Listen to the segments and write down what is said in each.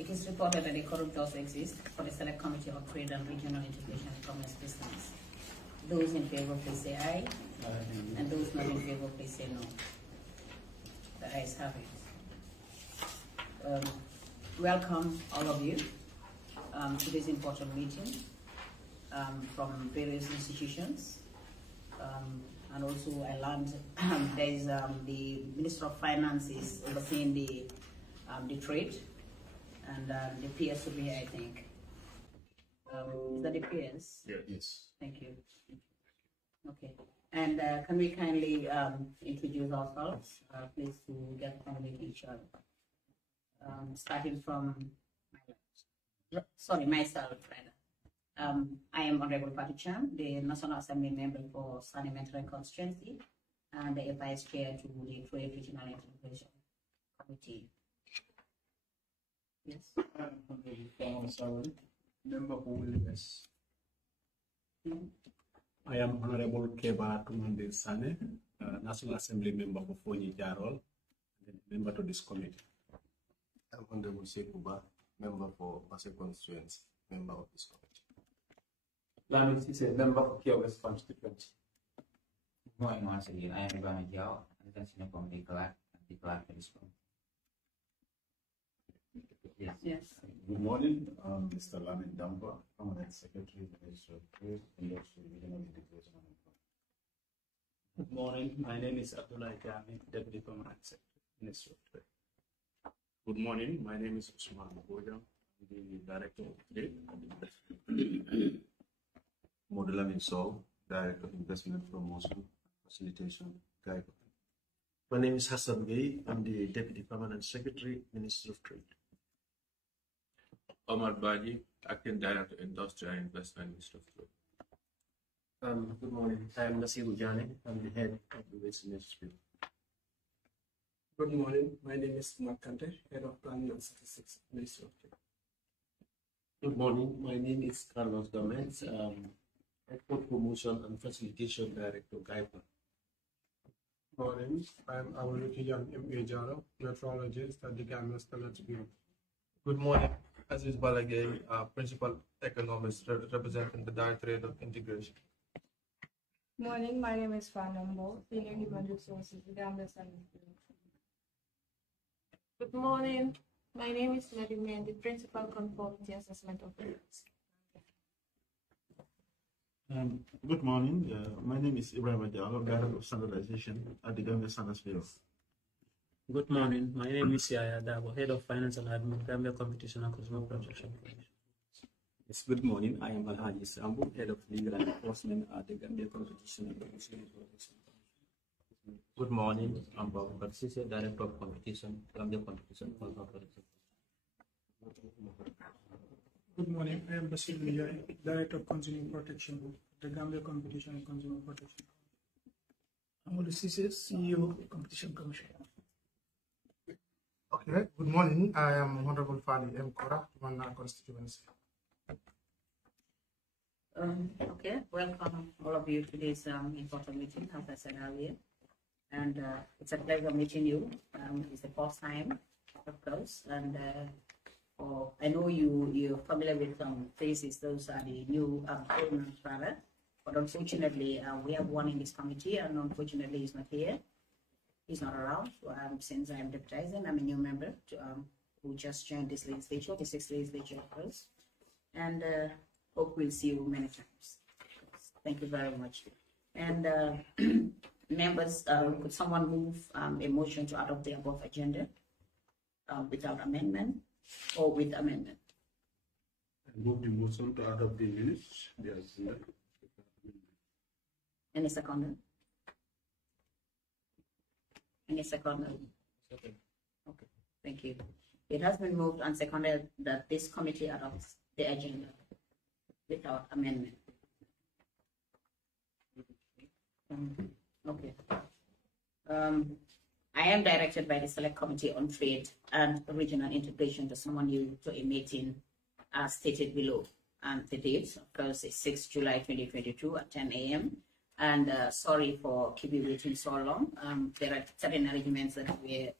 It is reported that a quorum does exist for the Select Committee of Trade and Regional Integration and Commerce Business. Those in favor, please say aye. And those not in favor, please say no. The ayes have it. Welcome, all of you, to this important meeting from various institutions. And also I learned there is the Minister of Finance is overseeing the trade, and the PS will be here, I think. Is that the PS? Yeah. Yes. Thank you. Okay. And can we kindly introduce ourselves, please, to get on with each other. Starting from myself, rather. I am Honorable Patti Chan, the National Assembly member for Sanimentary Constituency and the Vice Chair to the Trade Regional Integration Committee. Yes. Member for Williams. I am Honorable Keba Tumande Sane, National Assembly member for Fonyi Jarol, and member to this committee. I'm Honorable Sekuba, member for Base Constituency, member of this committee. Lamin Sise, member for Kia West Constituency. Good morning once again. I am Ibrahim Jiao, and the National Committee Clerk and the Clerk for this committee. Yes. Good morning, Mr. Lamin Damba, Permanent Secretary, Ministry of Trade, Industry, Regional Integration and Employment. Good morning. My name is Abdullah Jami, Deputy Permanent Secretary, Ministry of Trade. Good morning, my name is Usman Boja, the Director of Trade and Investment. Modelamin Sol, Director of Investment Promotion, Facilitation, Giepa. My name is Hassan Gay. I'm the Deputy Permanent Secretary, Ministry of Trade. Omar Baji, Acting Director, Industry and Investment, Ministry of Trade. Good morning. I am Nasiru Jani. I'm the head of the Waste Ministry. Good morning. My name is Mark Kante, Head of Planning and Statistics, Ministry of Trade. Good morning. My name is Carlos Gomez, Export Promotion and Facilitation Director, Giepa. Good morning. I am Awolukijan M.A. Jaro, Meteorologist at the Gambia Standards Bureau. Good morning. Aziz Balagay, Principal Economist representing the Directorate of Integration. Good morning. My name is Fanambo, Senior Human Resources, the Gambia Standards Bureau. Good morning. My name is Lady the Principal Conformity Assessment Officer. Good morning. My name is Ibrahim Diallo, Director of Standardization at the Gambia Standards Bureau. Good morning. My name is Yaya Dabo, Head of Finance and Admin, Gambia Competition and Consumer Protection Commission. Yes, good morning. I am Alhaji Sambu, Head of Legal and Enforcement at the Gambia Competition and Consumer Protection Commission. Good morning. I'm Bob Barsise, Director of Competition, Gambia Competition and Consumer Protection. Good morning. I am Basil Miyai, Director of Consumer Protection, the Gambia Competition and Consumer Protection. I'm Olusise, CEO of Competition Commission. Okay, good morning. I am Honorable Fali M. Kora, Tumana constituency. Okay, welcome all of you to this important meeting, as I said earlier. And it's a pleasure meeting you. It's the first time, of course. And I know you're familiar with some faces. Those are the new owners, rather. But unfortunately, we have one in this committee, and unfortunately, he's not here. He's not around. So, since I'm deputizing, I'm a new member who just joined this legislature, the 6th legislature, of course. And hope we'll see you many times. Thank you very much. And members, could someone move a motion to adopt the above agenda without amendment or with amendment? I move the motion to adopt the minutes. Yes. Any second? Any second? Okay. Thank you. It has been moved and seconded that this committee adopts the agenda without amendment. Okay. I am directed by the Select Committee on Trade and Regional Integration to summon you to a meeting as stated below. And the date, of course, is 6 July 2022 at 10 a.m. And sorry for keeping you waiting so long. There are certain arrangements that were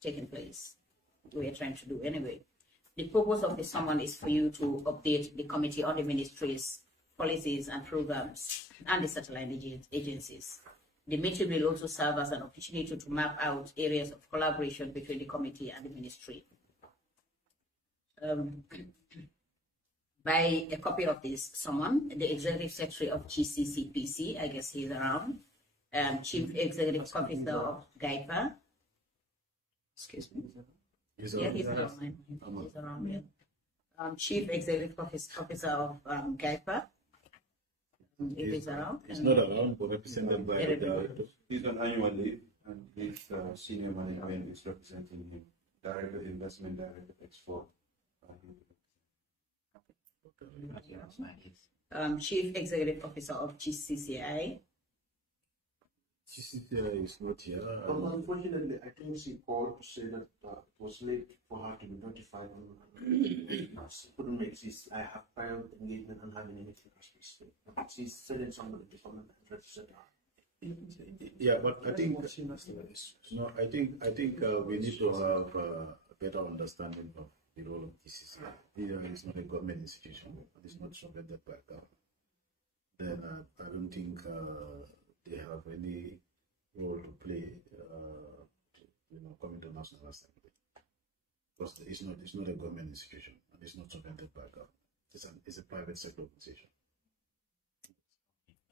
taking place. We are trying to do anyway. The purpose of the summon is for you to update the committee on the ministry's policies and programs and the satellite agencies. The meeting will also serve as an opportunity to map out areas of collaboration between the committee and the ministry. By a copy of this summon, the Executive Secretary of Gccpc, I guess he's around, Chief Executive Officer of Giepa. Excuse me. He's around, yeah. Chief Executive Officer of Giepa. If he's around. He's not around, but represented by the director. He's on annual leave, and his senior manager is representing him. Director, Investment Director, Export. Chief Executive Officer of GCCI. GCCI is not here. Unfortunately, I think she called to say that it was late for her to be notified. She couldn't make this. I have prior engagement and having anything as we speak. She's sending somebody to come and register her. Yeah, but I think no. I think we need to have a better understanding of the role of GCCI. It is not a government institution. It is not surrounded by government. Then I don't think they have any role to play, coming to National Assembly. Because it's not a government institution, and it's not surrounded by government. It's a private sector organization.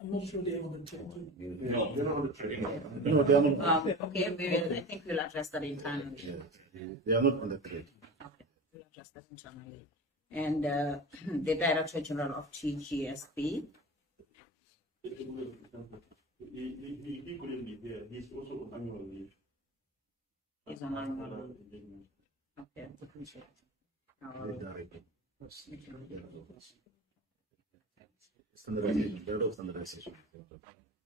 I'm not sure they are on the train. No, they're not on the train. No, they are not. Okay, I think we'll address that internally. Yeah, they are not on the train. Okay, we'll address that internally. And the Director General of Tgsb. He couldn't be there. He's also on annual leave. He's on annual leave. Okay, appreciate it. Standardization.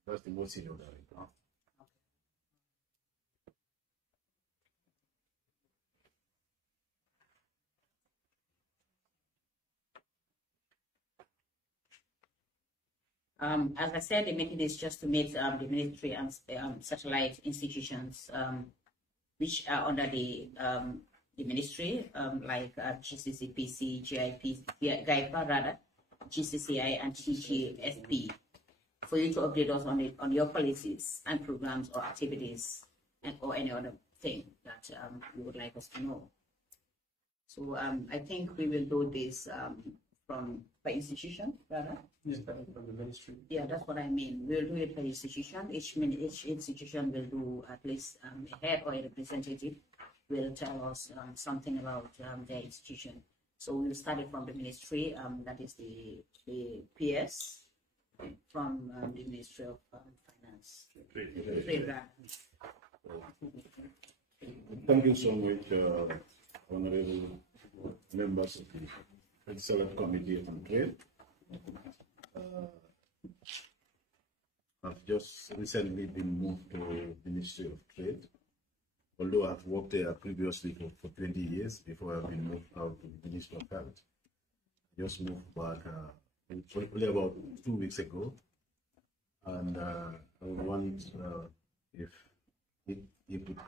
That's the most senior director. As I said, the meeting is just to meet the ministry and satellite institutions which are under the ministry, like GCCPC, Giepa rather, GCCI and Tgsb, for you to update us on your policies and programs or activities or any other thing that you would like us to know. So I think we will do this by institution, rather. Yes, from the ministry. Yeah, that's what I mean. We'll do it by institution. Each institution will do at least a head or a representative will tell us something about their institution. So we'll start it from the ministry, that is the PS, from the Ministry of Finance. Trade. Thank you so much, honorable members of the Select Committee on Trade. I've just recently been moved to Ministry of Trade, although I've worked there previously for 20 years before I've been moved out to the Ministry of Health. I just moved back only about 2 weeks ago, and I want, if you could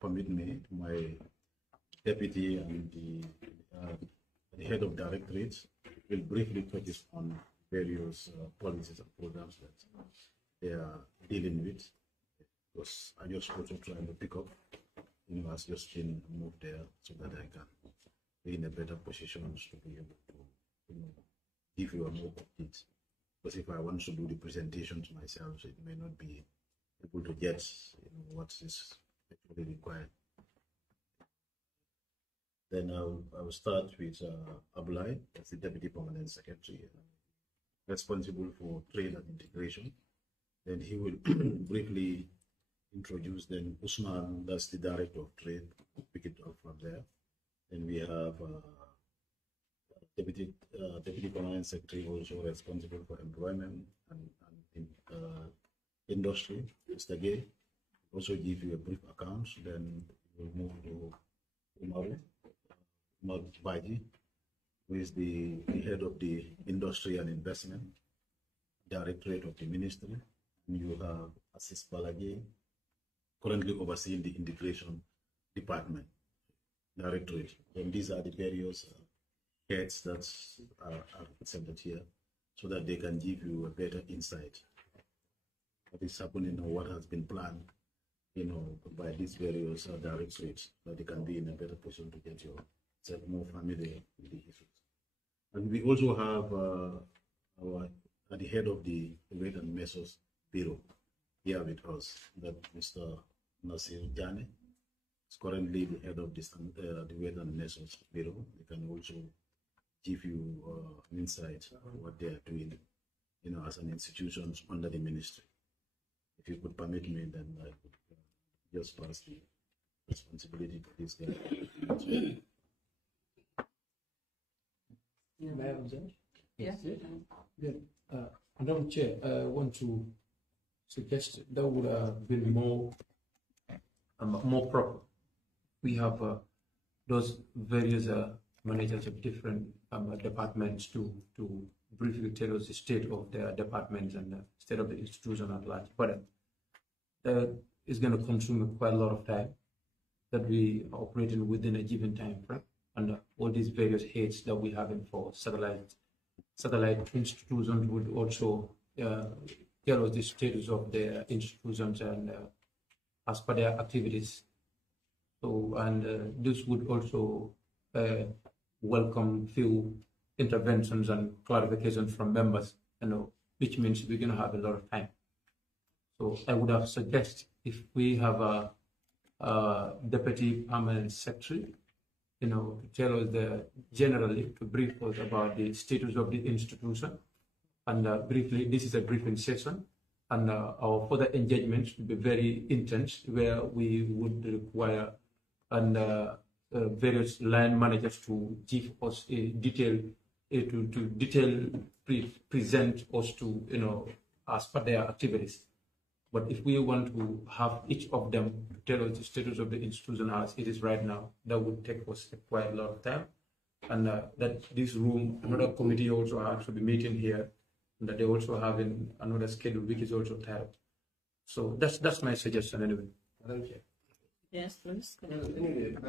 permit me, my deputy and the head of directorates will briefly focus on various policies and programs that they are dealing with, because I just also trying to pick up, as just been moved there, so that I can be in a better position to be able to, give you a more update. Because if I want to do the presentations myself, it may not be able to get what is actually required. Then I will start with Abulai, that's the Deputy Permanent Secretary, responsible for trade and integration. Then he will briefly introduce. Then Usman, that's the Director of Trade, pick it up from there. Then we have Deputy Permanent Secretary, also responsible for employment and industry, Mr. Gay. Also give you a brief account. Then we'll move to Umar Baji, who is the head of the Industry and Investment Directorate of the Ministry. And you have Assis Balagi, currently overseeing the Integration Department. directorate. And these are the various heads that are represented here, so that they can give you a better insight what is happening or what has been planned, by these various directorates, that they can be in a better position to get yourself more familiar with the issues. And we also have at the head of the Weight and Measures Bureau here with us, that Mr. Nasir Jane is currently the head of the Weight and Measures Bureau. They can also give you an insight on what they are doing, as an institution under the ministry. If you could permit me, then I could just pass the responsibility to this guy. Madam Judge? Yes. Madam Chair, I want to suggest that would have been more proper. We have those various managers of different departments to briefly tell us the state of their departments and the state of the institution at large. But it's going to consume quite a lot of time that we are operating within a given time frame, and all these various heads that we have for satellite institutions would also tell us the status of their institutions and as per their activities. So, and this would also welcome few interventions and clarifications from members, which means we're going to have a lot of time. So I would have suggested if we have a deputy permanent secretary, to tell us generally to brief us about the status of the institution, and briefly, this is a briefing session, and our further engagements will be very intense, where we would require various line managers to give us a present us to as per their activities. But if we want to have each of them tell us the status of the institution as it is right now, that would take us quite a lot of time. And that this room, another committee also has to be meeting here, and that they also have another schedule which is also tight. So that's my suggestion anyway. Madam Chair. Yes, please. Anyway, I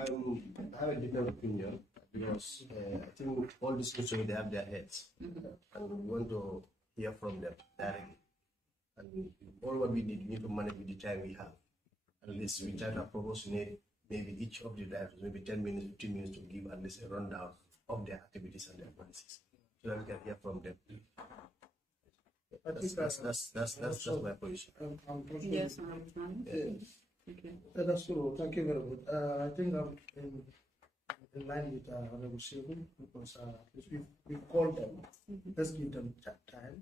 have a different opinion, because I think all these institutions, they have their heads, and we want to hear from them directly. And all what we need to manage with the time we have. At least we try to proportionate maybe each of the directors, maybe 10 minutes, 15 minutes, to give at least a rundown of their activities and their policies, so that we can hear from them. That's my position. Yes, Thank you. That's true. Thank you very much. I think I'm in line with Honorable Shehu, because we call them, let's give them time,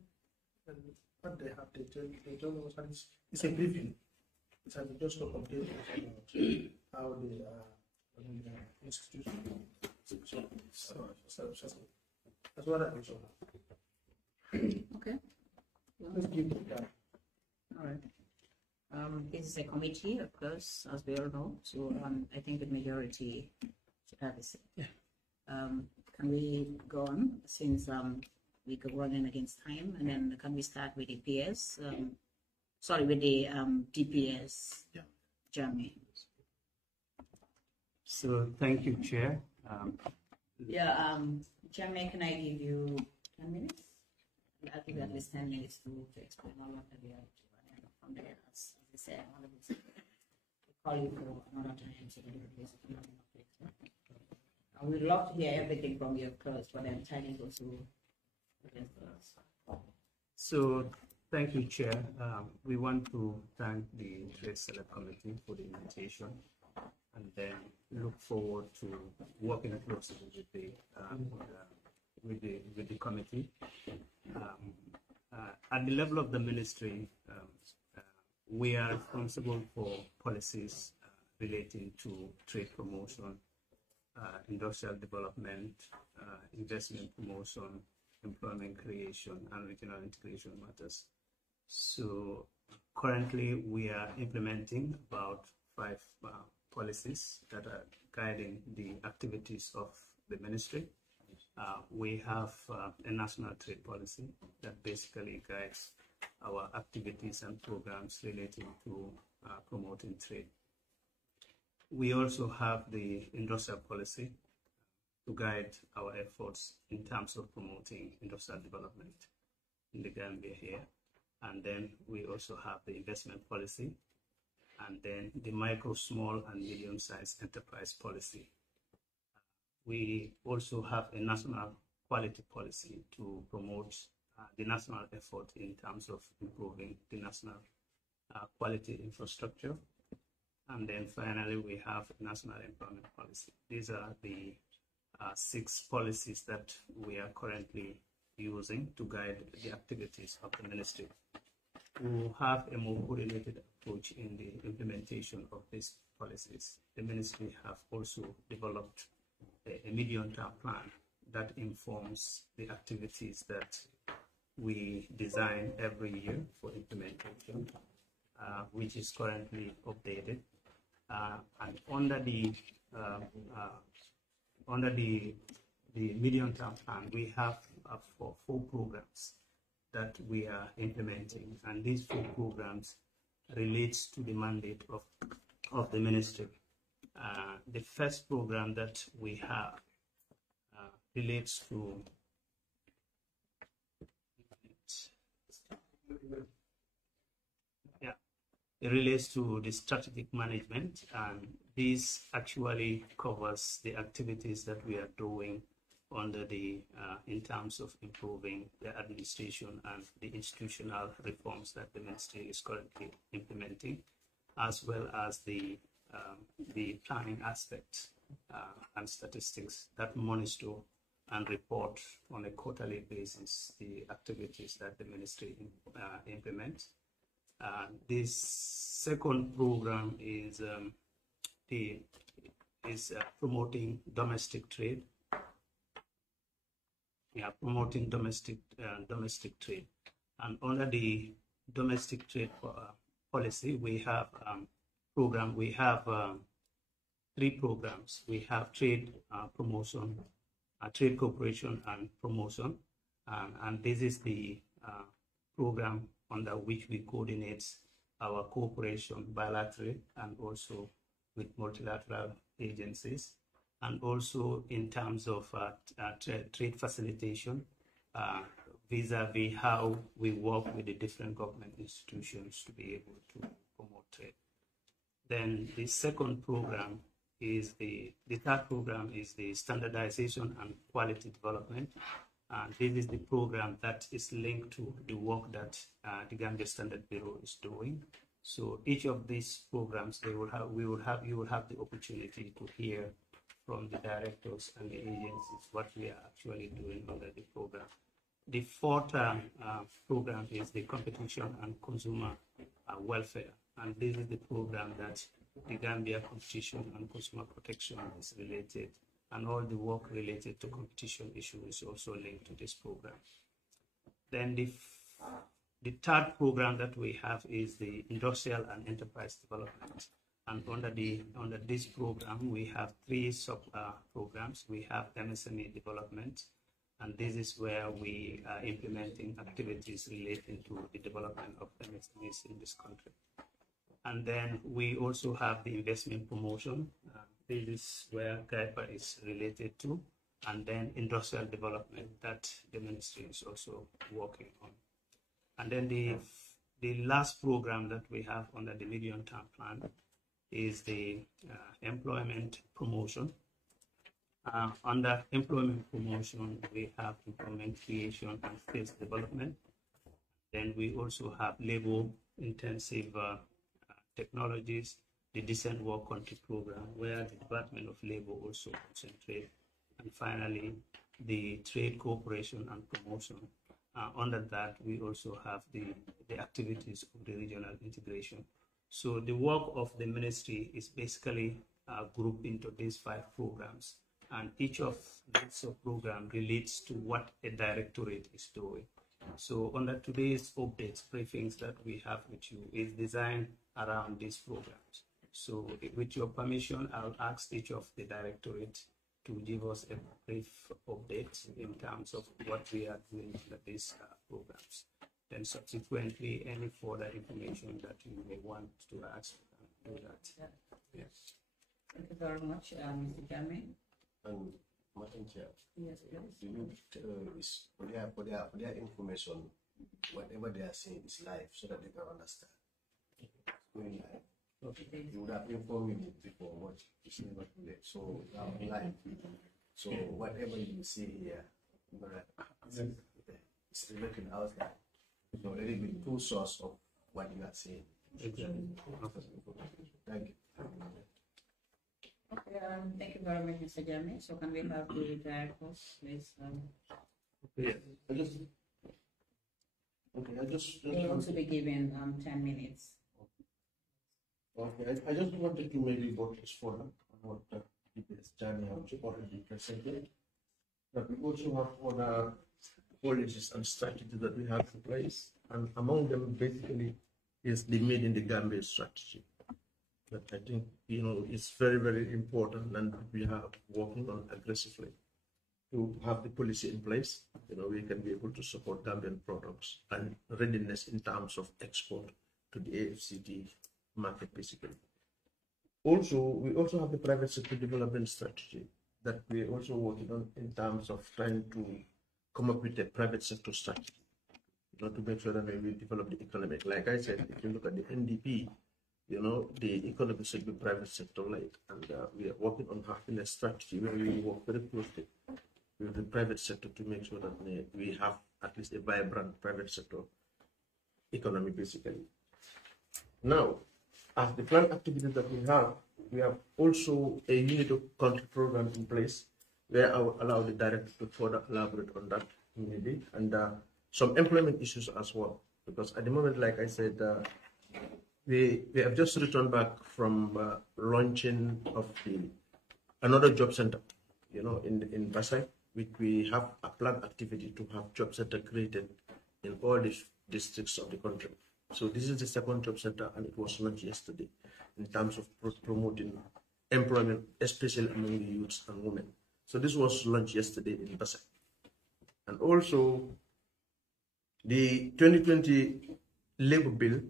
and what they have, they tell us, and it's a briefing. It's just to update us about how they are in the institution. So that's what I think. Okay. Let's give them time. All right. This is a committee, of course, as we all know. So I think the majority should have a say. Yeah. Can we go on, since we go running against time, and then can we start with the PS? With the DPS. Yeah. Jeremy. So thank you, Chair. Jeremy, can I give you 10 minutes? I'll give you at least 10 minutes to explain all of the reality. From there, as I said, we'll call you for another time, so that you I would love to hear everything from you, of course, but I'm trying to go through against us. So thank you, Chair. We want to thank the Trade Select Committee for the invitation, and then look forward to working closely with the committee. At the level of the ministry, we are responsible for policies relating to trade promotion, industrial development, investment promotion, employment creation, and regional integration matters. So currently we are implementing about 5 policies that are guiding the activities of the ministry. We have a national trade policy that basically guides our activities and programs relating to promoting trade. We also have the industrial policy to guide our efforts in terms of promoting industrial development in the Gambia here. And then we also have the investment policy, and then the micro, small, and medium-sized enterprise policy. We also have a national quality policy to promote the national effort in terms of improving the national quality infrastructure. And then finally, we have a national employment policy. These are the 6 policies that we are currently using to guide the activities of the ministry. To have a more coordinated approach in the implementation of these policies, the ministry have also developed a medium-term plan that informs the activities that we design every year for implementation, which is currently updated. And under the medium-term plan, we have 4 programs that we are implementing, and these 4 programs relates to the mandate of the ministry. The first program that we have relates to it relates to the strategic management, and this actually covers the activities that we are doing under the in terms of improving the administration and the institutional reforms that the ministry is currently implementing, as well as the planning aspect and statistics that monitor and report on a quarterly basis the activities that the ministry implements. This second program is promoting domestic trade. Promoting domestic trade, and under the domestic trade policy, we have We have 3 programs. We have trade promotion, trade cooperation and promotion, and this is the program under which we coordinate our cooperation bilaterally and also with multilateral agencies, and also in terms of trade facilitation vis-a-vis how we work with the different government institutions to be able to promote trade. Then the second program is the third program is the standardization and quality development. And this is the program that is linked to the work that the Gambia Standard Bureau is doing. So each of these programs, you will have the opportunity to hear from the directors and the agencies what we are actually doing under the program. The fourth program is the competition and consumer welfare, and this is the program that the Gambia Competition and Consumer Protection is related, and all the work related to competition issues is also linked to this program. Then the third program that we have is the industrial and enterprise development. And under this program, we have 3 sub programs. We have MSME development, and this is where we are implementing activities relating to the development of MSMEs in this country. And then we also have the investment promotion. This is where Giepa is related to, and then industrial development that the ministry is also working on. And then the last program that we have under the medium-term plan is the employment promotion. Under employment promotion, we have employment creation and skills development. Then we also have labor-intensive technologies, the Decent Work Country program, where the Department of Labor also concentrates. And finally, the trade cooperation and promotion. Under that, we also have the activities of the regional integration. So the work of the ministry is basically grouped into these 5 programs, and each of these programs relates to what a directorate is doing. So under today's updates, briefings that we have with you is designed around these programs. So with your permission, I'll ask each of the directorate to give us a brief update in terms of what we are doing under these programs. Then subsequently, any further information that you may want to ask, do that. Yes. Thank you very much, Mr. Jame. And Madam Chair, Yes, please. For their information, whatever they are saying is live so that they can understand. Going live. Okay. You would have informed me before what you say not today. So live. So whatever you see here, it's related outside. So there will be two sources of what you are saying. Exactly. Thank you. Okay, thank you very much, Mr. Jame. So can we have the directors, please? I just they want to be given 10 minutes. Okay, I just wanted to maybe go this further on what DPS Johnny has already presented. But we also have other policies and strategies that we have in place, and among them basically is the Made in the Gambia strategy. That I think is very, very important, and we are working on aggressively to have the policy in place. We can be able to support Gambian products and readiness in terms of export to the AFCD market, basically. Also, we also have the private sector development strategy that we're also working on in terms of trying to come up with a private sector strategy, to make sure that we develop the economy. Like I said, if you look at the NDP, the economy should be private sector led, and we are working on having a strategy where we work very closely with the private sector to make sure that we have at least a vibrant private sector economy, basically. Now, as the planned activities that we have also a unit of control program in place where I will allow the director to further elaborate on that maybe, and some employment issues as well, because at the moment, like I said, we have just returned back from launching of another job center, in Basai, which we have a planned activity to have job center created in all the districts of the country. So this is the second job center, and it was launched yesterday in terms of promoting employment, especially among the youths and women. So this was launched yesterday in Basai. And also the 2020 labor bill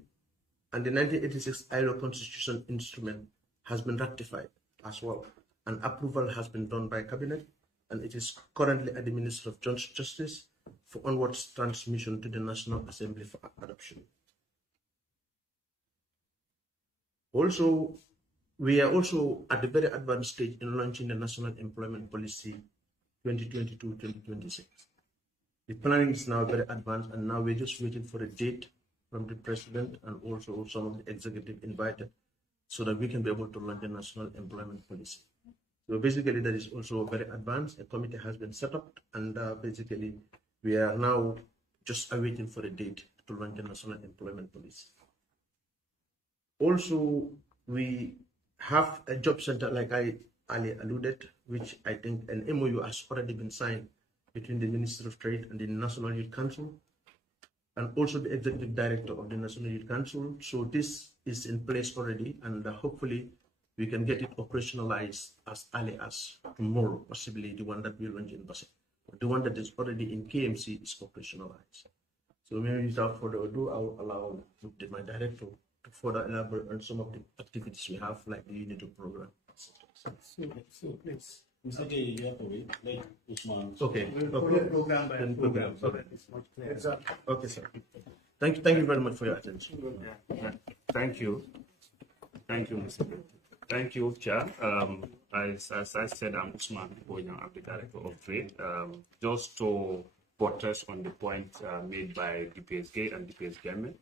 and the 1986 ILO constitution instrument has been ratified as well. And approval has been done by cabinet, and it is currently at the Ministry of Justice for onwards transmission to the National Assembly for adoption. Also, we are also at the very advanced stage in launching the National Employment Policy 2022-2026. The planning is now very advanced, and now we're just waiting for a date from the President and also some of the executive invited so that we can be able to launch the National Employment Policy. So basically, that is also very advanced. A committee has been set up, and basically, we are now just awaiting for a date to launch the National Employment Policy. Also, we have a job center, like I earlier alluded, which I think an MOU has already been signed between the Ministry of Trade and the National Youth Council, and also the Executive Director of the National Youth Council. So this is in place already, and hopefully we can get it operationalized as early as tomorrow, possibly the one that we launch in Basel. The one that is already in KMC is operationalized. So maybe without further ado, I will allow my director to further elaborate on some of the activities we have, like the unit of program. So please. Mr. J, you have to wait. Like Usman. Okay. Program by program. So that is much clearer. Exactly. Okay, sir. Thank you very much for your attention. Thank you. Thank you, Mr. Thank you, Chair. As I said, I'm Usman Boyan, I'm the Director of Trade. Just to buttress on the point made by DPSG and DPS government,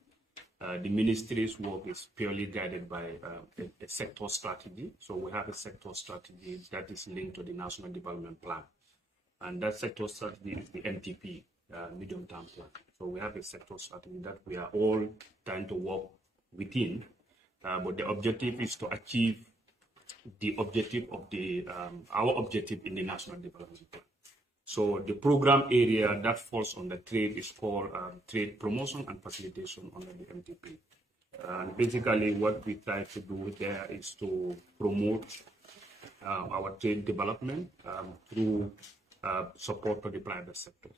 the ministry's work is purely guided by a sector strategy. So we have a sector strategy that is linked to the National Development Plan. And that sector strategy is the MTP, medium-term plan. So we have a sector strategy that we are all trying to work within. But the objective is to achieve the objective of the our objective in the National Development Plan. So the program area that falls on the trade is called trade promotion and facilitation under the MTP. And basically what we try to do there is to promote our trade development through support to the private sector.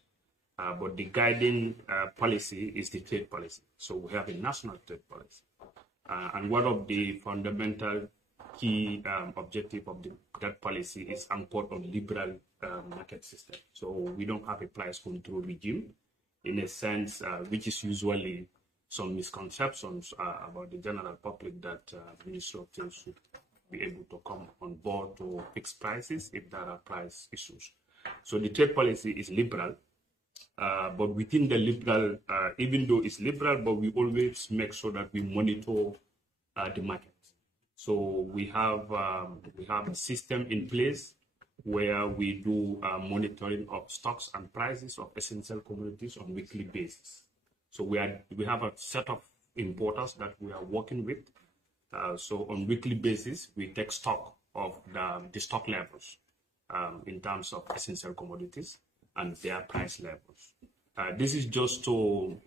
But the guiding policy is the trade policy. So we have a national trade policy. And one of the fundamental key objective of that policy is anchored on liberal market system. So we don't have a price control regime in a sense, which is usually some misconceptions about the general public that Ministry of Trade should be able to come on board to fix prices if there are price issues. So the trade policy is liberal, but within the liberal, even though it's liberal, but we always make sure that we monitor the market. So we have a system in place where we do monitoring of stocks and prices of essential commodities on a weekly basis. So we have a set of importers that we are working with. So on a weekly basis, we take stock of the stock levels in terms of essential commodities and their price levels. This is just to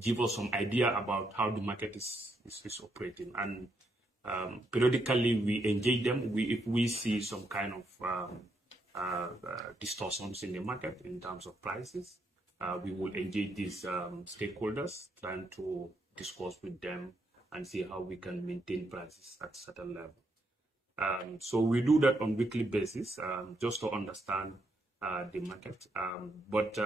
give us some idea about how the market is operating. And periodically, we engage them. If we see some kind of distortions in the market in terms of prices, we will engage these stakeholders, trying to discuss with them and see how we can maintain prices at a certain level. So we do that on a weekly basis just to understand the market. But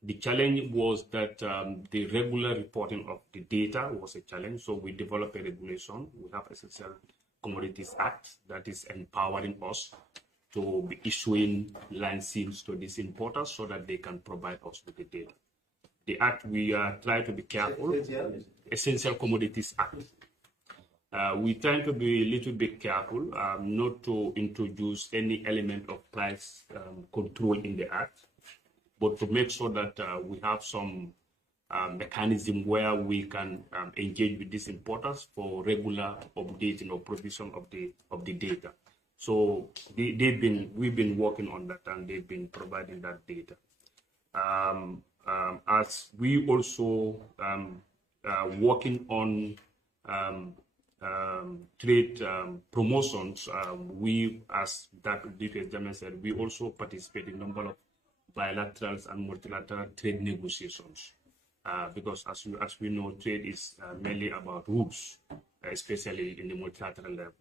the challenge was that the regular reporting of the data was a challenge. So we developed a regulation. We have Essential Commodities Act that is empowering us to be issuing licenses to these importers so that they can provide us with the data. The act, we try to be careful. Essential Commodities Act. We try to be a little bit careful not to introduce any element of price control in the act, but to make sure that we have some mechanism where we can engage with these importers for regular updating or provision of the data. So we've been working on that, and they've been providing that data. As we also working on trade promotions, we, as Dr. said, we also participate in a number of bilaterals and multilateral trade negotiations, because as we know, trade is mainly about rules, especially in the multilateral level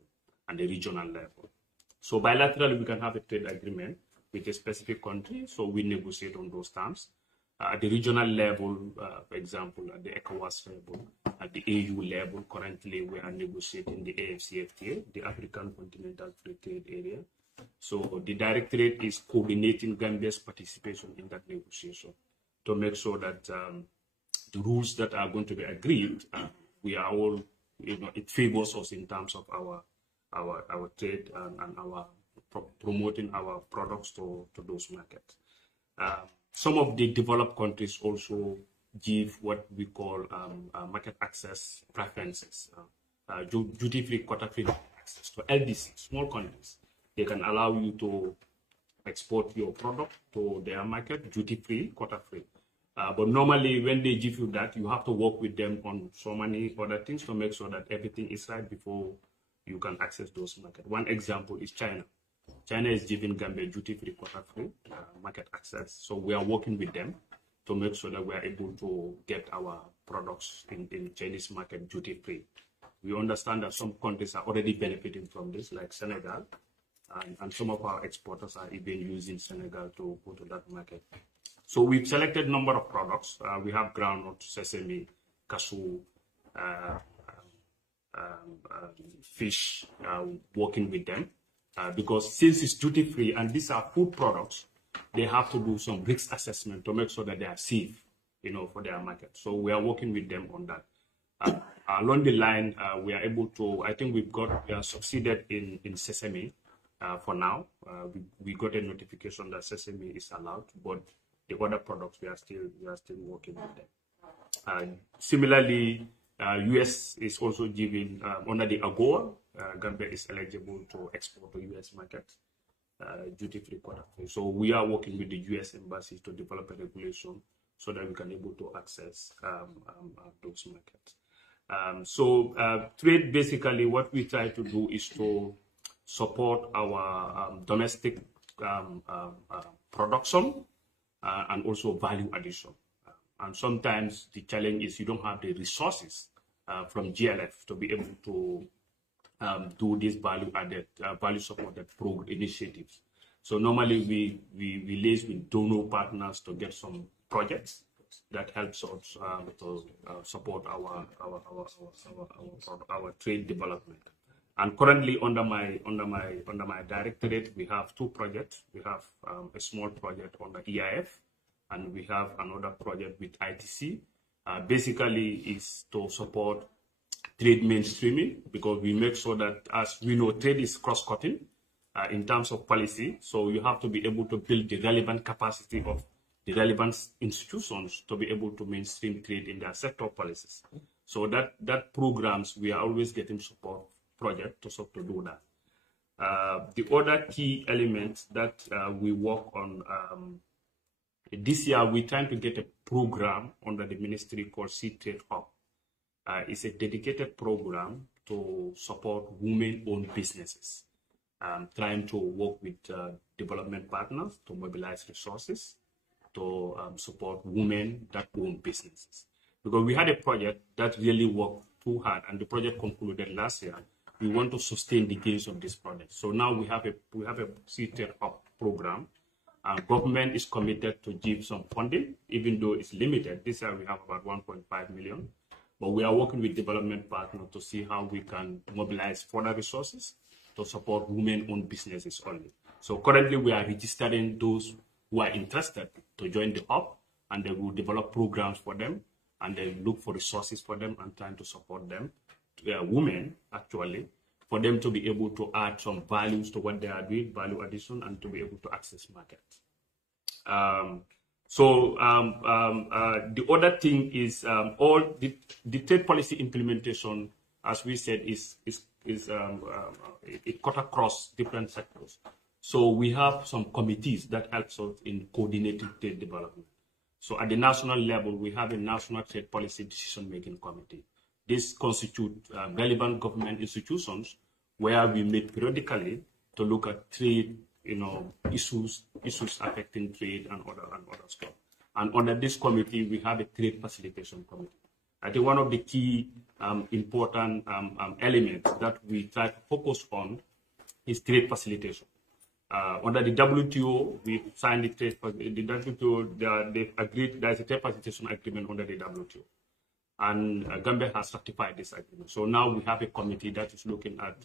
and the regional level. So bilaterally, we can have a trade agreement with a specific country, so we negotiate on those terms. At the regional level, for example, at the ECOWAS level, at the AU level, currently we are negotiating the AFCFTA, the African Continental Free Trade Area. So the Directorate is coordinating Gambia's participation in that negotiation to make sure that the rules that are going to be agreed, we are all, it favors us in terms of our trade and our promoting our products to those markets. Some of the developed countries also give what we call market access preferences, duty-free, quota-free access to LDC, small countries. They can allow you to export your product to their market, duty-free, quota-free. But normally, when they give you that, you have to work with them on so many other things to make sure that everything is right before you can access those markets. One example is China. China is giving Gambia duty-free, quota-free market access. So we are working with them to make sure that we are able to get our products in Chinese market duty-free. We understand that some countries are already benefiting from this, like Senegal, and some of our exporters are even using Senegal to go to that market. So we've selected a number of products. We have groundnut, sesame, cashew, fish, working with them. Because since it's duty-free and these are food products, they have to do some risk assessment to make sure that they are safe, for their market. So we are working with them on that. Along the line, we are able to, I think we have succeeded in sesame for now. We got a notification that sesame is allowed, but the other products, we are still working with them. Similarly, US is also giving, under the AGOA, Gambia is eligible to export to US market, duty-free, quota-free. So we are working with the US embassy to develop a regulation so that we can able to access those markets. Trade, basically, what we try to do is to support our domestic production and also value addition. And sometimes the challenge is you don't have the resources from GLF to be able to do these value supported initiatives. So normally we liaise with donor partners to get some projects that helps us to support our trade development. And currently under my directorate, we have 2 projects. We have a small project on the EIF, and we have another project with ITC. Basically, is to support trade mainstreaming, because we make sure that, as we know, trade is cross-cutting in terms of policy. So you have to be able to build the relevant capacity of the relevant institutions to be able to mainstream trade in their sector policies. So that programs, we are always getting support project to do that. The other key elements that we work on, this year we're trying to get a program under the ministry called Sea Trade Hub. It's a dedicated program to support women-owned businesses, trying to work with development partners to mobilize resources to support women that own businesses. Because we had a project that really worked too hard, and the project concluded last year. We want to sustain the gains of this project. So now we have a Sea Trade Hub program. Government is committed to give some funding, even though it's limited. This year we have about 1.5 million. But we are working with development partners to see how we can mobilize further resources to support women-owned businesses only. So currently we are registering those who are interested to join the hub, and they will develop programs for them, and they look for resources for them and trying to support them, women actually, for them to be able to add some values to what they are doing, value addition, and to be able to access markets. The other thing is all the trade policy implementation, as we said, it cut across different sectors. So we have some committees that helps us in coordinating trade development. So at the national level, we have a national trade policy decision-making committee. This constitutes relevant government institutions where we meet periodically to look at trade, issues affecting trade and other stuff. And under this committee, we have a trade facilitation committee. I think one of the key important elements that we try to focus on is trade facilitation. Under the WTO, we signed the WTO, they've agreed there's a trade facilitation agreement under the WTO. And Gambia has ratified this agreement. So now we have a committee that is looking at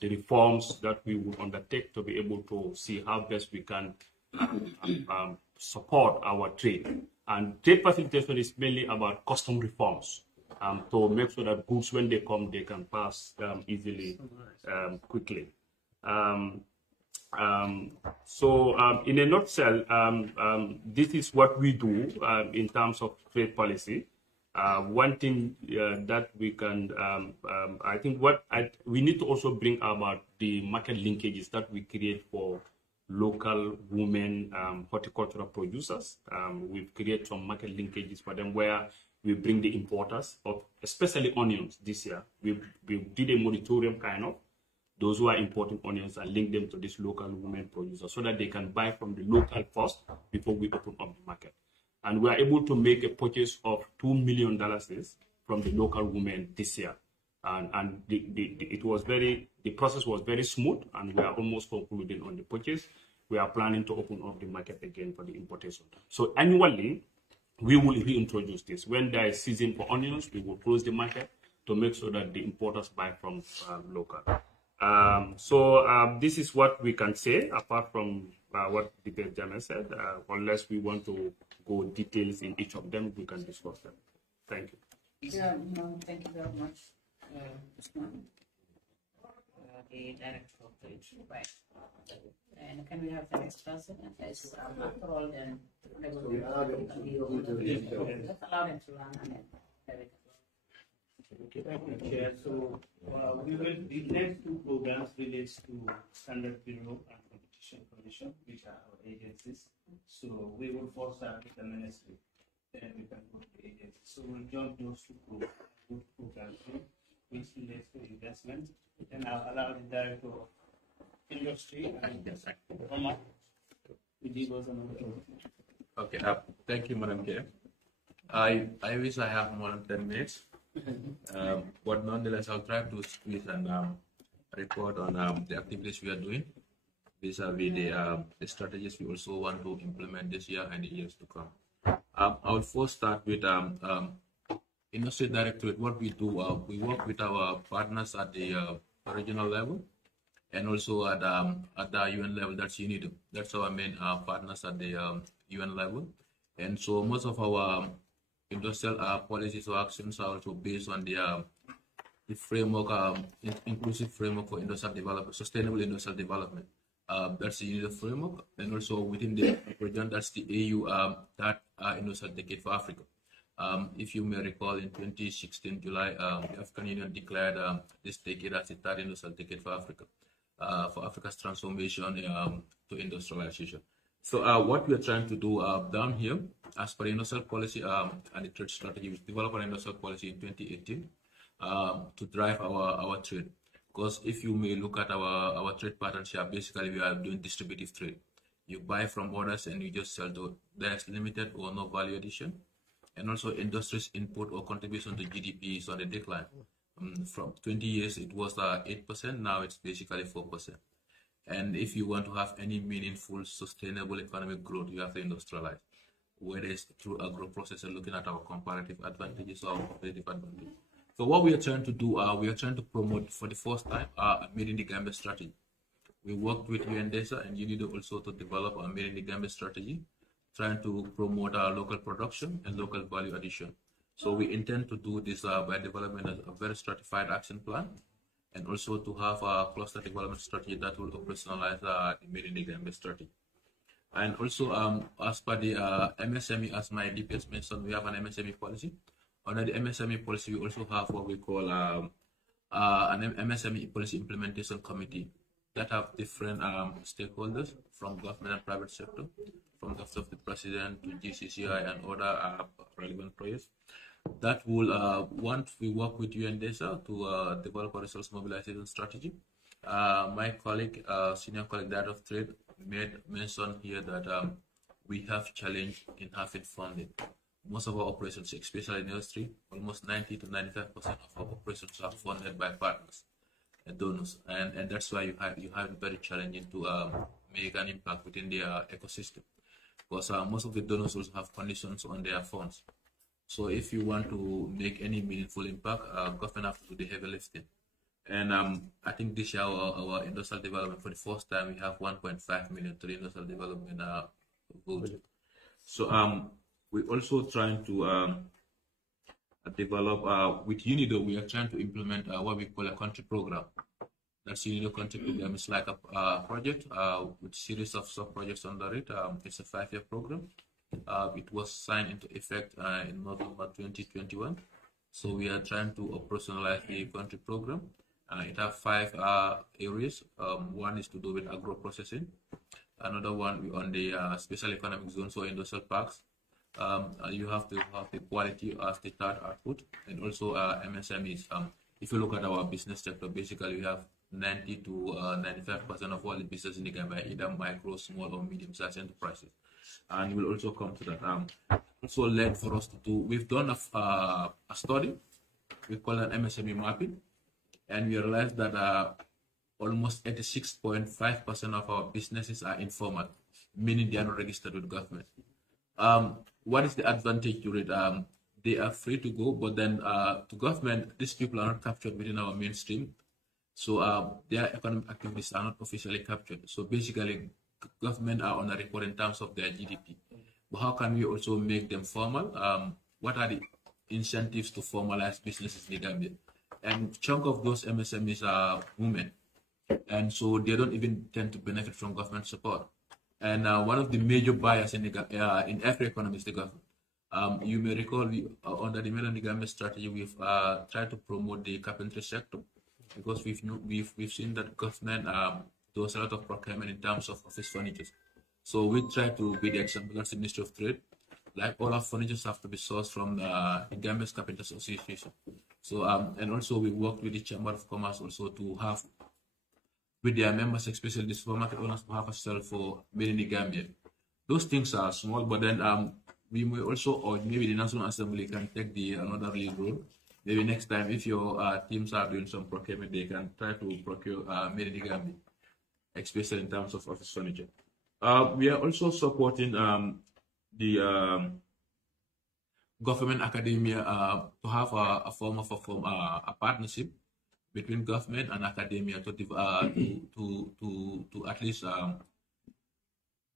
the reforms that we will undertake to be able to see how best we can support our trade. And trade facilitation is mainly about custom reforms to make sure that goods, when they come, they can pass easily, quickly. In a nutshell, this is what we do in terms of trade policy. One thing that we can, I think we need to also bring about the market linkages that we create for local women horticultural producers. We've created some market linkages for them where we bring the importers of, especially onions this year. We did a moratorium kind of, those who are importing onions, and link them to this local women producers so that they can buy from the local first before we open up the market. And we are able to make a purchase of $2 million from the local women this year. And the process was very smooth, and we are almost concluding on the purchase. We are planning to open up the market again for the importation. So annually, we will reintroduce this. When there is season for onions, we will close the market to make sure that the importers buy from local. This is what we can say, apart from what the Benjamin said. Unless we want to go details in each of them, we can discuss them. Thank you. Yeah, no, thank you very much, Usman, the director of the right. And can we have the next person? Yes, after all, then let's allow them to run and then have it. Thank you, Chair. So the next 2 programs relates to Standard Bureau and Competition Commission, which are our agencies. So we will first start with the ministry, then we can go to the agency. So we'll jump those 2 programs, which relates to investment. Then I'll allow the director of industry and Omar to give us another. Okay, thank you, Madam Chair. I wish I have more than 10 minutes. But nonetheless, I'll try to squeeze and report on the activities we are doing vis-a-vis the strategies we also want to implement this year and the years to come. I will first start with Industry Directorate. What we do, we work with our partners at the regional level and also at the UN level. That's UNIDO. That's our main partners at the UN level. And so most of our industrial policies or actions are also based on the framework, inclusive framework for industrial development, sustainable industrial development. That's the UNIDO framework, and also within the region, that's the AU that industrial decade for Africa. If you may recall, in 2016 July, the African Union declared this decade as the third industrial decade for Africa, for Africa's transformation to industrialization. So what we are trying to do down here, as per the industrial policy and the trade strategy, we developed an industrial policy in 2018 to drive our trade. Because if you may look at our trade partnership, basically we are doing distributive trade. You buy from others and you just sell to. There's limited or no value addition. And also industry's input or contribution to GDP is on the decline. From 20 years, it was 8%. Now it's basically 4%. And if you want to have any meaningful, sustainable economic growth, you have to industrialize. Whether it's through agro-processing, looking at our comparative advantages or competitive advantages. So what we are trying to do, we are trying to promote for the first time a Made in the Gambia strategy. We worked with UNDESA and UNIDO also to develop a Made in the Gambia strategy, trying to promote our local production and local value addition. So we intend to do this by developing a very stratified action plan, and also to have a cluster development strategy that will operationalize the Made in the Gambia strategy. And also, as per the MSME, as my DPS mentioned, we have an MSME policy. Under the MSME policy, we also have what we call an MSME policy implementation committee that have different stakeholders from government and private sector, from the office of the president to GCCI and other relevant projects. That will, once we work with UNDESA to develop a resource mobilization strategy. My colleague, senior colleague, Director of Trade, made mention here that we have challenge in having funding. Most of our operations, especially in industry, almost 90 to 95% of our operations are funded by partners and donors, and that's why you have it very challenging to make an impact within their ecosystem, because most of the donors also have conditions on their funds. So if you want to make any meaningful impact, government have to do the heavy lifting. And I think this year our industrial development, for the first time, we have 1.5 million to the industrial development vote. So we're also trying to develop, with UNIDO, we are trying to implement what we call a country program. That's UNIDO country program. It's like a project with a series of sub-projects under it. It's a 5-year program. It was signed into effect in November 2021. So we are trying to operationalize the country program. It has 5 areas. One is to do with agro-processing. Another one on the special economic zone, so industrial parks. You have to have the quality as the third output, and also MSMEs. If you look at our business sector, basically we have 90 to 95% of all the business in the Gambia, either micro, small, or medium-sized enterprises. And we'll also come to that. Also led for us to do, we've done a study, we call it MSME mapping, and we realized that almost 86.5% of our businesses are informal, meaning they are not registered with government. What is the advantage to it? They are free to go, but then to government, these people are not captured within our mainstream. So their economic activities are not officially captured. So basically, government are on a report in terms of their GDP. But how can we also make them formal? What are the incentives to formalize businesses in the Gambia? And chunk of those MSMEs are women. And so they don't even tend to benefit from government support. And one of the major buyers in every economy is the government. You may recall, under the Made in the Gambia strategy, we've tried to promote the carpentry sector, because we've seen that government does a lot of procurement in terms of office furniture. So we try to be the example. That's the Ministry of Trade. Like all our furniture have to be sourced from the Gambia's Carpenters Association. So and also we worked with the Chamber of Commerce also to have, with their members, especially the supermarket owners, to have a sell for Made in the Gambia. Those things are small, but then we may also, or maybe the National Assembly can take the another lead role maybe next time if your teams are doing some procurement, they can try to procure made in the Gambia, especially in terms of office furniture. We are also supporting the government academia to have a form of a partnership between government and academia to at least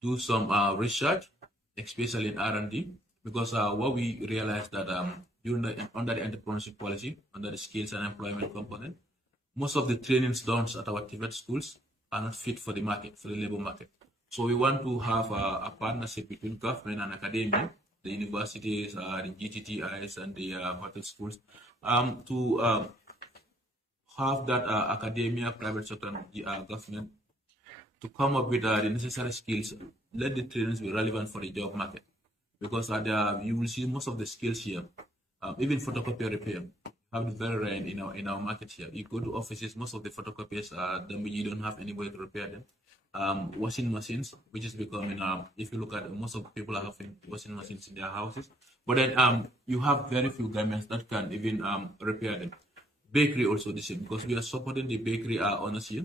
do some research, especially in R&D, because what we realized that under the entrepreneurship policy, under the skills and employment component, most of the trainings done at our TVET schools are not fit for the market, for the labor market. So we want to have a partnership between government and academia, the universities, the GTTIs, and the hotel schools, to have that academia, private sector, and government to come up with the necessary skills. Let the trainings be relevant for the job market, because you will see most of the skills here, even photocopy repair, have it very rare in our market here. You go to offices, most of the photocopiers you don't have any way to repair them. Washing machines, which is becoming, if you look at most of the people are having washing machines in their houses, but then you have very few garments that can even repair them. Bakery also the same, because we are supporting the bakery owners here,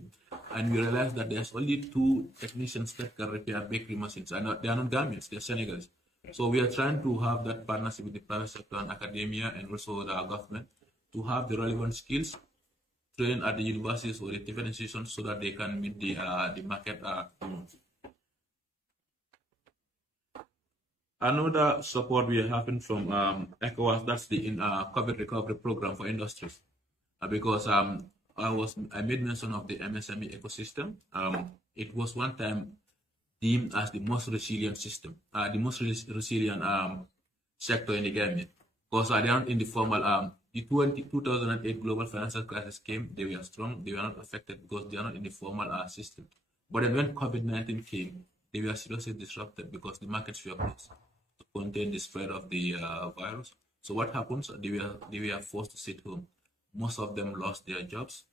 and we realize that there's only 2 technicians that can repair bakery machines, and they are not Gambians, they're Senegalese. So we are trying to have that partnership with the private sector and academia, and also the government, to have the relevant skills trained at the universities or the different institutions, so that they can meet the market demands. Another support we are having from ECOWAS, that's the COVID recovery program for industries, because I made mention of the MSME ecosystem. It was one time deemed as the most resilient system, the most resilient sector in the Gambia, because they aren't in the formal. The 2008 global financial crisis came, they were strong, they were not affected because they are not in the formal system. But then when COVID-19 came, they were seriously disrupted because the markets were closed to contain the spread of the virus. So what happens? They were forced to sit home. Most of them lost their jobs,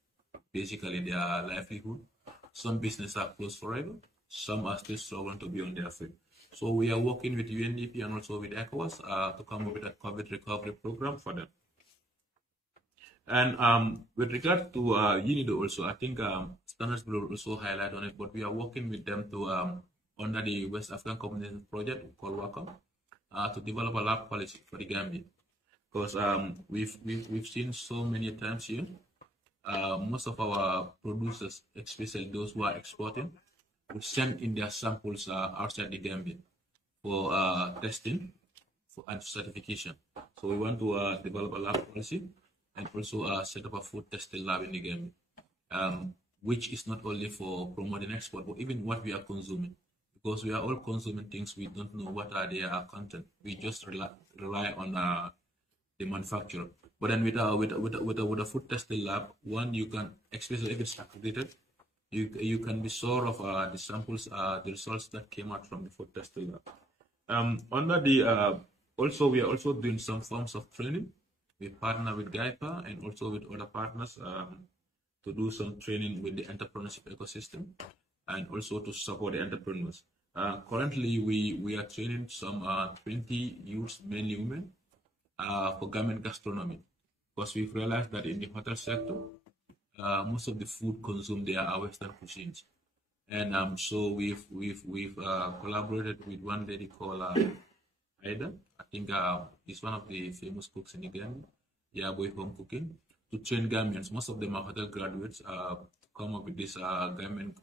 basically their livelihood. Some businesses are closed forever. Some are still struggling to be on their feet. So we are working with UNDP and also with ECOWAS to come up with a COVID recovery program for them. And with regard to UNIDO also, I think Standards will also highlight on it, but we are working with them to, under the West African Community Project called WACOM, to develop a lab policy for the Gambia. Because we've seen so many times here, most of our producers, especially those who are exporting, will send in their samples outside the Gambia for testing and certification. So we want to develop a lab policy and also set up a food testing lab in the Gambia, which is not only for promoting export, but even what we are consuming. Because we are all consuming things, we don't know what are their content. We just rely on the manufacturer. But then with a food testing lab, one, you can, especially if it's accredited, you can be sure of the samples, the results that came out from the food testing lab. Under the also, we are also doing some forms of training. We partner with Giepa and also with other partners to do some training with the entrepreneurship ecosystem and also to support the entrepreneurs. Currently, we are training some 20 youths, mainly women, for garment gastronomy, because we've realized that in the hotel sector, most of the food consumed there are Western cuisines, and so we've collaborated with one lady called Aida. I think he's one of the famous cooks in the Gambia, Boy Home Cooking, to train Gambians. Most of them are hotel graduates to come up with these garment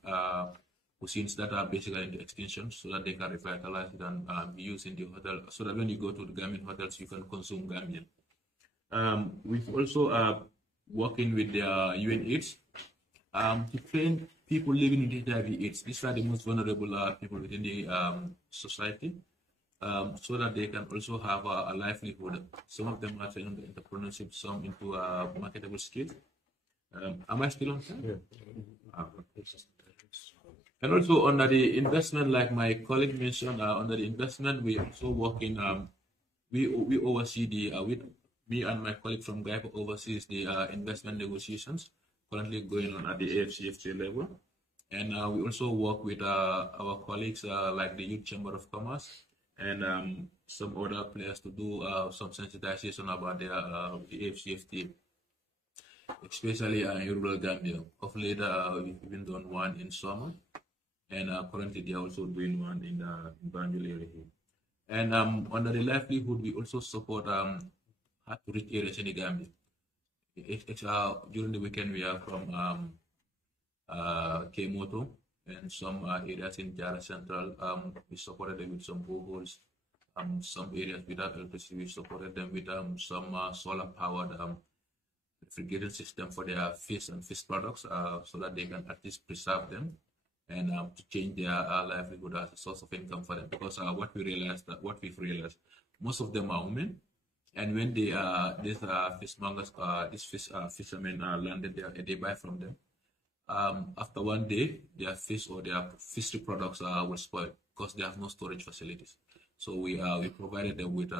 cuisines that are basically in the extension, so that they can revitalize it and be used in the hotel, so that when you go to the Gambian hotels, you can consume Gambian. We've also working with the UNAIDS to train people living with HIV/AIDS. These are the most vulnerable people within the society, so that they can also have a livelihood. Some of them are trained into entrepreneurship, some into marketable skills. Am I still on time? Yeah. And also under the investment, like my colleague mentioned, under the investment, we also work in, we oversee the, with me and my colleague from Giepa oversees the investment negotiations currently going on at the AFCFTA level. And we also work with our colleagues like the Youth Chamber of Commerce and some other players to do some sensitization about their AFCFTA, especially in rural Gambia. Of late, we've even done one in summer, and currently they are also doing one in Banjul area here. And under the livelihood, we also support hard to reach areas in the Gambia. During the weekend, we are from Kemoto and some areas in Jara Central. We supported them with some boreholes. Some areas without electricity, we supported them with some solar-powered refrigeration system for their fish and fish products, so that they can at least preserve them and to change their livelihood as a source of income for them. Because what we've realized, most of them are women, and when they these fishmongers, these fishermen landed there, they buy from them. After one day, their fish or their fishery products will spoil because they have no storage facilities. So we provided them with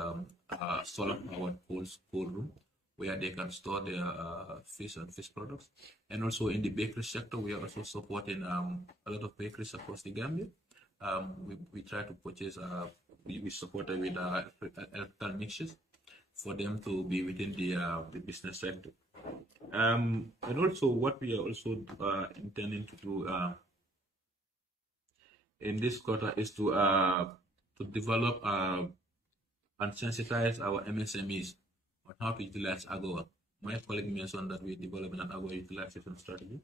solar-powered cold room where they can store their fish and fish products. And also in the bakery sector, we are also supporting a lot of bakeries across the Gambia. We try to purchase, we support them with electrical mixtures for them to be within the business sector. And also what we are also intending to do in this quarter is to develop and sensitize our MSMEs on how to utilize AGOA. My colleague mentioned that we're developing an AGOA utilization strategy.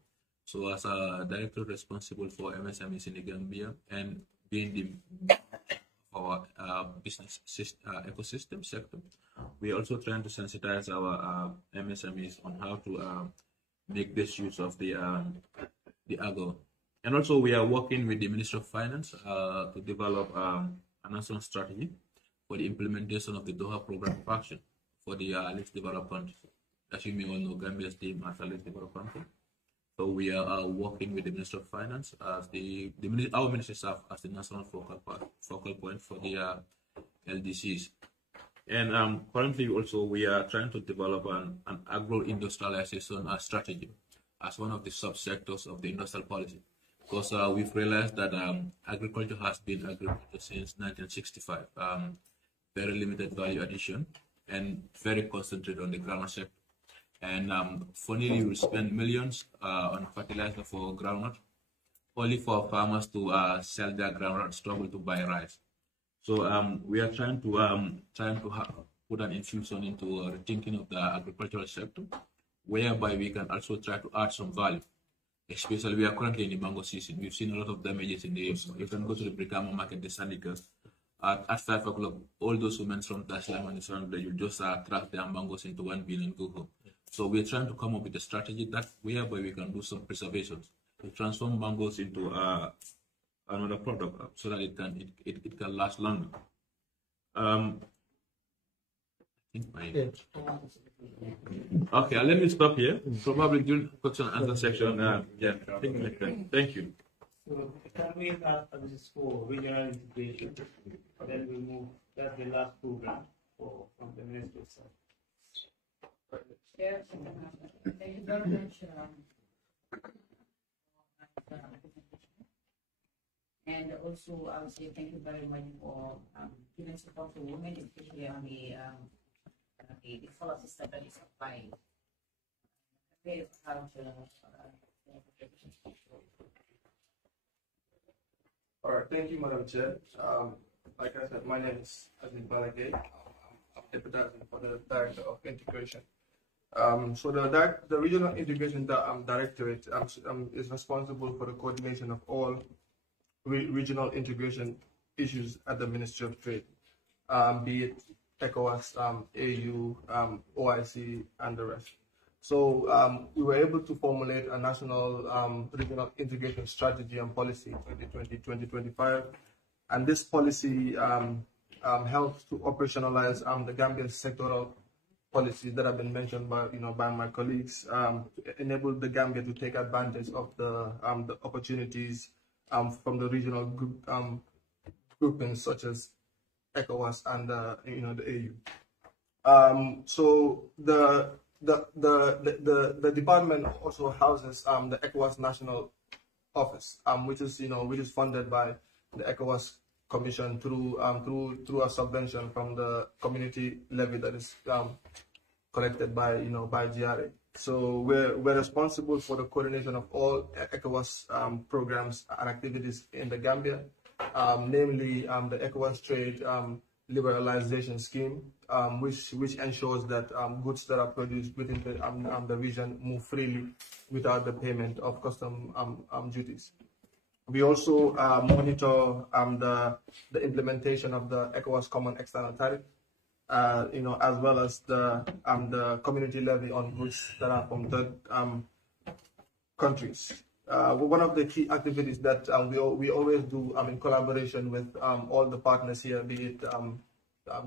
So as a director responsible for MSMEs in the Gambia and being our business ecosystem sector, we're also trying to sensitize our MSMEs on how to make this use of the AGOA. And also we are working with the Ministry of Finance to develop a national strategy for the implementation of the Doha Program of Action for the least developed countries. As you may all know, Gambia's team as a least developed country. So we are working with the Ministry of Finance as our ministry serves as the national focal point for the LDCs. And currently also we are trying to develop an agro-industrialization strategy as one of the subsectors of the industrial policy. Because we've realized that agriculture has been agriculture since 1965. Very limited value addition and very concentrated on the groundnut sector. And funnily, we spend millions on fertilizer for groundnut, only for farmers to sell their groundnut and struggle to buy rice. So we are trying to put an infusion into rethinking of the agricultural sector, whereby we can also try to add some value. Especially, we are currently in the mango season. We've seen a lot of damages in the area. You can go to the Brikama market, the Sandicas. At 5 o'clock, all those women from Taslam and surrounding, you just track their mangoes into one bin and go home. So we're trying to come up with a strategy that whereby we can do some preservations to transform mangoes into another product so that it can last longer. Okay, let me stop here. Probably during question and answer section. Yeah, I think thank you. So can we have this for regional integration? Then we move. That's the last program from the ministry side. Yes, thank you very much. And also, I would say thank you very much for giving support to women, especially on the solar system that is applying. All right, thank you, Madam Chair. Like I said, my name is Azim Balagay. I'm deputizing for the Director of Integration. So the regional integration directorate is responsible for the coordination of all regional integration issues at the Ministry of Trade, be it ECOWAS, AU, OIC, and the rest. So we were able to formulate a national regional integration strategy and policy 2020-2025, and this policy helps to operationalize the Gambian sectoral policies that have been mentioned by my colleagues to enable the Gambia to take advantage of the opportunities from the regional groupings such as ECOWAS and the AU. So the department also houses the ECOWAS National Office, which is funded by the ECOWAS Commission through a subvention from the community levy that is collected by by GRA. So we're responsible for the coordination of all ECOWAS programs and activities in the Gambia, namely the ECOWAS trade liberalization scheme, which ensures that goods that are produced within the region move freely without the payment of custom duties. We also monitor the implementation of the ECOWAS Common External Tariff, as well as the community levy on goods that are from third countries. One of the key activities that we always do in collaboration with all the partners here, be it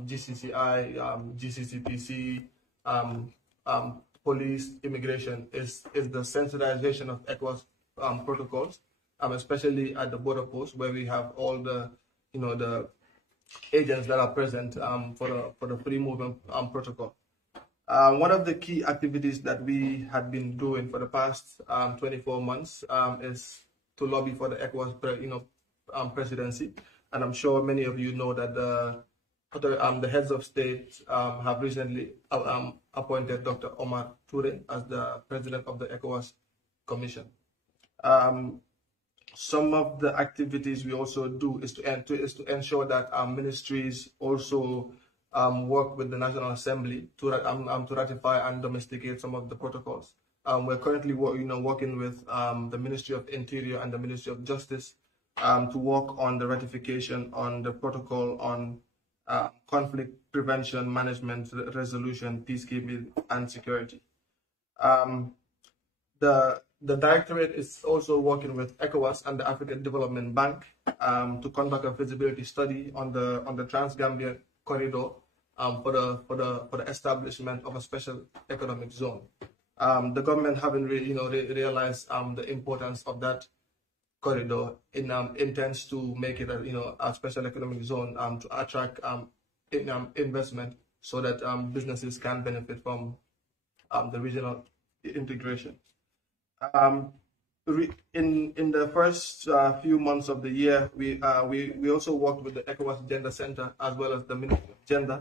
GCCI, Gccpc, police, immigration, is the sensitization of ECOWAS protocols, especially at the border posts where we have all the the agents that are present for the free movement protocol. One of the key activities that we had been doing for the past 24 months is to lobby for the ECOWAS presidency, and I'm sure many of you know that the heads of state have recently appointed Dr. Omar Toure as the president of the ECOWAS Commission. Some of the activities we also do is to ensure that our ministries also work with the National Assembly to ratify and domesticate some of the protocols. We're currently working with the Ministry of Interior and the Ministry of Justice to work on the ratification on the protocol on conflict prevention, management, resolution, peacekeeping, and security. The Directorate is also working with ECOWAS and the African Development Bank to conduct a feasibility study on the Trans-Gambia corridor for the establishment of a special economic zone. The government having realized the importance of that corridor intends to make it a special economic zone to attract investment so that businesses can benefit from the regional integration. In the first few months of the year, we also worked with the ECOWAS Gender Center as well as the Ministry of Gender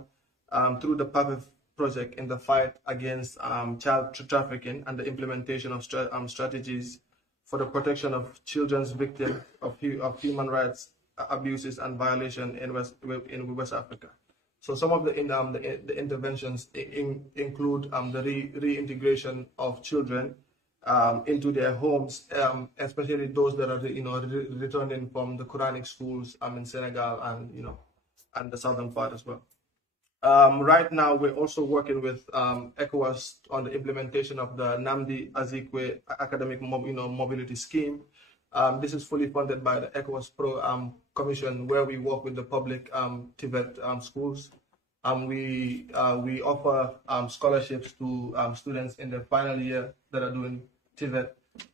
through the PAPEF project in the fight against child trafficking and the implementation of strategies for the protection of children's victims of human rights abuses and violation in West Africa. So some of the interventions include the reintegration of children into their homes, especially those that are returning from the Quranic schools in Senegal and the southern part as well. Right now, we're also working with ECOWAS on the implementation of the Namdi Azikiwe Academic Mobility Scheme. This is fully funded by the ECOWAS Commission, where we work with the public TVET schools. We offer scholarships to students in their final year that are doing TVET,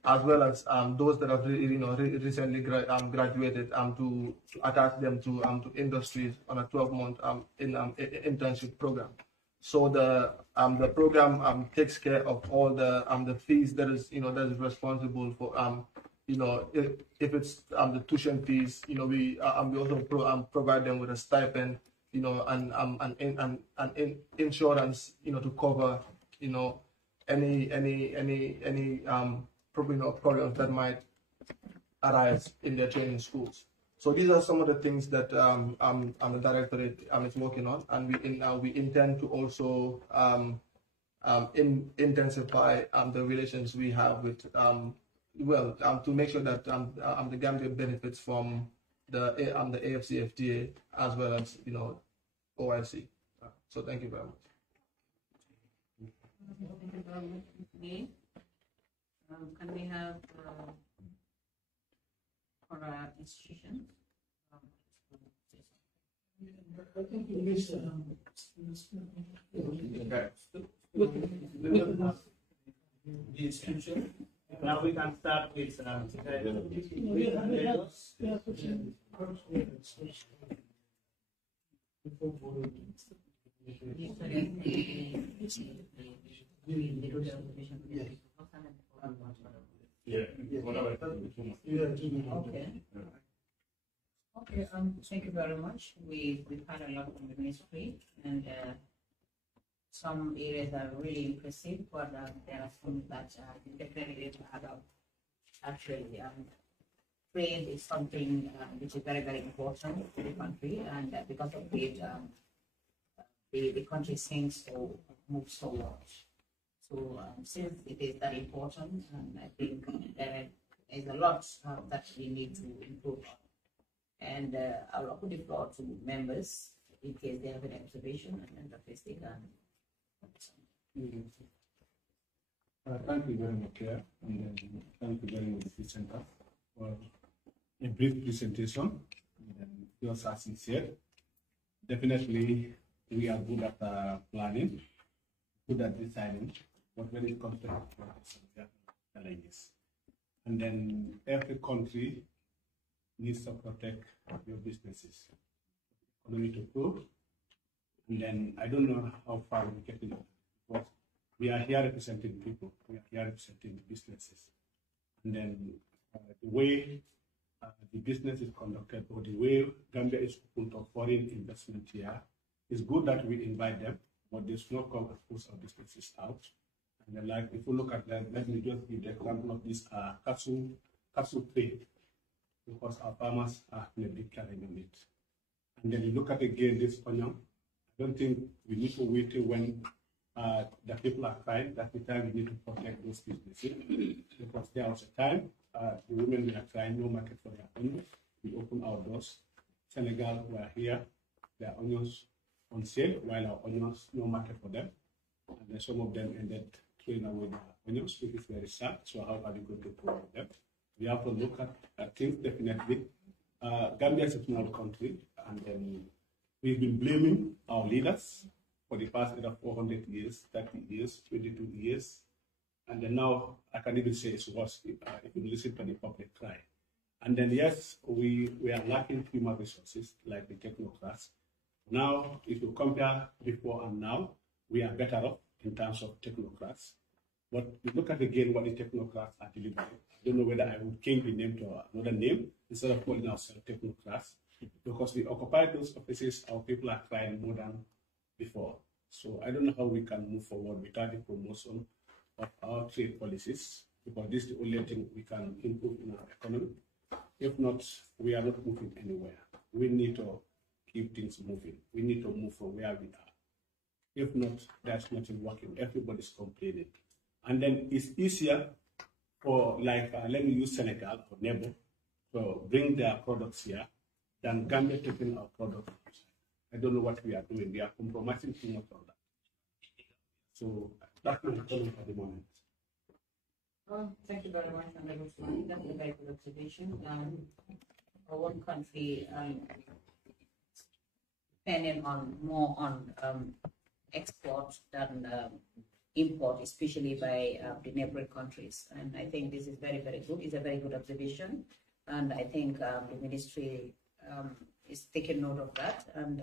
as well as those that have recently graduated to attach them to industries on a 12-month internship program. So the program takes care of all the fees that is that is responsible for if it's the tuition fees, we also provide them with a stipend, and insurance, to cover any problems that might arise in their training schools. So these are some of the things that the Directorate is working on, and we intend to also intensify the relations we have with to make sure that the Gambia benefits from the AFCFTA as well as OIC. So thank you very much. Thank you very much, Lee. Can we have for our institution? I think in this the institution. Now we can start with Okay. Okay, thank you very much. We've had a lot from the ministry, and some areas are really impressive, but there are some that definitely need to add up. Actually, trade is something which is very, very important to the country, and because of it, the country seems to move forward. So since it is that important, I think there is a lot that we need to improve on. And I will put the floor to members in case they have an observation and interface they can. Thank you very much, Chair, and thank you very much, the Center, for a brief presentation. Just as he said, definitely we are good at planning, good at designing, but when it comes to challenges. And then every country needs to protect your businesses, economy to grow. And then I don't know how far we get in, but we are here representing people, we are here representing the businesses. And then the way the business is conducted, or the way Gambia is open to foreign investment here, it's good that we invite them, but there's no come and push our businesses out. And then, like, if you look at that, let me just give the example of this cattle trade, because our farmers are in a big challenge in it. And then you look at again this onion, I don't think we need to wait till when the people are crying. That's the time we need to protect those businesses. Because there was a time the women were crying, no market for their onions. We opened our doors. Senegal were here, their onions on sale, while our onions, no market for them. And then some of them ended throwing away their onions, which is very sad. So how are we going to protect them? We have to look at things definitely. Gambia is a small country, and then we've been blaming our leaders for the past 400 years, 30 years, 22 years. And then now I can even say it's worse if you listen to the public cry. And then yes, we are lacking human resources like the technocrats. Now, if you compare before and now, we are better off in terms of technocrats. But you look at again what the technocrats are delivering. I don't know whether I would change the name to another name instead of calling ourselves technocrats, because we occupy those offices, our people are crying more than before. So I don't know how we can move forward without the promotion of our trade policies, because this is the only thing we can improve in our economy. If not, we are not moving anywhere. We need to keep things moving. We need to move from where we are. If not, there's nothing working. Everybody's complaining. And then it's easier for, like, let me use Senegal or neighbor to bring their products here than Gambia taking our products. I don't know what we are doing. We are compromising too much on that. So that's my comment at the moment. Thank you very much, Honorable Swami. That's a very good observation. For one country, depending on more on export than import, especially by the neighboring countries. And I think this is very, very good. It's a very good observation. And I think the ministry is taking note of that. And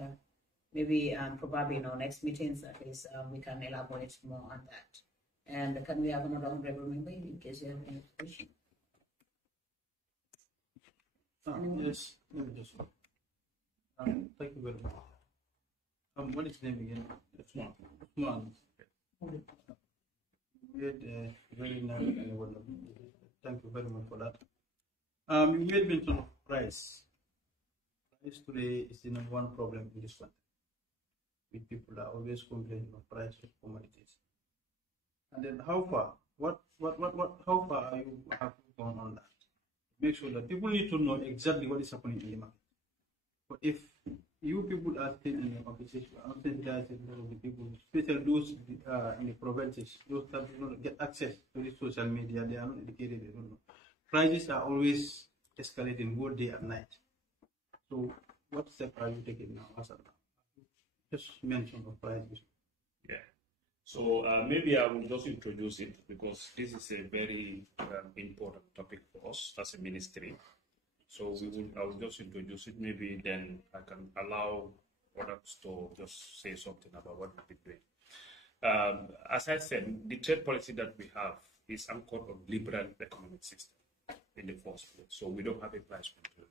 maybe probably in our next meetings, at least we can elaborate more on that. And can we have another honorable member in case you have any question? Yes, just one. Thank you very much. What is the name again? Usman. We had very nice and wonderful. Thank you very much for that. You made mention of price. Price today is the number one problem in this country. With people are always complaining of price of commodities. And then how far? How far have you gone on that? Make sure that people need to know exactly what is happening in the market. But if you people are still in the conversation, outside the people, especially those in the provinces, those that do not get access to the social media, they are not educated, they don't know. Prices are always escalating both day and night. So what step are you taking now? Just mention of prices. Yeah. So maybe I will just introduce it, because this is a very important topic for us as a ministry. So I will just introduce it. Maybe then I can allow others to just say something about what we've been doing. As I said, the trade policy that we have is anchored on liberal economic system in the first place. So we don't have a price control.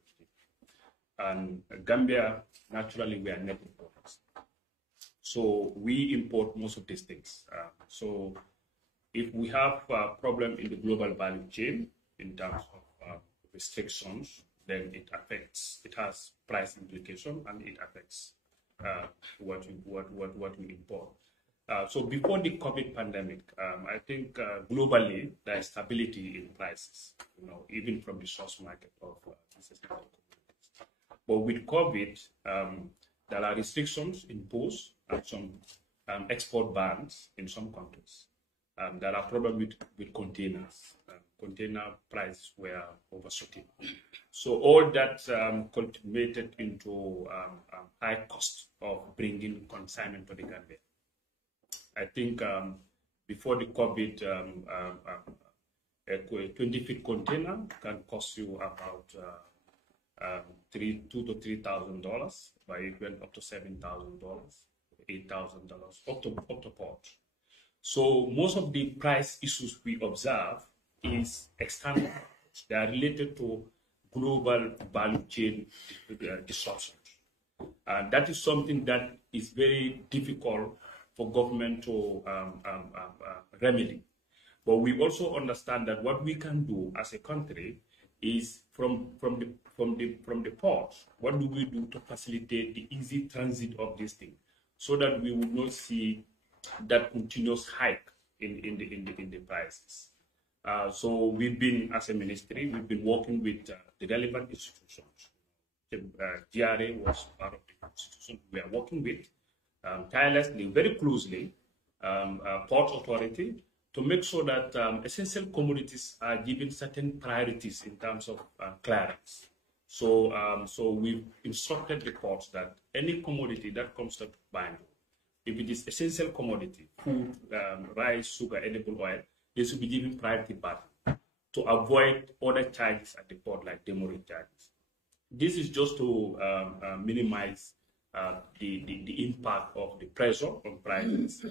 and Gambia, naturally, we are net importers. So we import most of these things. So if we have a problem in the global value chain in terms of restrictions, then it has price implication, and it affects what we import. So before the COVID pandemic, I think globally there is stability in prices, even from the source market of but with COVID, there are restrictions imposed and some export bans in some countries. There are problems with containers. Container prices were overshooting. So all that contributed into high cost of bringing consignment to the Gambia. I think before the COVID, a 20-feet container can cost you about $2,000 to $3,000, but it went up to $7,000, $8,000 up to port. So most of the price issues we observe is external. They are related to global value chain disruptions. And that is something that is very difficult for government to remedy. But we also understand that what we can do as a country is from the port, what do we do to facilitate the easy transit of this thing, so that we will not see that continuous hike in the prices. So we've been, as a ministry, we've been working with the relevant institutions. The GRA was part of the institution we are working with tirelessly, very closely, Port Authority, to make sure that essential commodities are given certain priorities in terms of clearance. So we've instructed the ports that any commodity that comes to Banjo, if it is essential commodity, food, rice, sugar, edible oil, they should be given priority button to avoid other charges at the port, like demurrage charges. This is just to minimize the impact of the pressure on prices.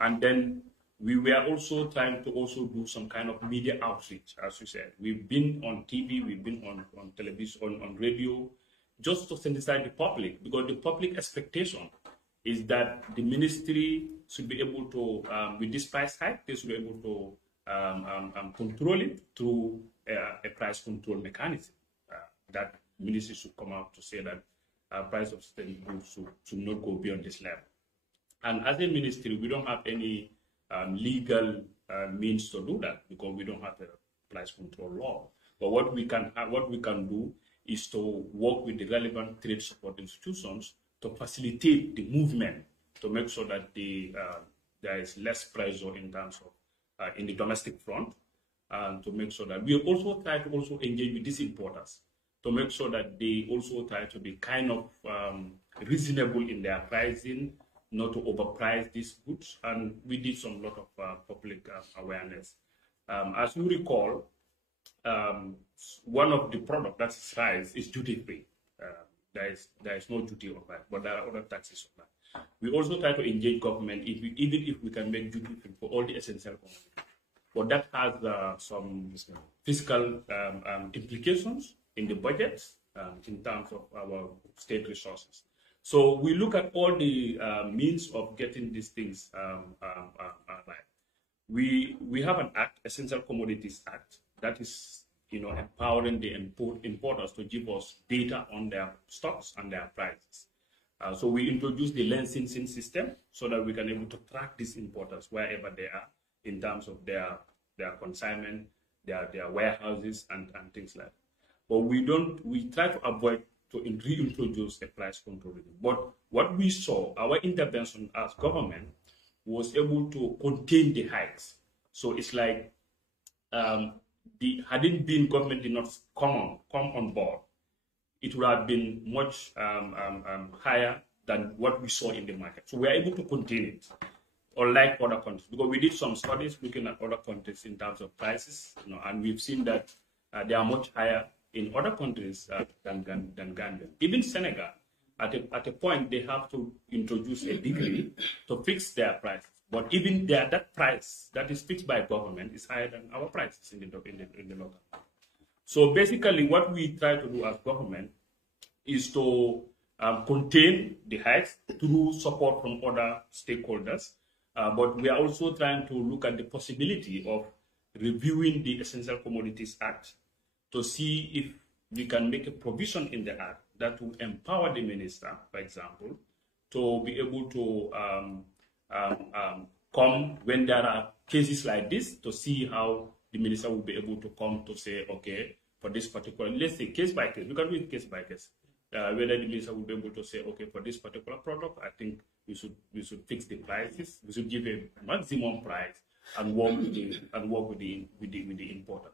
And then we were also trying to do some kind of media outreach, as you said. We've been on TV, we've been on television, on radio, just to sensitize the public, because the public expectation is that the ministry should be able to, with this price hike, they should be able to control it through a price control mechanism. That ministry should come out to say that price of certain goods should not go beyond this level. And as a ministry, we don't have any legal means to do that, because we don't have a price control law. But what we can do is to work with the relevant trade support institutions to facilitate the movement, to make sure that there is less pressure in terms of in the domestic front, and to make sure that we also try to engage with these importers, to make sure that they also try to be kind of reasonable in their pricing, not to overprice these goods. And we did some lot of public awareness. As you recall, one of the products that is rice is duty free. There is no duty on that, but there are other taxes on that. We also try to engage government, even if we can make duty free for all the essential commodities. But that has some fiscal implications in the budget in terms of our state resources. So we look at all the means of getting these things right. We have an act, Essential Commodities Act, that is empowering the importers to give us data on their stocks and their prices. So we introduced the licensing system so that we can able to track these importers wherever they are in terms of their consignment, their warehouses and things like that. But we try to avoid to reintroduce a price control. But what we saw, our intervention as government was able to contain the hikes. So it's like hadn't been government did not come on board, it would have been much higher than what we saw in the market. So we are able to contain it, unlike other countries, because we did some studies looking at other countries in terms of prices, and we've seen that they are much higher in other countries than Gambia. Even Senegal, at a point, they have to introduce a degree to fix their prices. But even that price that is fixed by government is higher than our prices in the local. So basically, what we try to do as government is to contain the hikes through support from other stakeholders. But we are also trying to look at the possibility of reviewing the Essential Commodities Act to see if we can make a provision in the act that will empower the minister, for example, to be able to come when there are cases like this, to see how the minister will be able to come to say, okay, for this particular, let's say case by case, we can do it case by case. Whether the minister will be able to say, okay, for this particular product, I think we should fix the prices. We should give a maximum price and work with the importer.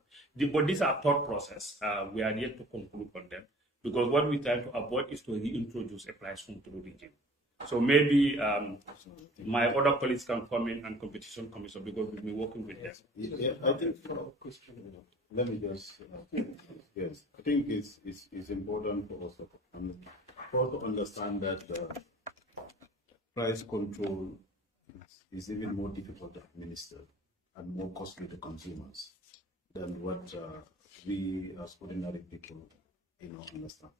But these are thought process. We are yet to conclude on them, because what we try to avoid is to reintroduce a price control regime. So maybe my other colleagues can come in and competition commission, because we've been working with them. Yeah, I think. Let me just. Yes, I think it's important for us to understand that price control is even more difficult to administer and more costly to consumers than what we as ordinary people, understand.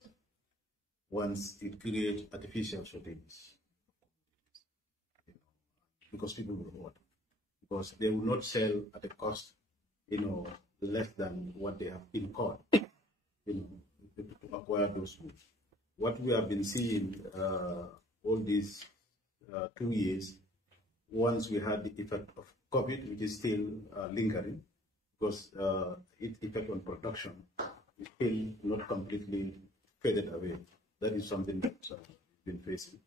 Once it creates artificial shortages, because people will order, because they will not sell at a cost, less than what they have incurred, to acquire those goods. What we have been seeing all these 2 years, once we had the effect of COVID, which is still lingering, because its effect on production is still not completely faded away. That is something that we've been facing.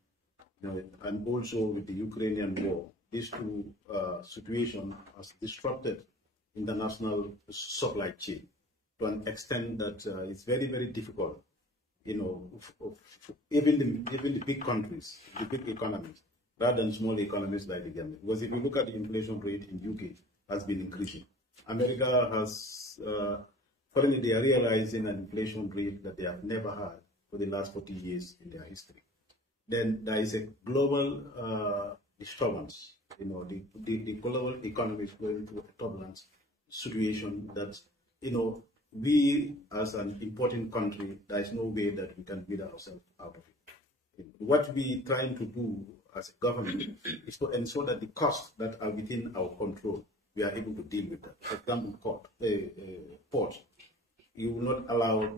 And also with the Ukrainian war, these two situations has disrupted international supply chain to an extent that it's very, very difficult, even the big countries, the big economies, rather than small economies like the Gambia. Because if you look at the inflation rate in UK, has been increasing. America has, currently they are realizing an inflation rate that they have never had for the last 40 years in their history. Then there is a global disturbance. The global economy is going through a turbulence situation that, we as an importing country, there is no way that we can build ourselves out of it. What we trying to do as a government is to ensure that the costs that are within our control, we are able to deal with that. For example, port, you will not allow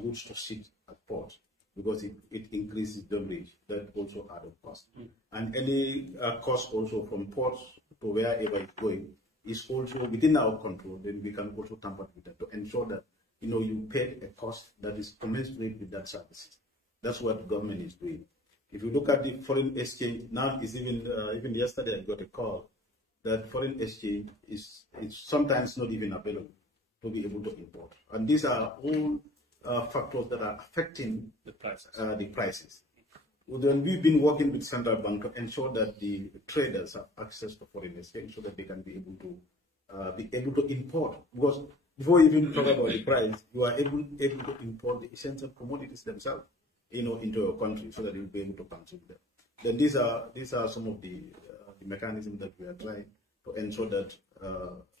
goods to sit at port, because it increases demurrage. That also add up cost. And any cost also from ports to wherever it's going is also within our control. Then we can also tamper with that to ensure that you pay a cost that is commensurate with that services. That's what the government is doing. If you look at the foreign exchange now, is even yesterday I got a call that foreign exchange is sometimes not even available to be able to import, and these are all factors that are affecting the prices. Then we've been working with central bank to ensure that the traders have access to foreign exchange so that they can be able to import. Because before you even talk about the price, you are able to import the essential commodities themselves, into your country so that you'll be able to consume them. Then these are some of the mechanisms that we are trying to ensure that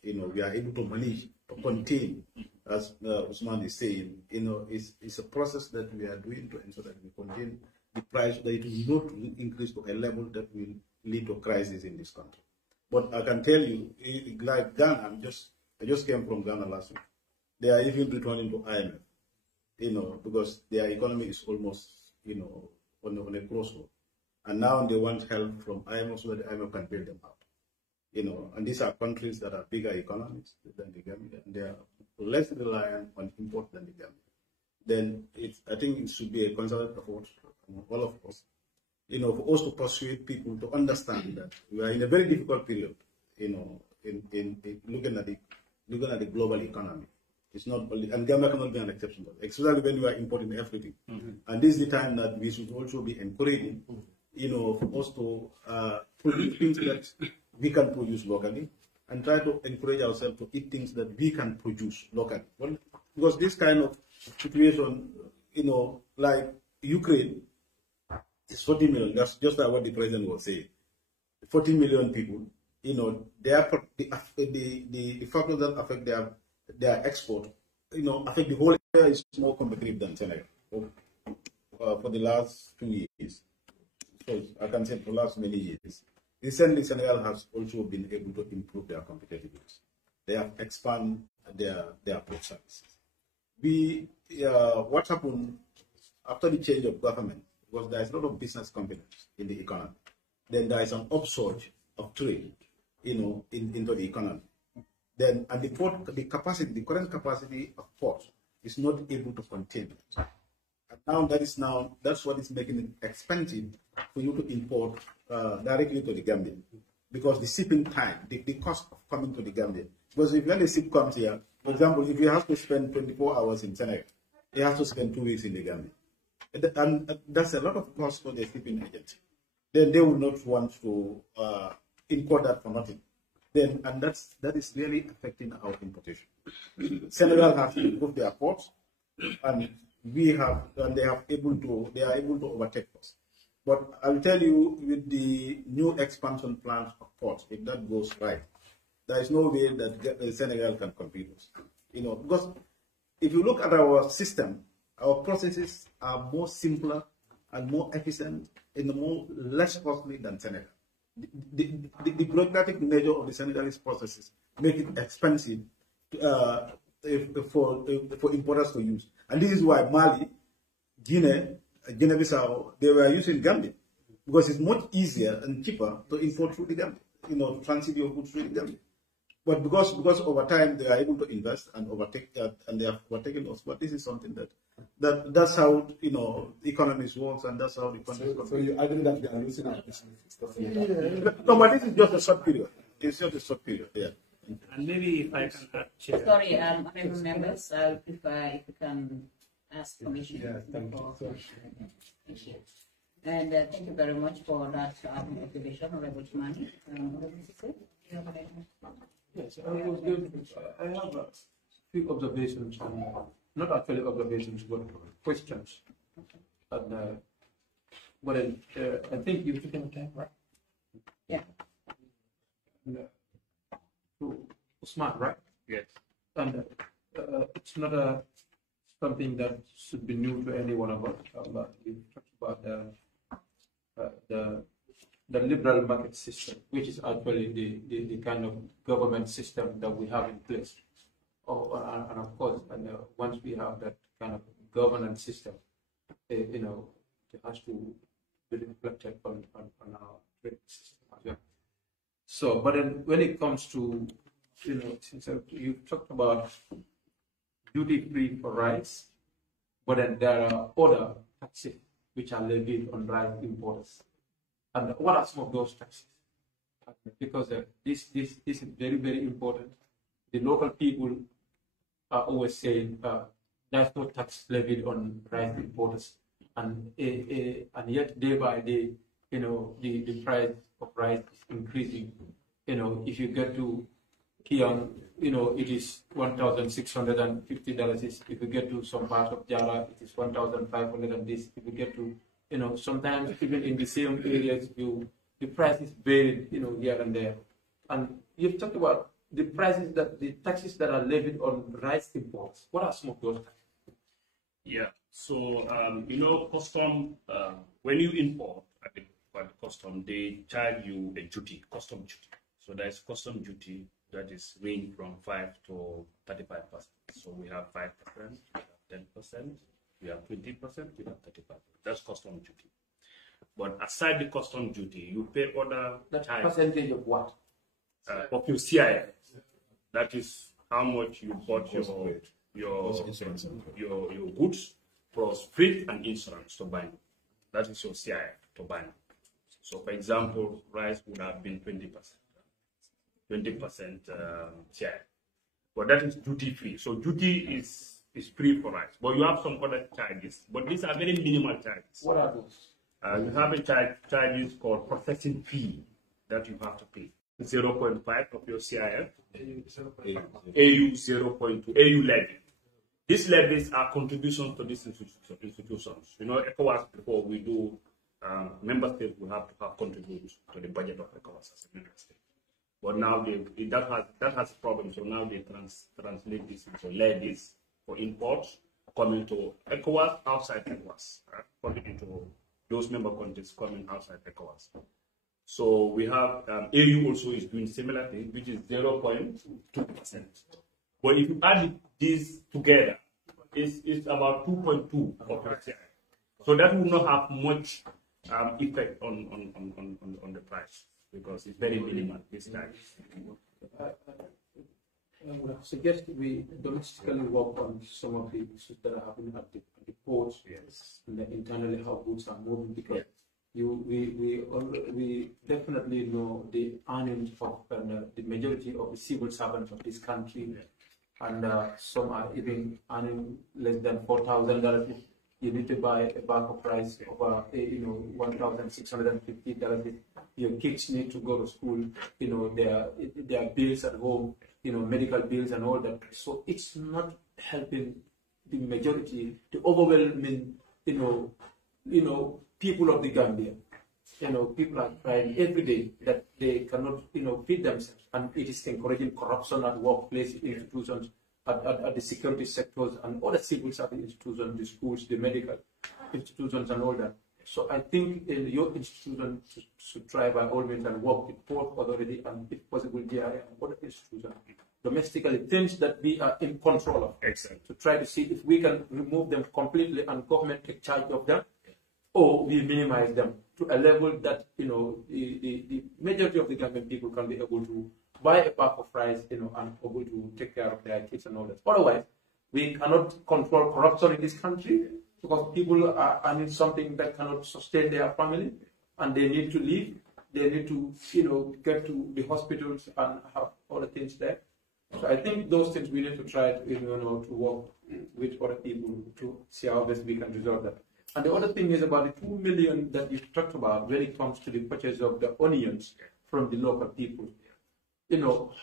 we are able to manage, to contain, as Usman is saying. It's a process that we are doing to ensure that we contain the price, that it will not increase to a level that will lead to crisis in this country. But I can tell you, like Ghana, I just came from Ghana last week. They are even returning to IMF, because their economy is almost, on a crossroad. And now they want help from IMF so that the IMF can bail them out. And these are countries that are bigger economies than the Gambia, and they are less reliant on import than the Gambia. Then I think it should be a concerted effort from all of us, for us to persuade people to understand that we are in a very difficult period, in looking at the global economy. It's not only, and Gambia cannot be an exception, especially when we are importing everything. And this is the time that we should also be encouraging, for us to produce things that we can produce locally, and try to encourage ourselves to eat things that we can produce locally. Well, because this kind of situation, like Ukraine, is 40 million. That's just like what the president was saying. 40 million people, the factors that affect their export, affect the whole area is more competitive than Senegal. for the last 2 years, so I can say for the last many years, recently Senegal has also been able to improve their competitiveness. They have expanded their port services. What happened after the change of government was there is a lot of business confidence in the economy. Then there is an upsurge of trade, into the economy. Then and the current capacity of port is not able to contain it. And that's what is making it expensive for you to import directly to the Gambia, because the shipping time, the cost of coming to the Gambia. Because if when the ship comes here, for example, if you have to spend 24 hours in Senegal, you have to spend 2 weeks in the Gambia. And that's a lot of cost for the shipping agency. Then they would not want to import that for nothing. And that is really affecting our importation. Senegal has to improve their ports, and they are able to overtake us. But I'll tell you, with the new expansion plans of ports, if that goes right, there is no way that Senegal can compete us. Because if you look at our system, our processes are more simpler and more efficient and less costly than Senegal. The bureaucratic nature of the Senegalese processes make it expensive for importers to use. And this is why Mali, Guinea-Bissau, they were using Gambia, because it's much easier and cheaper to import through the Gambia, to transit your goods through the Gambia. But because over time they are able to invest and overtake, and they have overtaken us. But this is something that's how economies works, and that's how the country. So you agree that they are losing our business? No, but this is just a short period. It's just a short period. Yeah. And maybe if I can add, Chair. Sorry, honorable members, if you can ask permission. Yes, thank you. Thank you. And thank you very much for that motivation, Honorable Chimani. Yes, I was going I have a few observations, not actually observations, but questions. And, but I think you're taking time, right? Yeah. And, to Usman, right? Yes. And it's not something that should be new to any one of us. We talked about the liberal market system, which is actually the kind of government system that we have in place. And of course, once we have that kind of governance system, it has to be reflected on our trade system as well. So, but then when it comes to, since you talked about duty-free for rice, but then there are other taxes which are levied on rice importers. And what are some of those taxes? Because this is very, very important. The local people are always saying there's no tax levied on rice importers, and yet day by day, the price of rice is increasing. If you get to Kiang, it is $1,650. If you get to some part of Java, it is 1,500, and this. If you get to sometimes even in the same areas, the price is varied, here and there. And you've talked about the taxes that are levied on rice imports. What are some of those taxes? Yeah. So custom when you import, I think by the custom, they charge you a duty, custom duty. So there's custom duty that is range from 5 to 35%. So we have 5%, we have 10%. We have 20%, we have 35%. That's custom duty. But aside the custom duty, you pay other percentage of what? Of your CIF. That is how much you bought your goods plus freight and insurance to buy. That is your CIF to buy. So, for example, rice would have been 20%. 20% CIF. But that is duty free. So duty is free for rice, but you have some other charges, but these are very minimal charges. What are those? You have a charges called processing fee that you have to pay. 0.5 of your CIF, AU 0.2, AU levy. These levies are contributions to these institutions. ECOWAS, before we do, member states will have to contribute to the budget of ECOWAS as a member state. But now that has a problem, so now they translate this into levies for imports coming to ECOWAS, outside ECOWAS, coming into those member countries coming outside ECOWAS. So we have AU also is doing similar thing, which is 0.2%. But if you add these together, it's about 2.2 of LTI. So that will not have much effect on the price because it's very minimal this time. I would suggest we domestically work on some of the issues that are happening at the ports, and internally how goods are moving, because we definitely know the earnings of the majority of the civil servants of this country, and some are even earning less than $4,000. You need to buy a bag of rice of $1,650. Your kids need to go to school. Their bills at home, medical bills and all that. So it's not helping the majority, the overwhelming, people of the Gambia. People are crying every day that they cannot, feed themselves, and it is encouraging corruption at workplace institutions, at the security sectors and other civil service institutions, the schools, the medical institutions and all that. So I think your institution should try by all means and work with Port Authority and if possible GRA and other institutions domestically, things that we are in control of. Excellent. To try to see if we can remove them completely and government take charge of them, or we minimize them to a level that the majority of the Gambian people can be able to buy a pack of rice, and able to take care of their kids and all that. Otherwise, we cannot control corruption in this country because people are earning something that cannot sustain their family, and they need to live. They need to, get to the hospitals and have other things there. So I think those things we need to try to, to work with other people to see how best we can resolve that. And the other thing is about the 2 million that you talked about when it comes to the purchase of the onions from the local people.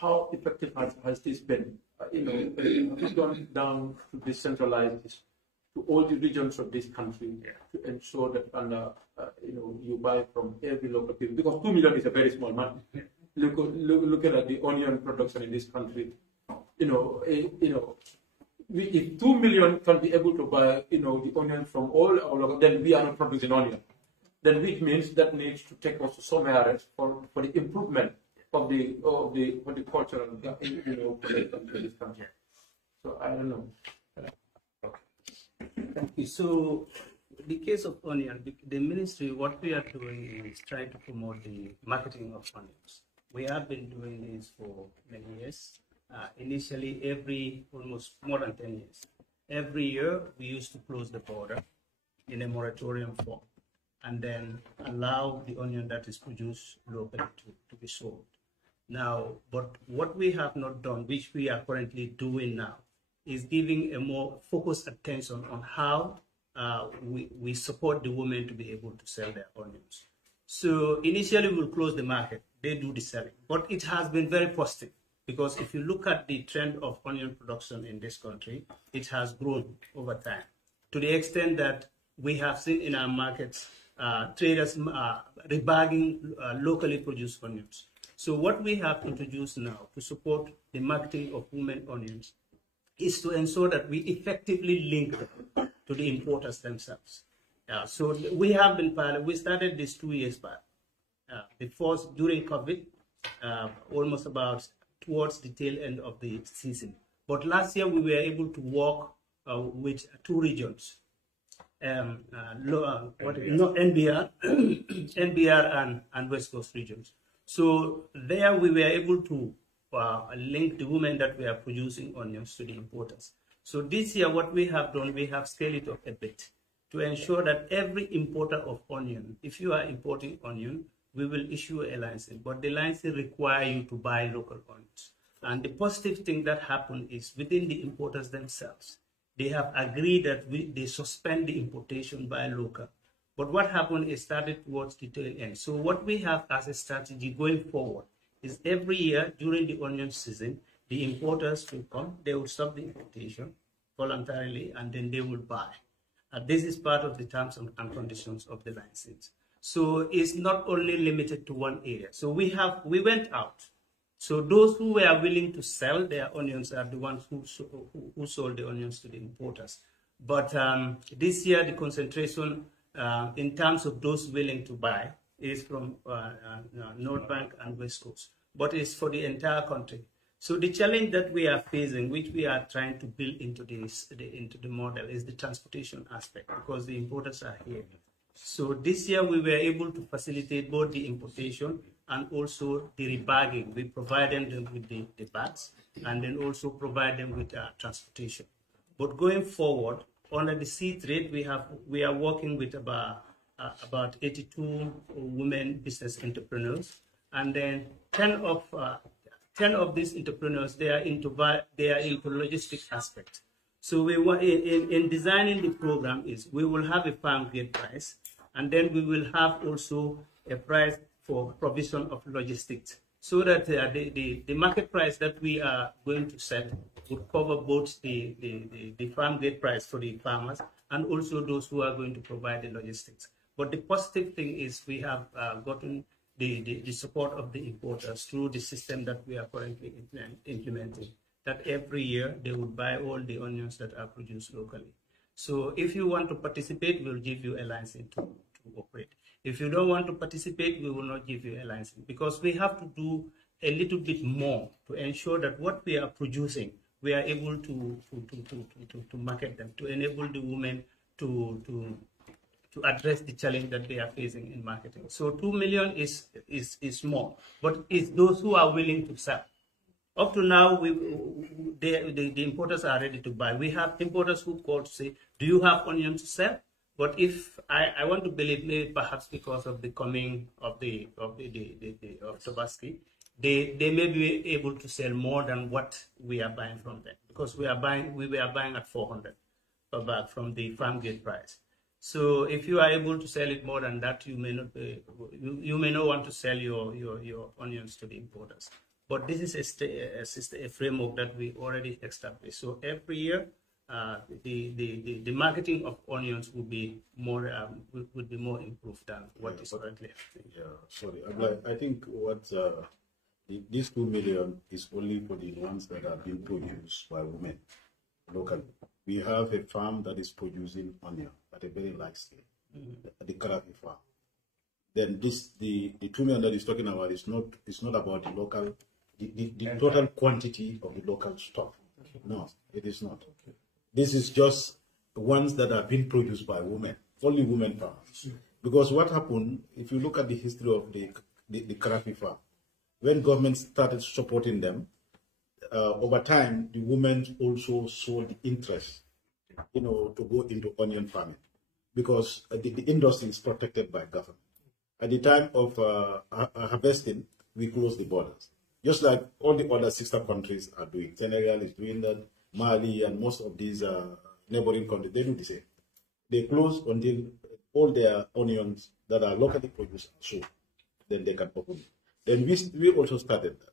How effective has this been? Have you gone down to decentralize this to all the regions of this country to ensure that you buy from every local people? Because 2 million is a very small money. Look at the onion production in this country. If 2 million can be able to buy, the onion from all our local, then we are not producing onion. Then which means that needs to take us to somewhere else for the improvement of the horticultural, production in this country. So I don't know. Thank you. So, the case of onion, the ministry, what we are doing is trying to promote the marketing of onions. We have been doing this for many years. Initially, almost more than 10 years. Every year, we used to close the border in a moratorium form and then allow the onion that is produced locally to be sold. Now, but what we have not done, which we are currently doing now, is giving a more focused attention on how we support the women to be able to sell their onions. So initially we'll close the market, they do the selling, but it has been very positive because if you look at the trend of onion production in this country, it has grown over time to the extent that we have seen in our markets traders rebagging locally produced onions. So what we have introduced now to support the marketing of women onions is to ensure that we effectively link them to the importers themselves. So we have been pilot. We started this 2 years back. The first during COVID, almost about towards the tail end of the season. But last year we were able to work with 2 regions, NBR, NBR and West Coast regions. So there we were able to link the women that we are producing onions to the importers. So this year what we have done, we have scaled it up a bit to ensure that every importer of onion, if you are importing onion, we will issue a license, but the license require you to buy local onions. And the positive thing that happened is within the importers themselves, they have agreed that they suspend the importation by local. But what happened is started towards the tail end. So what we have as a strategy going forward is every year during the onion season, the importers will come, they will stop the importation voluntarily, and then they will buy. This is part of the terms and conditions of the license. So it's not only limited to one area. So we went out. So those who were willing to sell their onions are the ones who sold the onions to the importers. But this year, the concentration in terms of those willing to buy is from North Bank and West Coast, but it's for the entire country. So the challenge that we are facing, which we are trying to build into into the model, is the transportation aspect, because the importers are here. So this year we were able to facilitate both the importation and also the rebagging. We provided them with the bags and then also provide them with transportation. But going forward, under the sea trade, we are working with about 82 women business entrepreneurs, and then 10 of these entrepreneurs, they are into logistic aspect. So we in designing the program we will have a farm gate price, and then we will have also a price for provision of logistics, so that the market price that we are going to set would cover both the farm gate price for the farmers and also those who are going to provide the logistics. But the positive thing is we have gotten the support of the importers through the system that we are currently implementing, that every year they will buy all the onions that are produced locally. So if you want to participate, we'll give you a license to operate. If you don't want to participate, we will not give you a license, because we have to do a little bit more to ensure that what we are producing, we are able to market them, to enable the women to address the challenge that they are facing in marketing. So 2 million is small, but it's those who are willing to sell. Up to now, the importers are ready to buy. We have importers who call to say, do you have onions to sell? But if I want to believe, maybe perhaps because of the coming of Tobaski, they may be able to sell more than what we are buying from them, because we were buying at 400 per bag from the farm gate price. So if you are able to sell it more than that, you may not want to sell your onions to the importers. But this is a framework that we already established. So every year, the marketing of onions would be more improved than what is currently happening. Yeah, sorry, I think what this 2 million is only for the ones that are being produced by women locally. We have a farm that is producing onion at a very large scale, the Karafi farm. Then the 2 million that he's talking about is not about the local, the total quantity of the local stock. No, it is not. This is just the ones that are being produced by women, only women farmers. Because what happened, if you look at the history of the Karafi farm, when government started supporting them, over time, the women also showed interest, to go into onion farming, because the industry is protected by government. At the time of harvesting, we closed the borders, just like all the other sister countries are doing. Senegal is doing that, Mali and most of these neighboring countries, they do the same. They close until all their onions that are locally produced are sold. Then they can open it. Then we also started that.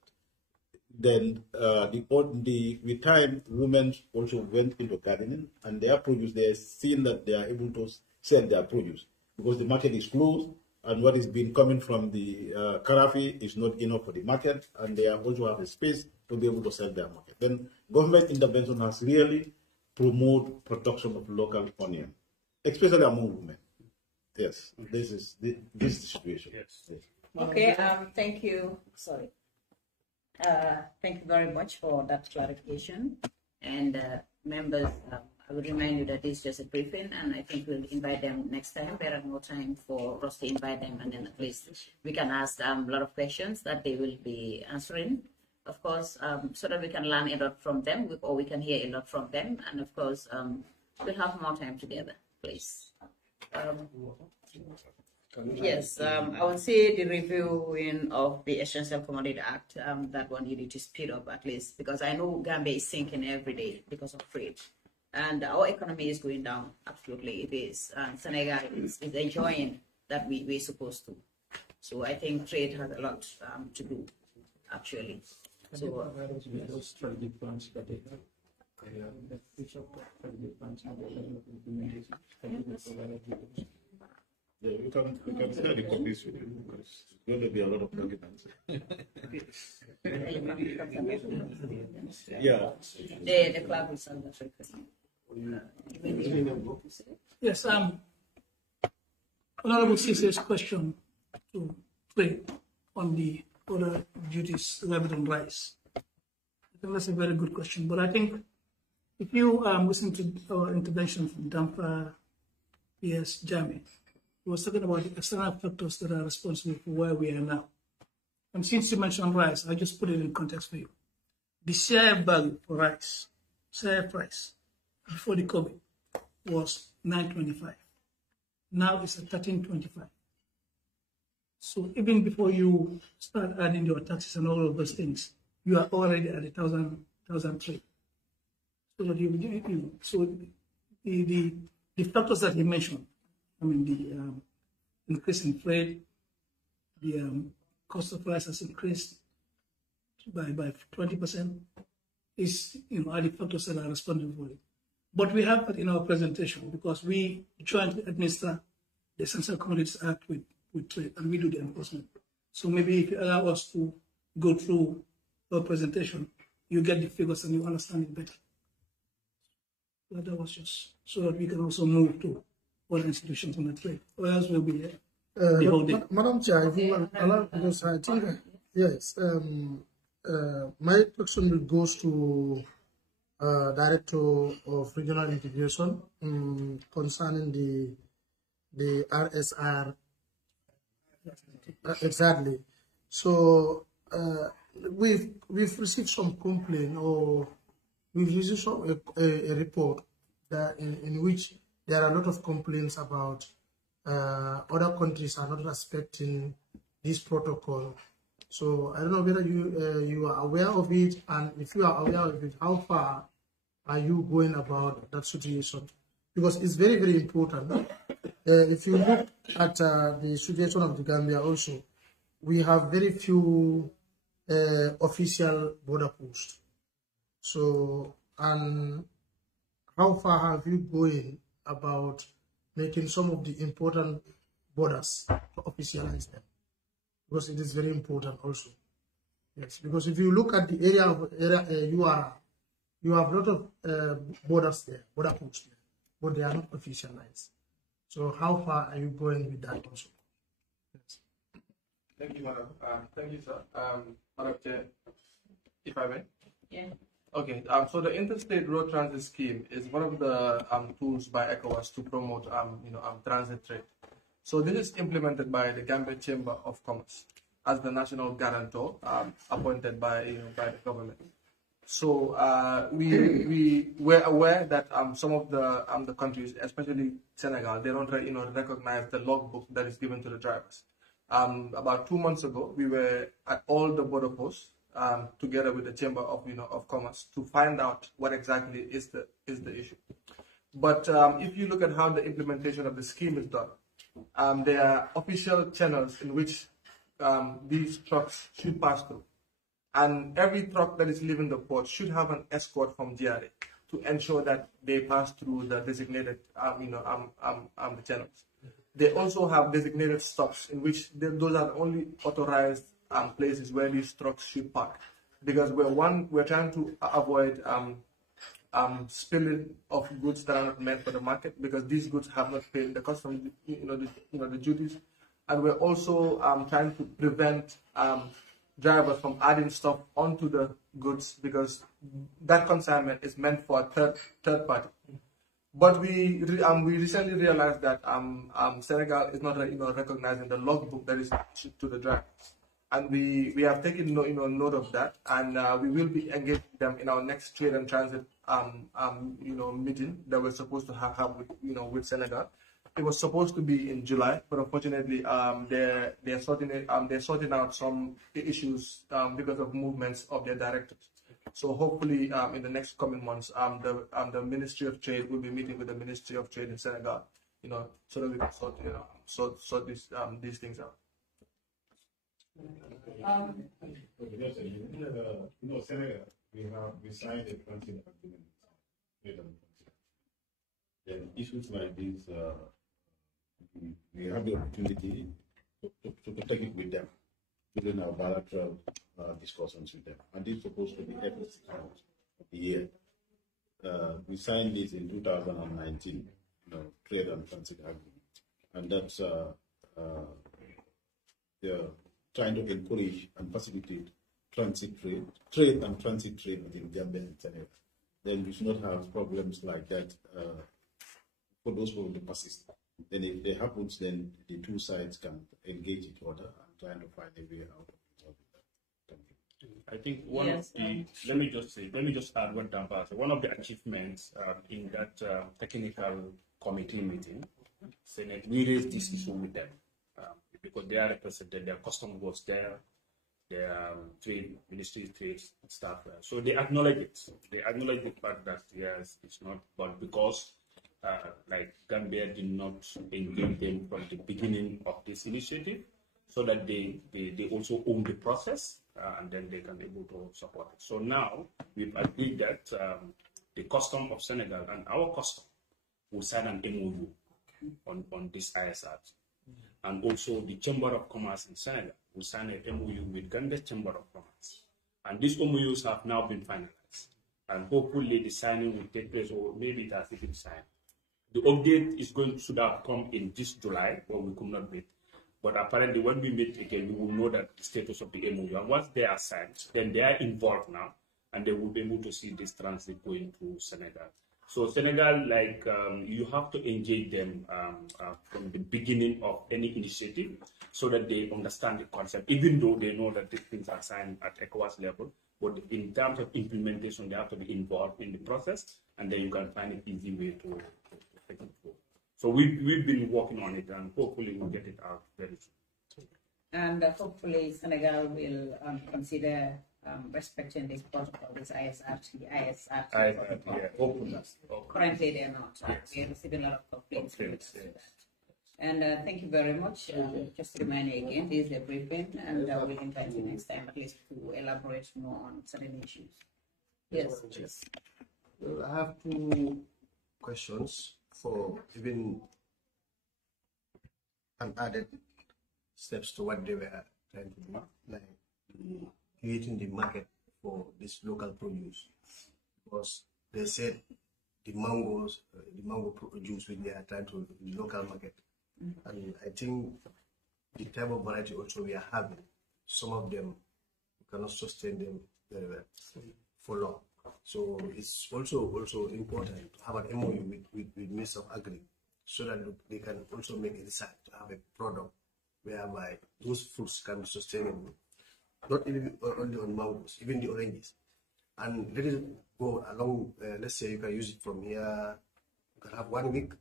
Then with time, women also went into gardening, and their produce, they're seeing that they are able to sell their produce, because the market is closed, and what is being coming from the Karafi is not enough for the market, and they also have a space to be able to sell their market. Then government intervention has really promoted production of local onion, especially among women. Yes, this is the situation. Yes. Okay, thank you. Sorry. Thank you very much for that clarification. And members, I will remind you that this is just a briefing, and I think we'll invite them next time. There are more time for us to invite them, and then at least we can ask a lot of questions that they will be answering, of course, so that we can learn a lot from them, or we can hear a lot from them, and of course, we'll have more time together, please. Yes, I would say the reviewing of the Essential Commodity Act, that one you need to speed up at least, because I know Gambia is sinking every day because of trade. And our economy is going down, absolutely it is. And Senegal is enjoying that we're supposed to. So I think trade has a lot to do, actually. So, yeah, we can share the copies with you, because there's going to be a lot of documents. Yeah. The club will sell that. Yes, Honorable CC's question to trade on the other duties levied on rice. I think that's a very good question, but I think if you listen to our intervention from Dampa PS Jami, he was talking about the external factors that are responsible for where we are now. And since you mentioned rice, I just put it in context for you. The share value for rice, share price, before the COVID was 9.25. Now it's at 13.25. So even before you start adding your taxes and all of those things, you are already at 1,003. So that the factors that he mentioned, I mean the increase in trade, the cost of rice has increased by 20%, is are the factors that are responsible for it. But we have that in our presentation because we jointly administer the Essential Commodities Act with trade, and we do the enforcement. So maybe if you allow us to go through our presentation, you get the figures and you understand it better. But that was just so that we can also move to other institutions on the trade, or else we'll be here the whole day. Madam Chair, if you allow, because I think, yes, my question goes to Director of Regional Integration concerning the RSR. Exactly. So we've received some complaint, or we've received a report that in which there are a lot of complaints about other countries are not respecting this protocol. So I don't know whether you are aware of it, and if you are aware of it, how far are you going about that situation? Because it's very, very important. If you look at the situation of the Gambia also, we have very few official border posts. So, and how far have you going about making some of the important borders to officialize them? Because it is very important also. Yes, because if you look at the area of URR, you have a lot of borders there, border posts there, but they are not officialized. So how far are you going with that also? Yes. Thank you, Madam. Thank you, sir. Madam Chair, if I may. Yeah. Okay. So the Interstate Road Transit Scheme is one of the tools by ECOWAS to promote, transit trade. So this is implemented by the Gambia Chamber of Commerce as the national guarantor, appointed by the government. So we were aware that some of the countries, especially Senegal, they don't recognize the logbook that is given to the drivers. About 2 months ago, we were at all the border posts together with the Chamber of Commerce to find out what exactly is the issue. But if you look at how the implementation of the scheme is done, there are official channels in which these trucks should pass through. And every truck that is leaving the port should have an escort from GRA to ensure that they pass through the designated the channels. They also have designated stops in which those are the only authorized places where these trucks should park. Because we're trying to avoid spilling of goods that are not meant for the market, because these goods have not paid the customs, the duties, and we're also trying to prevent drivers from adding stuff onto the goods, because that consignment is meant for a third party. But we recently realized that Senegal is not recognizing the logbook that is issued to the drivers. And we have taken note of that, and we will be engaging them in our next trade and transit meeting that we're supposed to have with Senegal. It was supposed to be in July, but unfortunately they're sorting out some issues because of movements of their directors. So hopefully in the next coming months, the Ministry of Trade will be meeting with the Ministry of Trade in Senegal, so that we can sort these things out. Senegal, we signed a transit agreement. Then issues like this, we have the opportunity to take it with them within our bilateral discussions with them. And this is supposed to be every 6 months of the year. we signed this in 2019, trade and transit agreement, and that's they're trying to encourage and facilitate trade and transit trade within Gambia and Senegal. Then we should not have problems like that for those who will persist. Then if it happens, then the two sides can engage each other and try to find a way out of resolving that. Thank you. I think one of the, let me just add what Dampa said. One of the achievements in that technical committee meeting, Senate, we raised this issue with them because they are represented, their custom was there, their trade, ministry trade staff. So they acknowledge it. They acknowledge the fact that yes, it's not, but because like Gambia did not engage them from the beginning of this initiative, so that they also own the process and then they can be able to support it. So now we've agreed that the custom of Senegal and our custom will sign an MOU on this ISR. And also the Chamber of Commerce in Senegal will sign a MOU with Gambia Chamber of Commerce. And these MOUs have now been finalized. And hopefully the signing will take place, or maybe it has been signed. The update should have come in this July, but we could not meet. But apparently when we meet again, we will know that the status of the MOU. And once they are signed, then they are involved now, and they will be able to see this transit going to Senegal. So Senegal, like you have to engage them from the beginning of any initiative so that they understand the concept, even though they know that these things are signed at ECOWAS level. But in terms of implementation, they have to be involved in the process, and then you can find an easy way to take it forward. So we've been working on it, and hopefully we'll get it out very soon. And hopefully Senegal will consider respecting this protocol, this ISRT. Yeah, hopefully. Currently they're not. We are receiving a lot of complaints with that. And thank you very much. Just to remind you again, this is a briefing, and we'll invite you next time at least to elaborate more on certain issues. Yes, yes. Well, I have two questions for even an added steps to what they were trying to do, like creating the market for this local produce, because they said the mango produce which they are trying to the local market, and I think the type of variety also we are having, some of them we cannot sustain them very well for long. So it's also important to have an MOU with Minister of Agri, so that they can also make a decide to have a product whereby those fruits can be sustainable. Not even only on mangoes, even the oranges. And let it go along, let's say you can use it from here, you can have 1 week.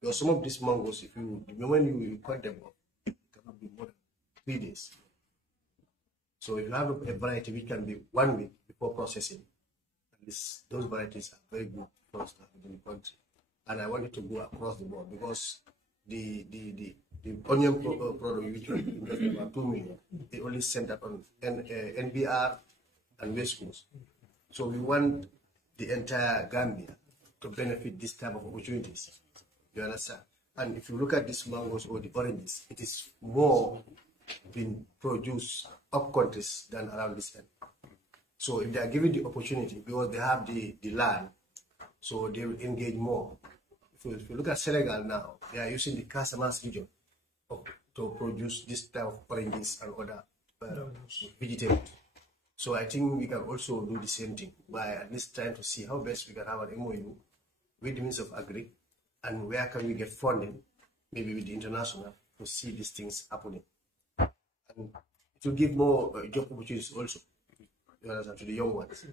Because some of these mangoes, if you, the moment you cut them off, it cannot be more than 3 days. So if you have a variety which can be 1 week before processing, at least those varieties are very good for us to have in the country. And I wanted to go across the board because the onion product which we invested about 2 million, they only centered on NBR and West Coast. So we want the entire Gambia to benefit this type of opportunities. You understand? And if you look at these mangoes or the oranges, it is more being produced up countries than around this end. So if they are given the opportunity, because they have the land, so they will engage more. If you look at Senegal now, they are using the Casamance region to produce this type of oranges and other vegetables. So I think we can also do the same thing by at least trying to see how best we can have an MOU with the Ministry of Agri, and where can we get funding, maybe with the international, to see these things happening. And it will give more job opportunities also to the young ones.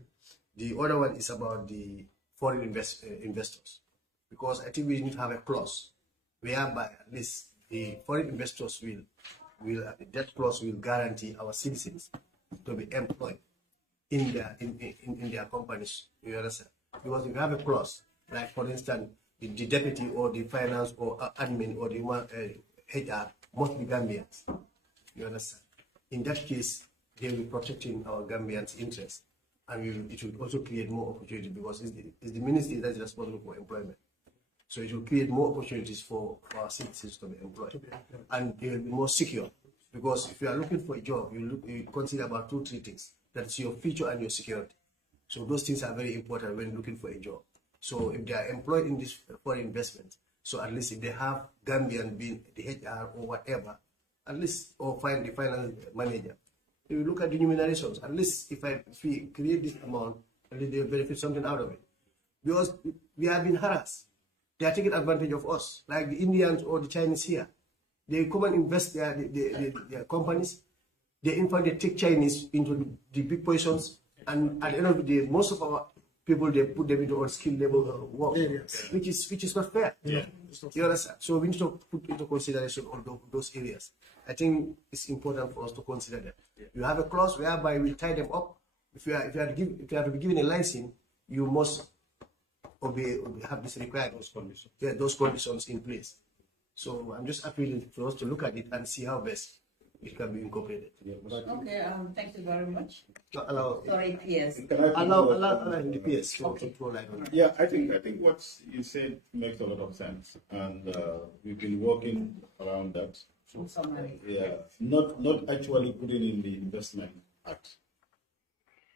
The other one is about the foreign investors, because I think we need to have a clause whereby at least the foreign investors that clause will guarantee our citizens to be employed in their companies. You understand? Because if you have a clause, like for instance, the deputy or the finance or admin or the HR must be Gambians. You understand? In that case, they will be protecting our Gambians' interests, and it will also create more opportunity, because it's the ministry that is responsible for employment. So it will create more opportunities for our citizens to be employed, and they will be more secure. Because if you are looking for a job, you consider about 2-3 things. That's your future and your security. So those things are very important when looking for a job. So if they are employed in this foreign investment, so at least if they have Gambian being the HR or whatever, at least, or find the finance manager. If you look at the remunerations, at least if we create this amount, at least they benefit something out of it. Because we have been harassed. They are taking advantage of us, like the Indians or the Chinese here. They come and invest their companies. They in fact they take Chinese into the big positions, and at the end of the day, most of our people, they put them into unskilled labor work, which is not fair. Yeah. You understand? So we need to put into consideration all those areas. I think it's important for us to consider that. You have a clause whereby we tie them up. If you have to be given a license, you must obey or have this required those conditions in place. So I'm just appealing for us to look at it and see how best it can be incorporated. Okay, thank you very much. Allow, sorry, PS. Allow the PS. Okay. Yeah, I think what you said makes a lot of sense, and we've been working around that. Yeah, not actually putting in the investment act.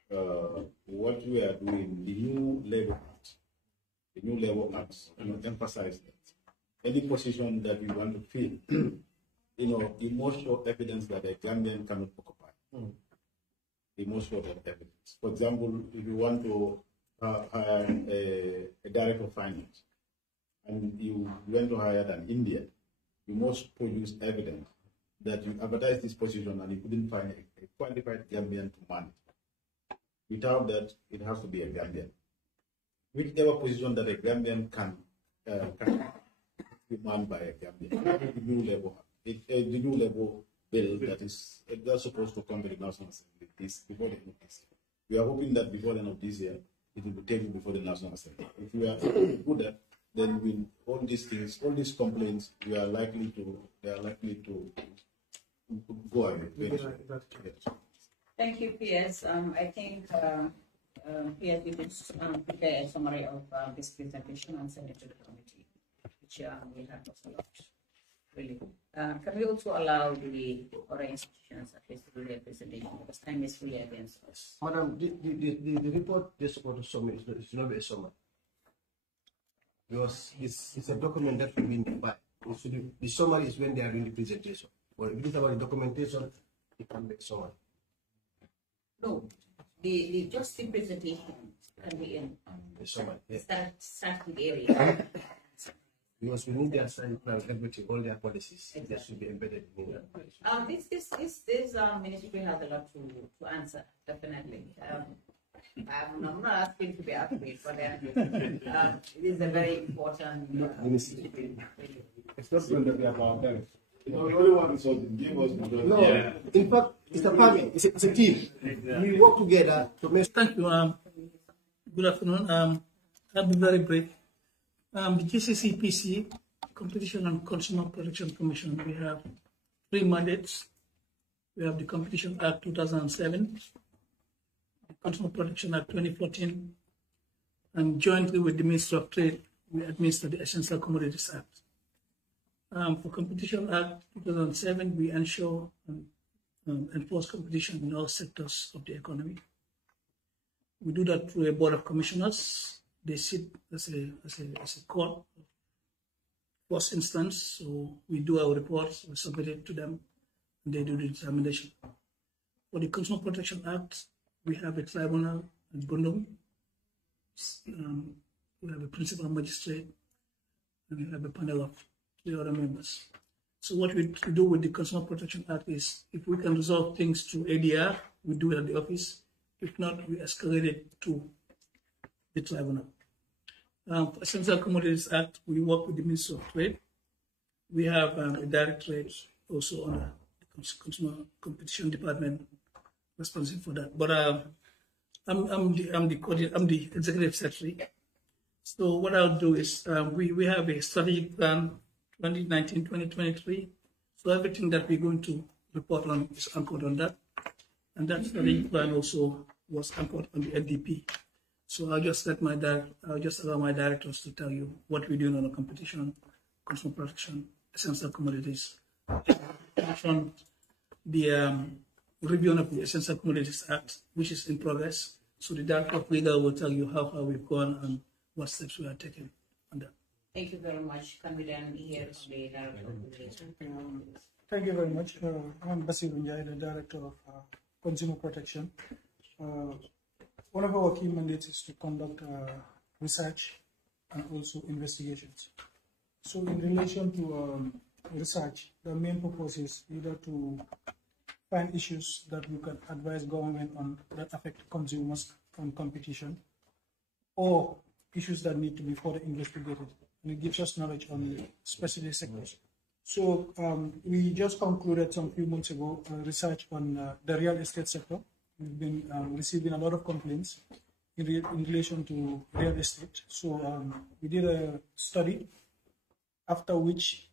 What we are doing, the new labor act, emphasize that any position that we want to fill, it must show evidence that a Gambian cannot occupy. It must show that evidence. For example, if you want to hire a director of finance, and you went to hire an Indian, you must produce evidence that you advertised this position and you couldn't find a qualified Gambian to man it. Without that, it has to be a Gambian. Whichever position that a Gambian can be manned by a Gambian. The new labor bill that's supposed to come to the National Assembly before the end of this year. We are hoping that before the end of this year, it will be taken before the National Assembly. If we are good at, then with all these things, all these complaints, they are likely to go away. Thank you, PS. I think PS, you could prepare a summary of this presentation and send it to the committee, which will help us a lot. Really. Can we also allow the other institutions at least to do their presentation, because time is really against us? Madam, the report they're supposed to submit is not a summary. Because it's a document that will be in the file. The summary is when they are doing the presentation. Or if it is about the documentation, it can be a summary. No, just the presentation can be in the summary. Starting area. Because we need their sign plan, everything, all their policies. Exactly. That should be embedded in that. This ministry has a lot to answer, definitely. I'm not asking to be accurate, but it is a very important ministry. It's not going to be about that. The only one is to give us no, in fact, it's a family, it's a team. Exactly. We work together to make. Thank you. Good afternoon. I'll be very brief. The Gccpc, Competition and Consumer Protection Commission, we have 3 mandates. We have the Competition Act 2007, the Consumer Protection Act 2014, and jointly with the Ministry of Trade, we administer the Essential Commodities Act. For Competition Act 2007, we ensure and enforce competition in all sectors of the economy. We do that through a board of commissioners. They sit as a court, first instance. So we do our reports, we submit it to them, and they do the determination. For the Consumer Protection Act, we have a tribunal in Bundung. We have a principal magistrate, and we have a panel of 3 other members. So what we do with the Consumer Protection Act is, if we can resolve things through ADR, we do it at the office. If not, we escalate it to the tribunal. For Essential Commodities Act, we work with the Ministry of Trade. We have a directorate also on the Consumer Competition Department responsible for that. But I'm the executive secretary. So what I'll do is we have a strategic plan 2019-2023. So everything that we're going to report on is anchored on that. And that strategic plan also was anchored on the NDP. So I'll just allow my directors to tell you what we're doing on the competition, consumer protection, essential commodities, the review of the Essential Commodities Act, which is in progress. So the Director of Legal will tell you how far we've gone and what steps we are taking on that. Thank you very much. Can we then hear from the Director of Legal? Thank you very much. I'm Basir Unjai, the Director of Consumer Protection. One of our key mandates is to conduct research and also investigations. So in relation to research, the main purpose is either to find issues that we can advise government on that affect consumers and competition, or issues that need to be further investigated. And it gives us knowledge on specific sectors. So we just concluded some few months ago research on the real estate sector. We've been receiving a lot of complaints in relation to real estate. So we did a study, after which,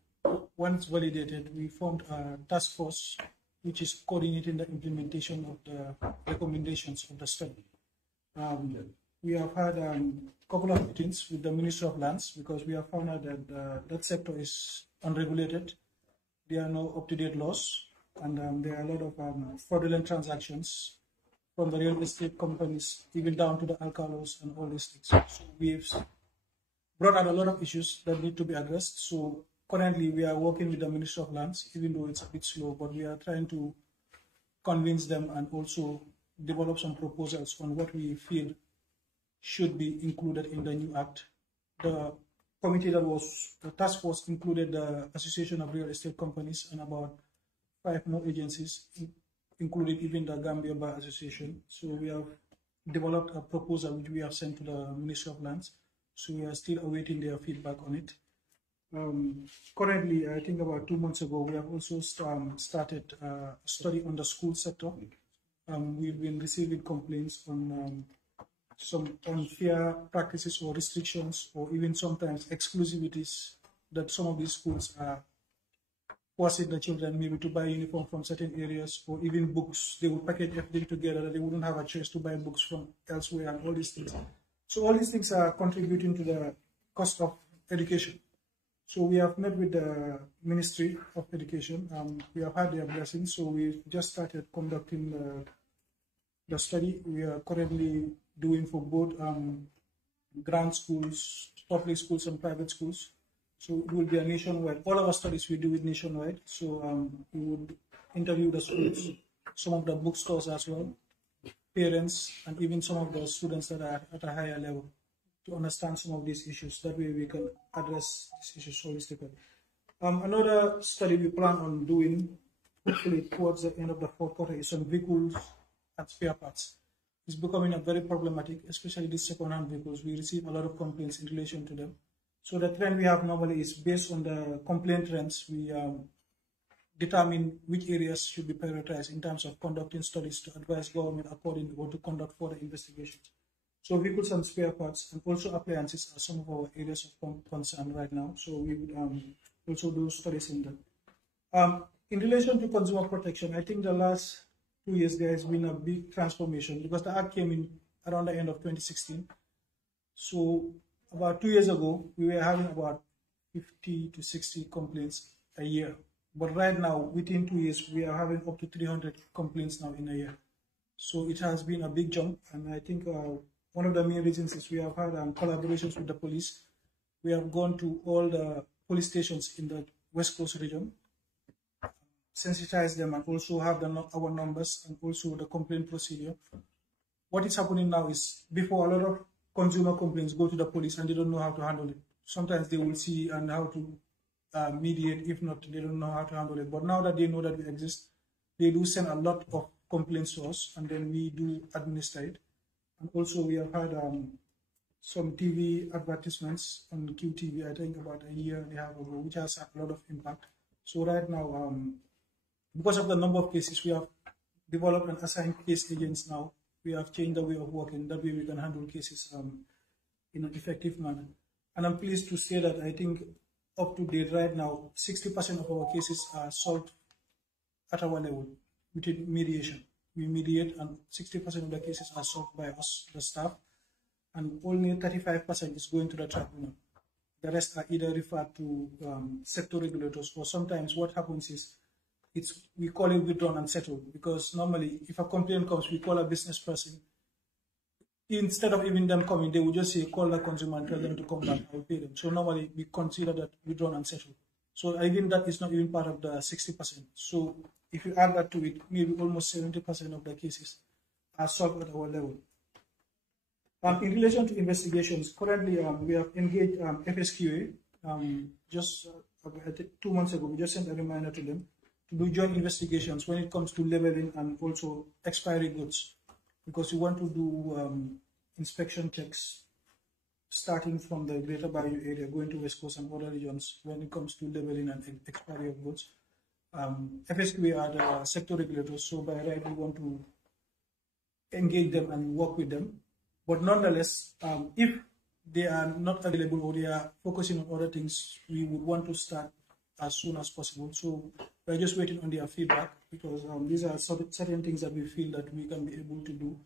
once validated, we formed a task force which is coordinating the implementation of the recommendations of the study. We have had a couple of meetings with the Ministry of Lands because we have found out that that sector is unregulated. There are no up-to-date laws, and there are a lot of fraudulent transactions from the real estate companies, even down to the alcalos and all these things. So we've brought out a lot of issues that need to be addressed. So currently we are working with the Ministry of Lands, even though it's a bit slow, but we are trying to convince them and also develop some proposals on what we feel should be included in the new act. The committee that was, the task force included the Association of Real Estate Companies and about 5 more agencies, including even the Gambia Bar Association. So we have developed a proposal which we have sent to the Ministry of Lands. So we are still awaiting their feedback on it. Currently, I think about 2 months ago, we have also started a study on the school sector. We've been receiving complaints on some unfair practices or restrictions, or even sometimes exclusivities that some of these schools are forcing the children maybe to buy uniform from certain areas, or even books. They will package everything together. They wouldn't have a choice to buy books from elsewhere and all these things. So all these things are contributing to the cost of education. So we have met with the Ministry of Education. We have had their blessing. So we just started conducting the study. We are currently doing for both grant schools, public schools and private schools. So it will be a nationwide. All our studies we do it nationwide. So we would interview the schools, some of the bookstores as well, parents, and even some of the students that are at a higher level, to understand some of these issues. That way we can address these issues holistically. Another study we plan on doing, hopefully towards the end of the 4th quarter, is on vehicles and spare parts. It's becoming a very problematic, especially these second-hand vehicles. We receive a lot of complaints in relation to them. So the trend we have normally is based on the complaint trends. We determine which areas should be prioritized in terms of conducting studies to advise government accordingly or to conduct further investigations. So vehicles and spare parts and also appliances are some of our areas of concern right now. So we would also do studies in them. In relation to consumer protection, I think the last 2 years there has been a big transformation because the Act came in around the end of 2016. So about 2 years ago, we were having about 50 to 60 complaints a year. But right now, within 2 years, we are having up to 300 complaints now in a year. So it has been a big jump. And I think one of the main reasons is we have had collaborations with the police. We have gone to all the police stations in the West Coast region, sensitize them, and also have our numbers and also the complaint procedure. What is happening now is, before, a lot of consumer complaints go to the police and they don't know how to handle it. Sometimes they will see and how to mediate. If not, they don't know how to handle it. But now that they know that we exist, they do send a lot of complaints to us, and then we do administer it. And also we have had some TV advertisements on QTV, I think about a year and a half ago, which has had a lot of impact. So right now, because of the number of cases, we have developed and assigned case agents now. We have changed the way of working. That way we can handle cases in an effective manner. And I'm pleased to say that I think up to date right now, 60% of our cases are solved at our level with mediation. We mediate and 60% of the cases are solved by us, the staff, and only 35% is going to the tribunal. The rest are either referred to sector regulators, or sometimes what happens is we call it withdrawn and settled, because normally if a complaint comes, we call a business person, instead of even them coming, they would just say, call the consumer and tell them to come back, I will pay them. So normally we consider that withdrawn and settled. So I think that is not even part of the 60%. So if you add that to it, maybe almost 70% of the cases are solved at our level. In relation to investigations, currently we have engaged FSQA. Just 2 months ago, we just sent a reminder to them to do joint investigations when it comes to labeling and also expiry goods, because we want to do inspection checks starting from the Greater Bayou area, going to West Coast and other regions when it comes to labeling and expiry of goods. FSQA are the sector regulators, so by right we want to engage them and work with them. But nonetheless, if they are not available or they are focusing on other things, we would want to start as soon as possible. So we're just waiting on their feedback, because these are certain things that we feel that we can be able to do.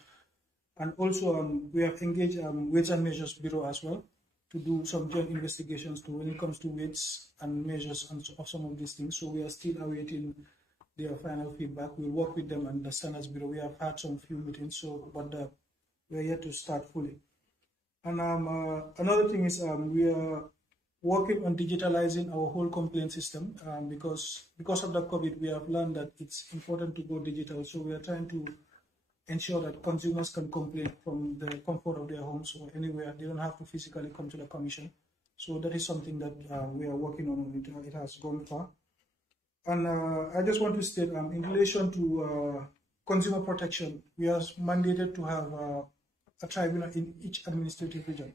And also we have engaged Weights and Measures Bureau as well to do some joint investigations to when it comes to weights and measures and of some of these things. So we are still awaiting their final feedback. We'll work with them and the Standards Bureau. We have had some few meetings, so but we are yet to start fully. And another thing is we are working on digitalizing our whole complaint system because of the COVID, we have learned that it's important to go digital. So we are trying to ensure that consumers can complain from the comfort of their homes or anywhere. They don't have to physically come to the commission. So that is something that we are working on. It has gone far. And I just want to state in relation to consumer protection, we are mandated to have a tribunal in each administrative region.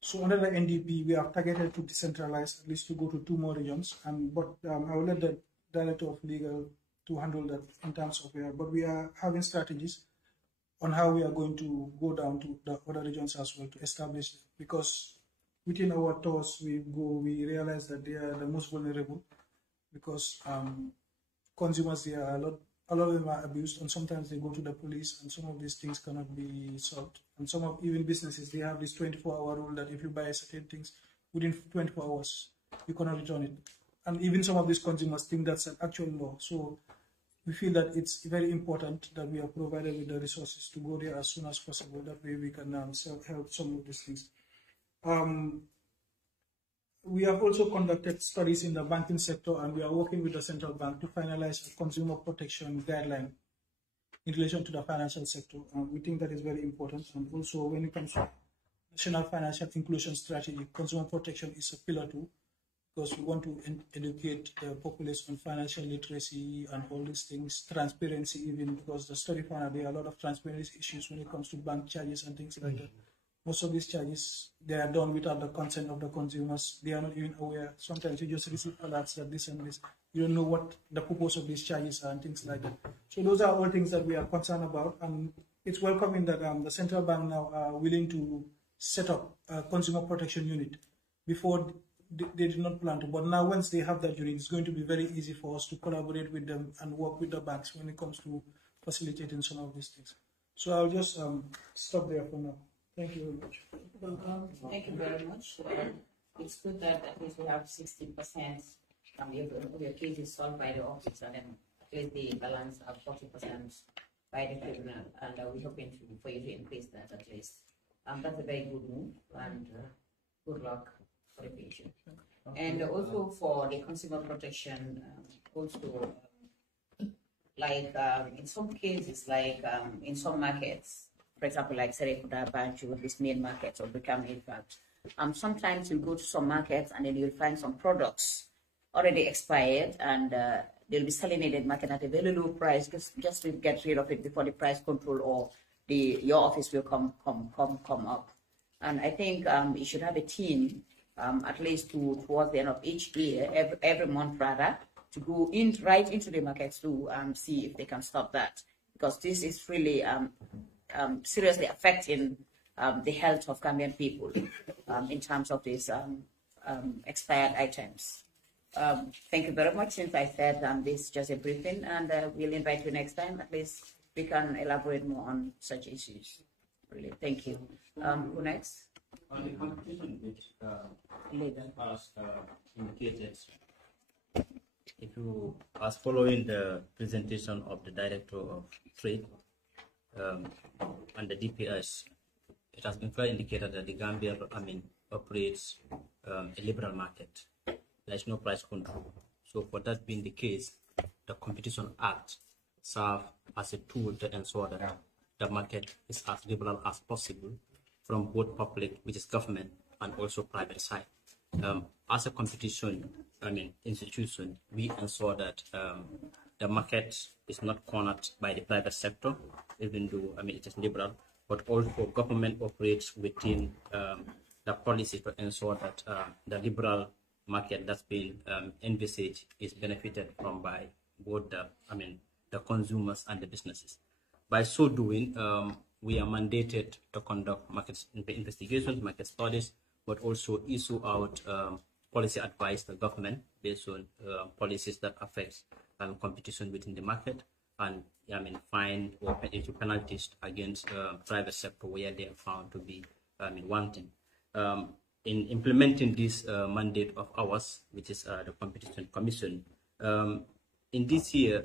So under the NDP, we are targeted to decentralize, at least to go to 2 more regions. But I will let the Director of Legal to handle that in terms of but we are having strategies on how we are going to go down to the other regions as well to establish them. Because within our tours we realize that they are the most vulnerable, because consumers, they are a lot of them are abused, and sometimes they go to the police, and some of these things cannot be solved. And some of even businesses, they have this 24-hour rule that if you buy certain things within 24 hours, you cannot return it. And even some of these consumers think that's an actual law. So we feel that it's very important that we are provided with the resources to go there as soon as possible. That way we can help some of these things. We have also conducted studies in the banking sector, and we are working with the central bank to finalize a consumer protection guideline in relation to the financial sector. We think that is very important. And also when it comes to national financial inclusion strategy, consumer protection is a pillar too, because we want to educate the population on financial literacy and all these things, transparency even, because the study found that there are a lot of transparency issues when it comes to bank charges and things like that. Most of these charges, they are done without the consent of the consumers. They are not even aware. Sometimes you just receive alerts that this and this. You don't know what the purpose of these charges are and things like that. So those are all things that we are concerned about. And it's welcoming that the central bank now are willing to set up a consumer protection unit. Before, they did not plan to. But now once they have that unit, it's going to be very easy for us to collaborate with them and work with the banks when it comes to facilitating some of these things. So I'll just stop there for now. Thank you very much. Thank you very much. It's good that at least we have 60% of your cases solved by the office, and then at least the balance of 40% by the tribunal. And we're hoping for you to increase that at least. That's a very good move, and good luck for the future. And also for the consumer protection, also like in some cases, like in some markets, for example, like Serekuda, Banju, these main markets, or become in fact. Sometimes you go to some markets and then you'll find some products already expired, and they'll be selling it in the market at a very low price just to get rid of it before the price control or your office will come up. And I think you should have a team at least towards the end of each year, every month rather, to go right into the markets to see if they can stop that, because this is really seriously affecting the health of Gambian people in terms of these expired items. Thank you very much. Since I said this is just a briefing, and we'll invite you next time. At least we can elaborate more on such issues. Really, thank you. Who next? On the competition which as indicated, if you are following the presentation of the Director of Trade and the DPS, it has been clearly indicated that the Gambia, operates a liberal market. There is no price control. So for that being the case, the Competition Act serves as a tool to ensure that the market is as liberal as possible from both public, which is government, and also private side. As a competition, institution, we ensure that the market is not cornered by the private sector, even though it is liberal, but also government operates within the policy to ensure that the liberal market that's been envisaged is benefited from by both the consumers and the businesses. By so doing, we are mandated to conduct market investigations, market studies, but also issue out policy advice to government based on policies that affect competition within the market, and fine or issue penalties against private sector where they are found to be wanting. In implementing this mandate of ours, which is the Competition Commission, in this year,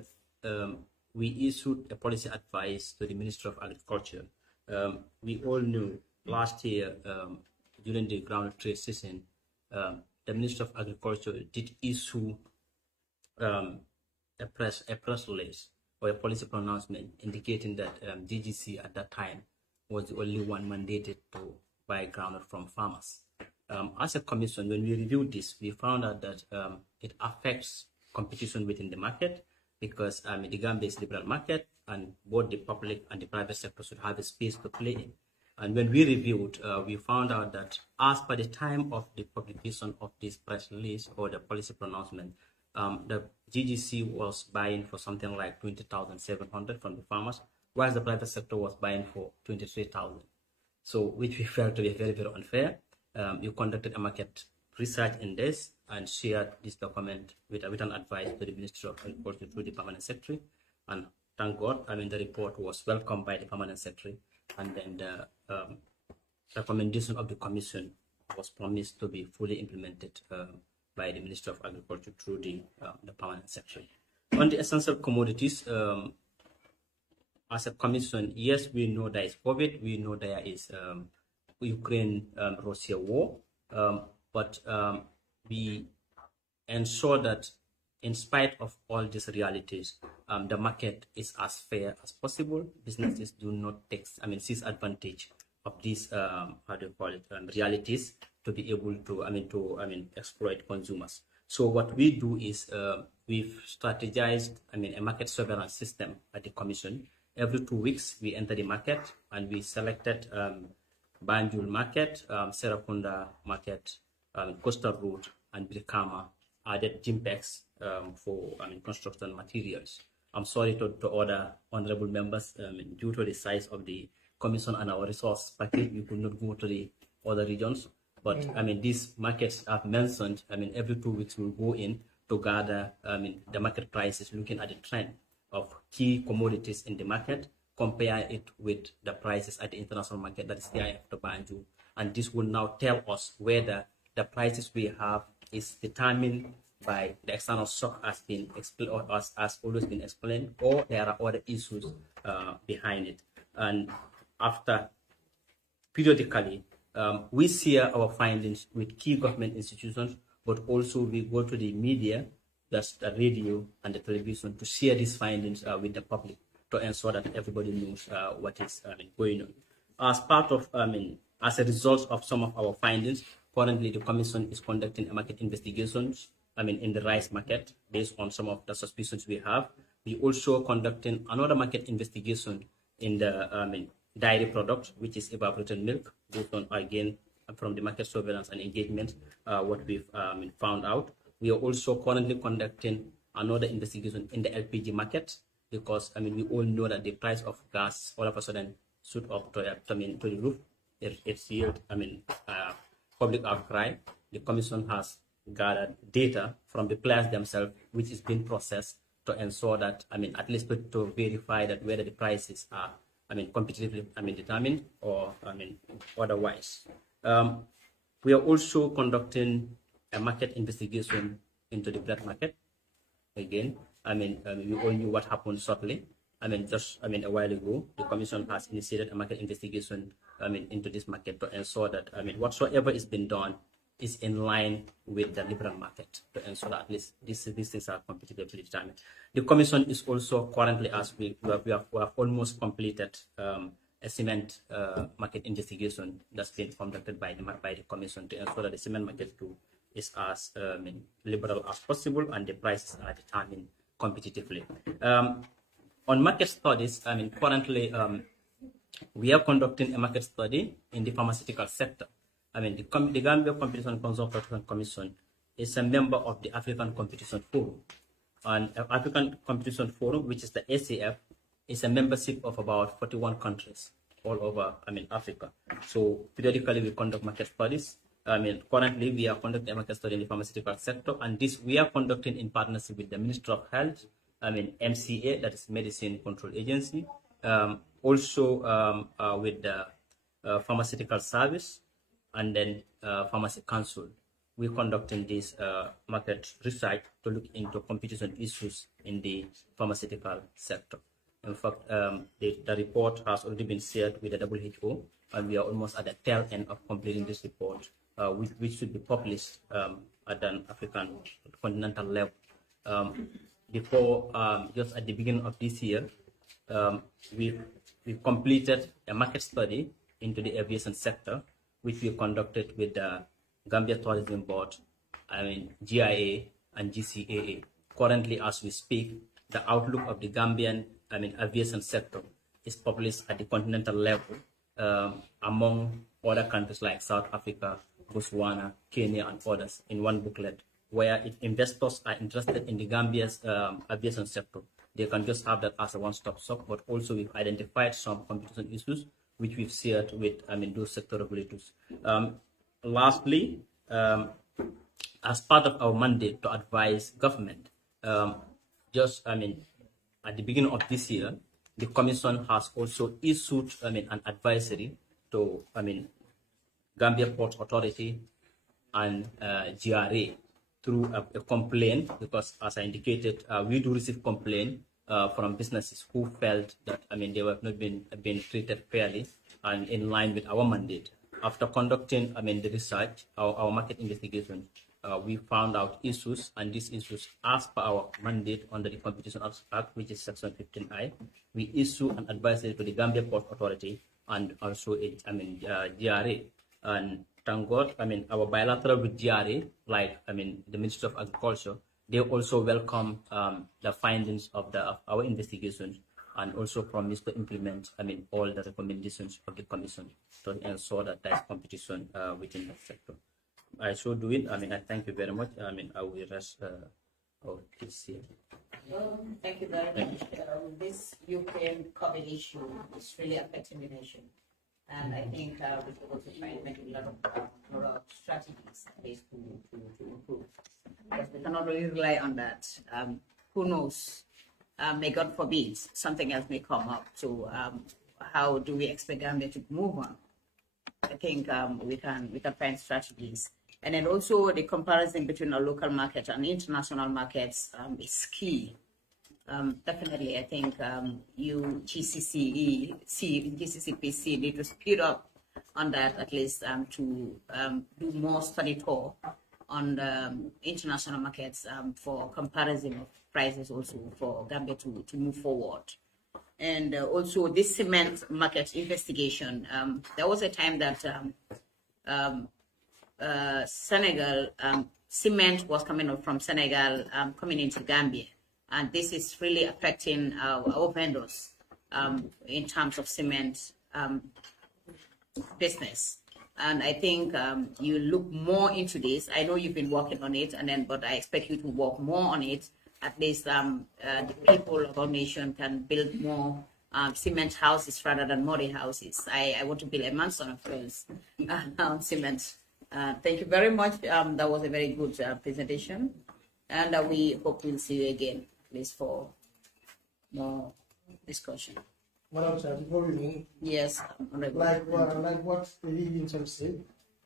we issued a policy advice to the Ministry of Agriculture. We all knew last year, during the ground trade season, the Ministry of Agriculture did issue a press release or a policy pronouncement indicating that DGC at that time was the only one mandated to buy groundnut from farmers. As a commission, when we reviewed this, we found out that it affects competition within the market, because the Gambia is a liberal market, and both the public and the private sector should have a space to play in. And when we reviewed, we found out that as per the time of the publication of this press release or the policy pronouncement, the GGC was buying for something like 20,700 from the farmers, whereas the private sector was buying for 23,000. So, which we felt to be very, very unfair. You conducted a market research in this and shared this document with an advice to the Ministry of Agriculture through the Permanent Secretary. And thank God, the report was welcomed by the Permanent Secretary. And then the recommendation of the Commission was promised to be fully implemented by the Ministry of Agriculture through the Permanent Secretary. On the essential commodities, as a Commission, yes, we know there is COVID, we know there is Ukraine-Russia war, but we ensure that in spite of all these realities, the market is as fair as possible. Businesses do not seize advantage of these realities to be able to exploit consumers. So what we do is we've strategized a market surveillance system at the Commission. Every 2 weeks we enter the market, and we selected Banjul market, Serakunda market, Coastal Road, and Brikama added Gimpex for construction materials. I'm sorry to order honorable members, due to the size of the Commission and our resource package, we could not go to the other regions. But these markets I've mentioned, every 2 weeks we'll go in to gather the market prices, looking at the trend of key commodities in the market, compare it with the prices at the international market, that is CIF to Banjul. And this will now tell us whether the prices we have is determined by the external shock as been explained, or as always been explained, or there are other issues behind it. And after periodically, we share our findings with key government institutions, but also we go to the media, that's the radio and the television, to share these findings with the public, to ensure that everybody knows what is going on. As part of, as a result of some of our findings, currently the Commission is conducting a market investigations in the rice market based on some of the suspicions we have. We also conducting another market investigation in the dairy product, which is evaporated milk, based on, again, from the market surveillance and engagement, what we've found out. We are also currently conducting another investigation in the LPG market, because we all know that the price of gas all of a sudden shoot up to the roof. It's yield public outcry. The Commission has gathered data from the players themselves, which is being processed to ensure that at least to verify that whether the prices are competitively determined or otherwise. We are also conducting a market investigation into the black market. Again, we all knew what happened shortly. Just a while ago, the Commission has initiated a market investigation into this market to ensure that whatsoever is being done is in line with the liberal market, to ensure that at least these things are competitively determined. The Commission is also currently, as we have almost completed a cement market investigation that's been conducted by the Commission to ensure that the cement market too is as liberal as possible and the prices are determined competitively. On market studies, currently we are conducting a market study in the pharmaceutical sector. The Gambia Competition and Consumer Protection Commission is a member of the African Competition Forum. And African Competition Forum, which is the ACF, is a membership of about 41 countries all over Africa. So periodically we conduct market studies. Currently we are conducting a market study in the pharmaceutical sector, and this we are conducting in partnership with the Ministry of Health, MCA, that is Medicine Control Agency, also with the Pharmaceutical Service, and then Pharmacy Council. We're conducting this market research to look into competition issues in the pharmaceutical sector. In fact, the report has already been shared with the WHO, and we are almost at the tail end of completing this report, which should be published at an African continental level. Just at the beginning of this year, we've completed a market study into the aviation sector, which we conducted with the Gambia Tourism Board, GIA and GCAA. Currently, as we speak, the outlook of the Gambian aviation sector is published at the continental level among other countries like South Africa, Botswana, Kenya, and others in one booklet, where if investors are interested in the Gambia's aviation sector, they can just have that as a one-stop shop. But also we've identified some competition issues which we've shared with those sector regulators. Lastly, as part of our mandate to advise government, at the beginning of this year, the Commission has also issued an advisory to Gambia Port Authority and GRA through a complaint, because as I indicated, we do receive complaint from businesses who felt that they have not been treated fairly and in line with our mandate. After conducting the research, our market investigation, we found out issues, and these issues, as per our mandate under the Competition Act, which is Section 15I, we issue an advisory to the Gambia Port Authority and also GRA. And thank God, our bilateral with GRA, like the Ministry of Agriculture, they also welcome the findings of our investigations, and also promise to implement all the recommendations of the Commission to ensure that there is competition within the sector. I should do it. I thank you very much. I will rest this here. Thank you very much. This Ukraine COVID issue is really affecting the nation, and I think we should also try and make a lot of strategies to improve, because we cannot really rely on that. Who knows? May God forbid something else may come up. So how do we expect Gambia to move on? I think we can find strategies. And then also the comparison between our local market and international markets is key. Definitely, I think you Gccpc need to speed up on that, at least to do more study tour on the international markets for comparison of prices, also for Gambia to move forward. And also this cement market investigation, there was a time that Senegal, cement was coming up from Senegal, coming into Gambia. And this is really affecting our vendors in terms of cement business. And I think you look more into this. I know you've been working on it, but I expect you to work more on it. At least the people of our nation can build more cement houses rather than muddy houses. I want to build a mansion of those on cement. Thank you very much. That was a very good presentation, and we hope we'll see you again, at least for more discussion. Madam Chair, before we move, yes, like what the himself said,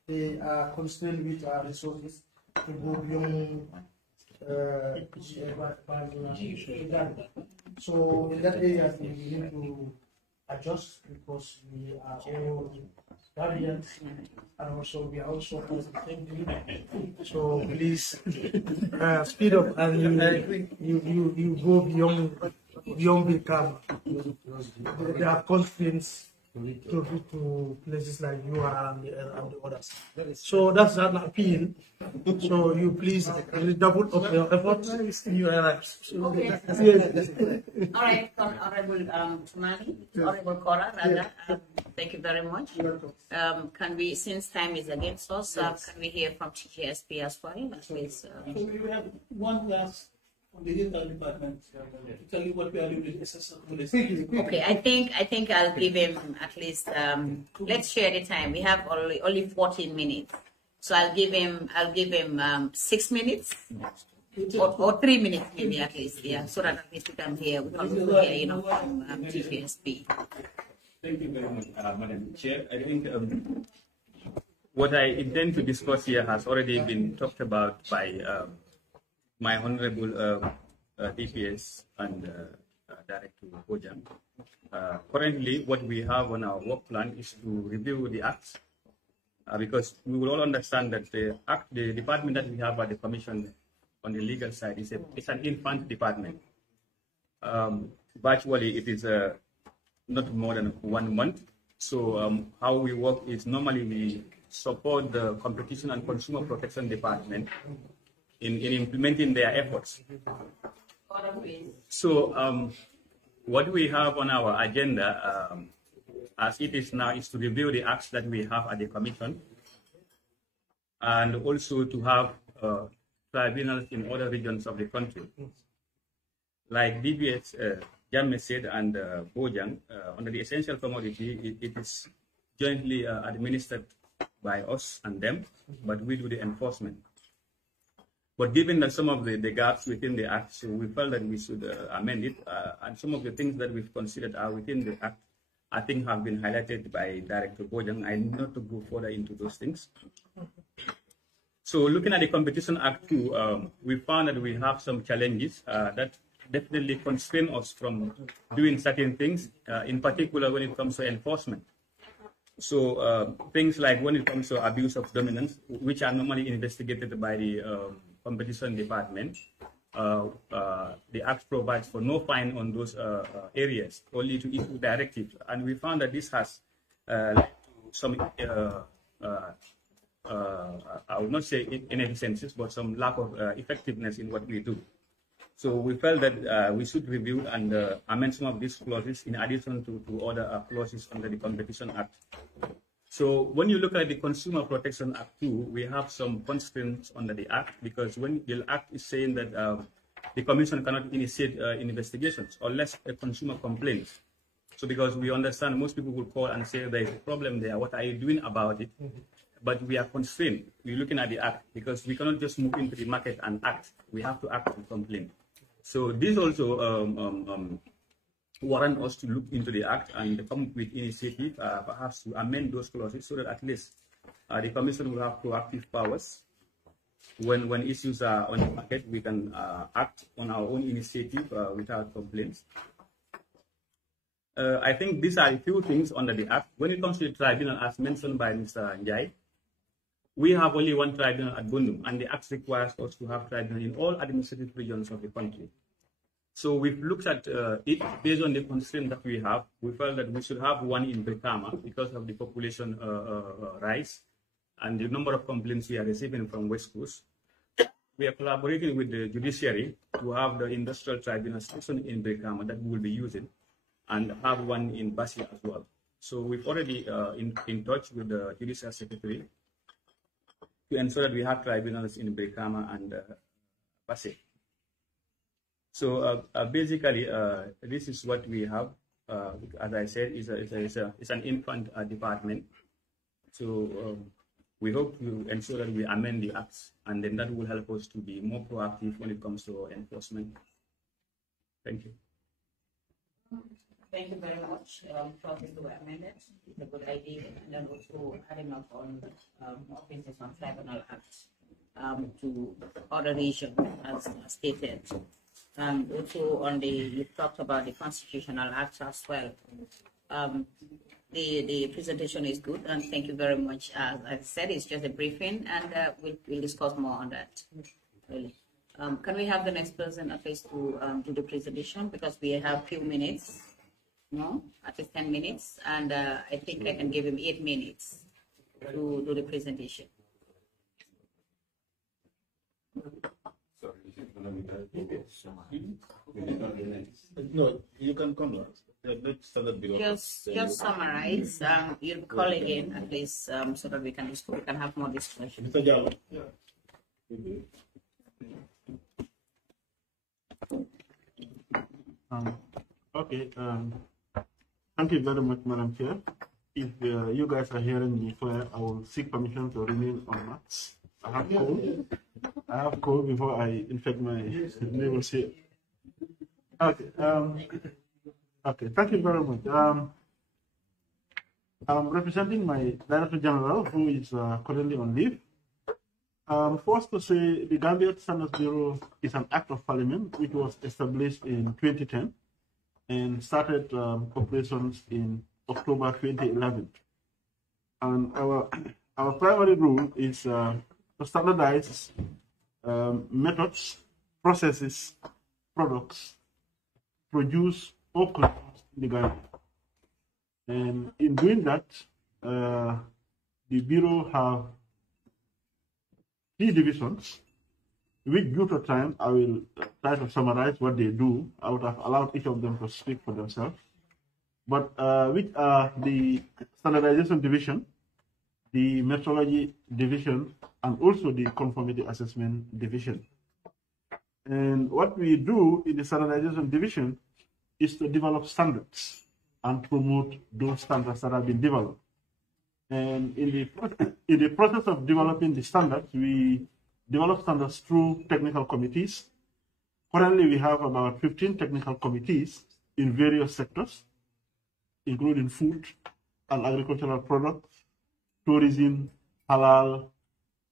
they are constrained with resources to go beyond. So in that area, we need to adjust, because we are all guardians, and also we are also concentrating. So please speed up and you go beyond the camera. There are constraints to places like you and the others. So that's an appeal. So you please double up your efforts. Okay. All right, Honorable Tumani, Honorable Kora, rather, thank you very much. Can we, since time is against us, can we hear from Tgsb as well? Please, So we have one last from the digital department to tell you what we are doing with SSL. Okay, I think I'll give him at least. Let's share the time. We have only 14 minutes, so I'll give him 6 minutes or 3 minutes maybe at least. Yeah, so that at least we can hear. We can hear, from Tgsb. Thank you very much, Madam Chair. I think what I intend to discuss here has already been talked about by my Honorable DPS and Director Bojang. Currently, what we have on our work plan is to review the acts, because we will all understand that the department that we have at the Commission on the legal side is an infant department. Virtually, it is not more than 1 month. So how we work is normally we support the Competition and Consumer Protection Department in implementing their efforts. So what we have on our agenda, as it is now, is to review the acts that we have at the Commission, and also to have tribunals in other regions of the country. Like DBS, Jamme said, and Bojang, under the essential commodity, it is jointly administered by us and them, but we do the enforcement. But given that some of the gaps within the Act, so we felt that we should amend it, and some of the things that we've considered are within the Act, I think have been highlighted by Director Bojang. I need not to go further into those things. So looking at the Competition Act 2, we found that we have some challenges that definitely constrain us from doing certain things, in particular when it comes to enforcement. So things like when it comes to abuse of dominance, which are normally investigated by the Competition Department, the Act provides for no fine on those areas, only to issue directives. And we found that this has led to some, I would not say inefficiencies, but some lack of effectiveness in what we do. So we felt that we should review and amend some of these clauses in addition to other clauses under the Competition Act. So when you look at the Consumer Protection Act 2, we have some constraints under the Act, because when the Act is saying that the Commission cannot initiate investigations unless a consumer complains. So because we understand most people will call and say there is a problem there, what are you doing about it? But we are constrained. We're looking at the Act because we cannot just move into the market and act. We have to act and complain. So this also warrant us to look into the Act and come up with initiative, perhaps to amend those clauses so that at least the Commission will have proactive powers. When issues are on the market, we can act on our own initiative without complaints. I think these are a few things under the Act. When it comes to the tribunal, as mentioned by Mr. Njai, we have only one tribunal at Bundum, and the Act requires us to have tribunal in all administrative regions of the country. So we've looked at it based on the constraint that we have. We felt that we should have one in Brikama because of the population rise and the number of complaints we are receiving from West Coast. We are collaborating with the judiciary to have the industrial tribunal station in Brikama that we will be using, and have one in Basia as well. So we've already in touch with the judicial secretary to ensure that we have tribunals in Brikama and Basia. So basically, this is what we have. As I said, it's an infant department. So we hope to ensure that we amend the acts, and then that will help us to be more proactive when it comes to enforcement. Thank you. Thank you very much. Talking to amended, it's a good idea, and then also adding up on offenses on tribunal acts to other regions as stated. Also on the, you talked about the constitutional acts as well. the presentation is good, and thank you very much. As I said, it's just a briefing, and we'll discuss more on that. Really. Can we have the next person at least to do the presentation, because we have few minutes, no, at least 10 minutes, and I think I can give him 8 minutes to do the presentation. No, you can come last. Just summarize. You'll call again at least so that we can have more discussion. Mr. Jalo. Okay. Thank you very much, Madam Chair. If you guys are hearing me clear, I will seek permission to remain on max. I have cold before I infect my neighbors here. Okay. Okay. Thank you very much. I'm representing my Director General, who is currently on leave. First to say, the Gambia Standards Bureau is an act of parliament which was established in 2010 and started operations in October 2011. And our primary rule is to standardize methods, processes, products produced or consumed in the Gambia. And in doing that, the Bureau have 3 divisions, which due to time, I will try to summarize what they do. I would have allowed each of them to speak for themselves. But which are the standardization division, the metrology division, and also the conformity assessment division. And what we do in the standardization division is to develop standards and promote those standards that have been developed. And in the process of developing the standards, we develop standards through technical committees. Currently, we have about 15 technical committees in various sectors, including food and agricultural products, tourism, halal,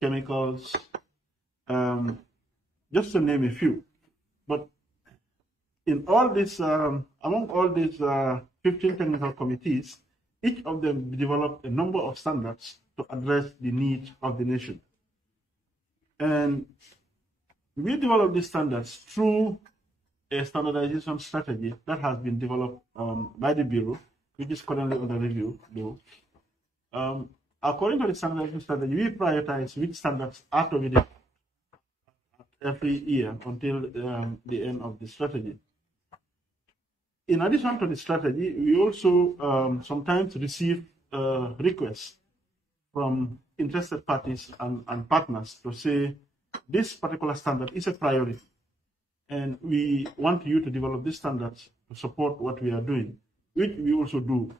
chemicals, just to name a few. But in all this, among all these 15 technical committees, each of them developed a number of standards to address the needs of the nation. And we developed these standards through a standardization strategy that has been developed by the Bureau, which is currently under review. According to the standardization strategy, we prioritize which standards are to be developed every year until the end of the strategy. In addition to the strategy, we also sometimes receive requests from interested parties and partners to say, this particular standard is a priority, and we want you to develop these standards to support what we are doing, which we also do.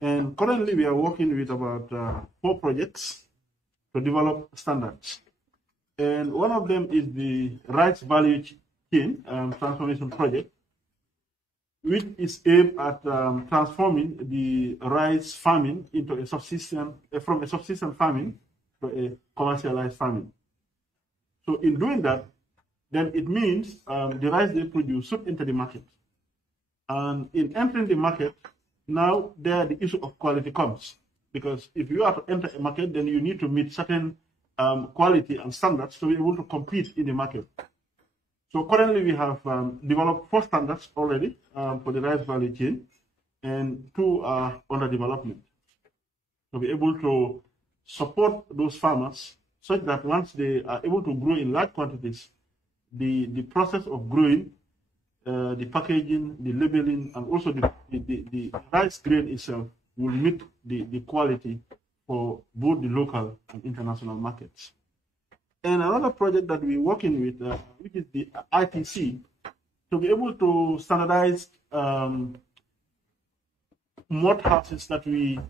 And currently, we are working with about 4 projects to develop standards. And one of them is the rice value chain transformation project, which is aimed at transforming the rice farming into a subsistence, from a subsistence farming to a commercialized farming. So in doing that, then it means the rice they produce should enter the market. And in entering the market, now there the issue of quality comes. Because if you are to enter a market, then you need to meet certain quality and standards to be able to compete in the market. So currently we have developed 4 standards already for the rice value chain, and 2 are under development. To be able to support those farmers such that once they are able to grow in large quantities, the process of growing, the packaging, the labeling, and also the rice grain itself will meet the quality for both the local and international markets. And another project that we're working with, which is the ITC, to be able to standardize mud houses that we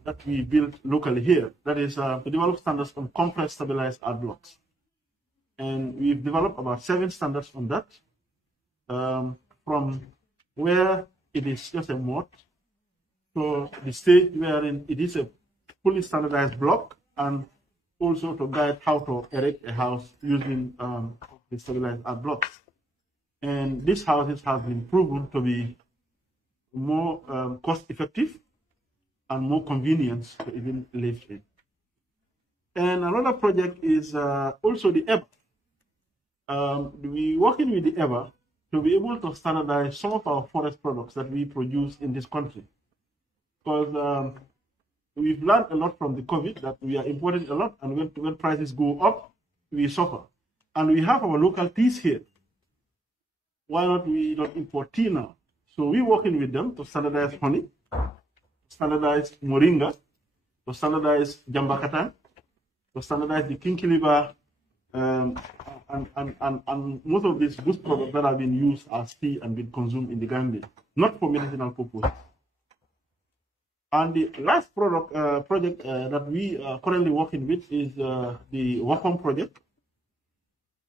build locally here. That is to develop standards on compressed stabilized art blocks. And we've developed about 7 standards on that, from where it is just a mud to the stage wherein it is a fully standardized block, and also to guide how to erect a house using the stabilized art blocks. And these houses have been proven to be more cost effective and more convenience to even live in. And another project is also the EBA. We're working with the EBA to be able to standardize some of our forest products that we produce in this country. Because we've learned a lot from the COVID that we are importing a lot, and when prices go up, we suffer. And we have our local teas here. Why not we not import tea now? So we're working with them to standardize honey, standardize moringa, to standardize jambakatan, to standardize the kinkiliba, and most of these good products that have been used as tea and been consumed in the Gambia, not for medicinal purposes. And the last project that we are currently working with is the WACOM project,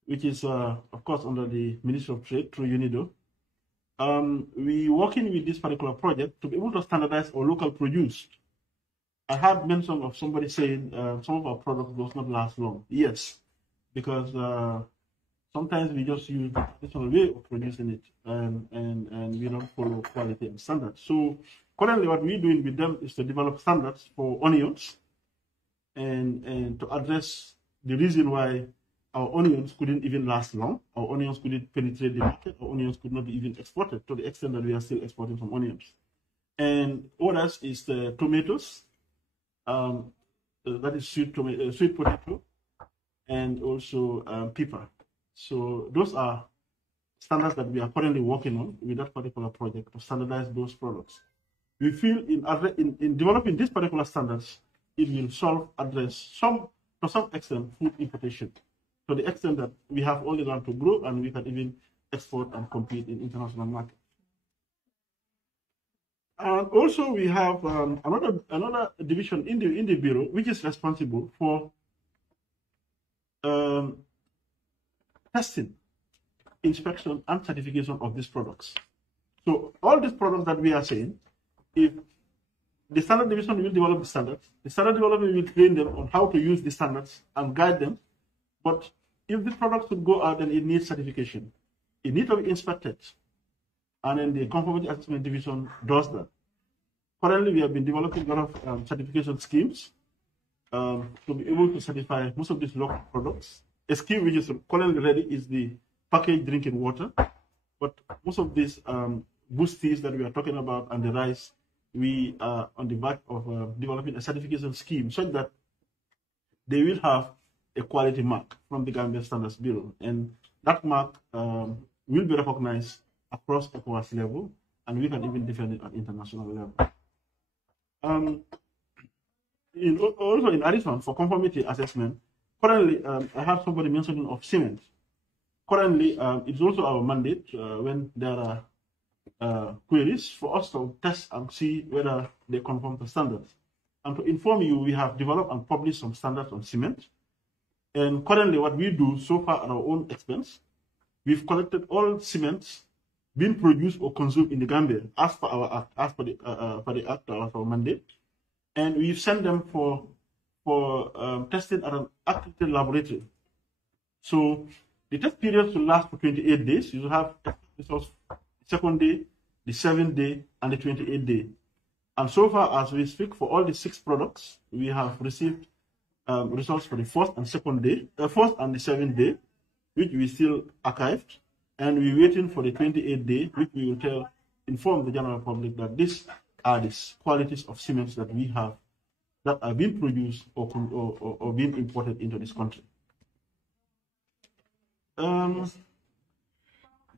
which is, of course, under the Ministry of Trade through UNIDO. We're working with this particular project to be able to standardize our local produce. I had mention of somebody saying some of our products does not last long. Yes, because sometimes we just use the traditional way of producing it, and we don't follow quality and standards. So currently what we're doing with them is to develop standards for onions and to address the reason why our onions couldn't even last long. Our onions couldn't penetrate the market. Our onions could not be even exported to the extent that we are still exporting some onions. And others is the tomatoes, that is sweet potato, and also pepper. So those are standards that we are currently working on with that particular project to standardize those products. We feel in developing these particular standards, it will address to some extent food importation, to the extent that we have all the land to grow and we can even export and compete in international markets. And also we have another division in the bureau which is responsible for testing, inspection, and certification of these products. So all these products that we are saying, if the standard division will develop the standards, the standard development will train them on how to use the standards and guide them. But if the product should go out, then it needs certification. It needs to be inspected. And then the conformity assessment division does that. Currently, we have been developing a lot of certification schemes to be able to certify most of these local products. A scheme which is currently ready is the packaged drinking water. But most of these boosties that we are talking about and the rice, we are on the back of developing a certification scheme so that they will have a quality mark from the Gambia Standards Bureau. And that mark will be recognized across ECOWAS level, and we can even defend it at international level. Also in addition, for conformity assessment, currently I have somebody mentioning of cement. Currently, it's also our mandate when there are queries for us to test and see whether they conform to standards. And to inform you, we have developed and published some standards on cement. And currently what we do so far at our own expense, we've collected all cements being produced or consumed in the Gambia as per our act, as per the act of our mandate. And we've sent them for testing at an accredited laboratory. So the test period should last for 28 days. You will have results the second day, the 7th day, and the 28th day. And so far as we speak, for all the 6 products, we have received results for the first and second day, first and the 7th day, which we still archived, and we're waiting for the 28th day, which we will inform the general public that these are the qualities of cements that we have that are being produced or being imported into this country.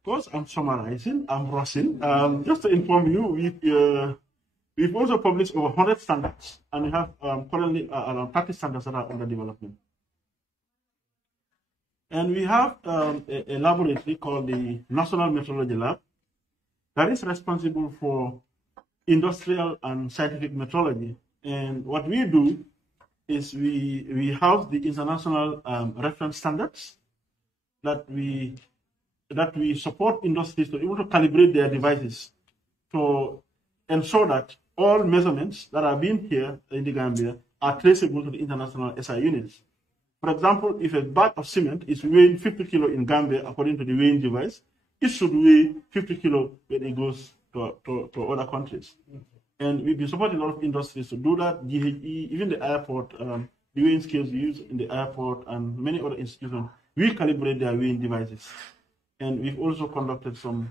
Because I'm summarizing, I'm rushing. Just to inform you, we've also published over 100 standards, and we have currently around 30 standards that are under development. And we have a laboratory called the National Metrology Lab that is responsible for industrial and scientific metrology. And what we do is we have the international reference standards that we support industries to be able to calibrate their devices to ensure that all measurements that are being here in the Gambia are traceable to the international SI units. For example, if a bag of cement is weighing 50 kilo in Gambia according to the weighing device, it should weigh 50 kilo when it goes to other countries. And we've been supporting a lot of industries to do that. GHE, even the airport, the weighing scales used in the airport and many other institutions, we calibrate their weighing devices. And we've also conducted some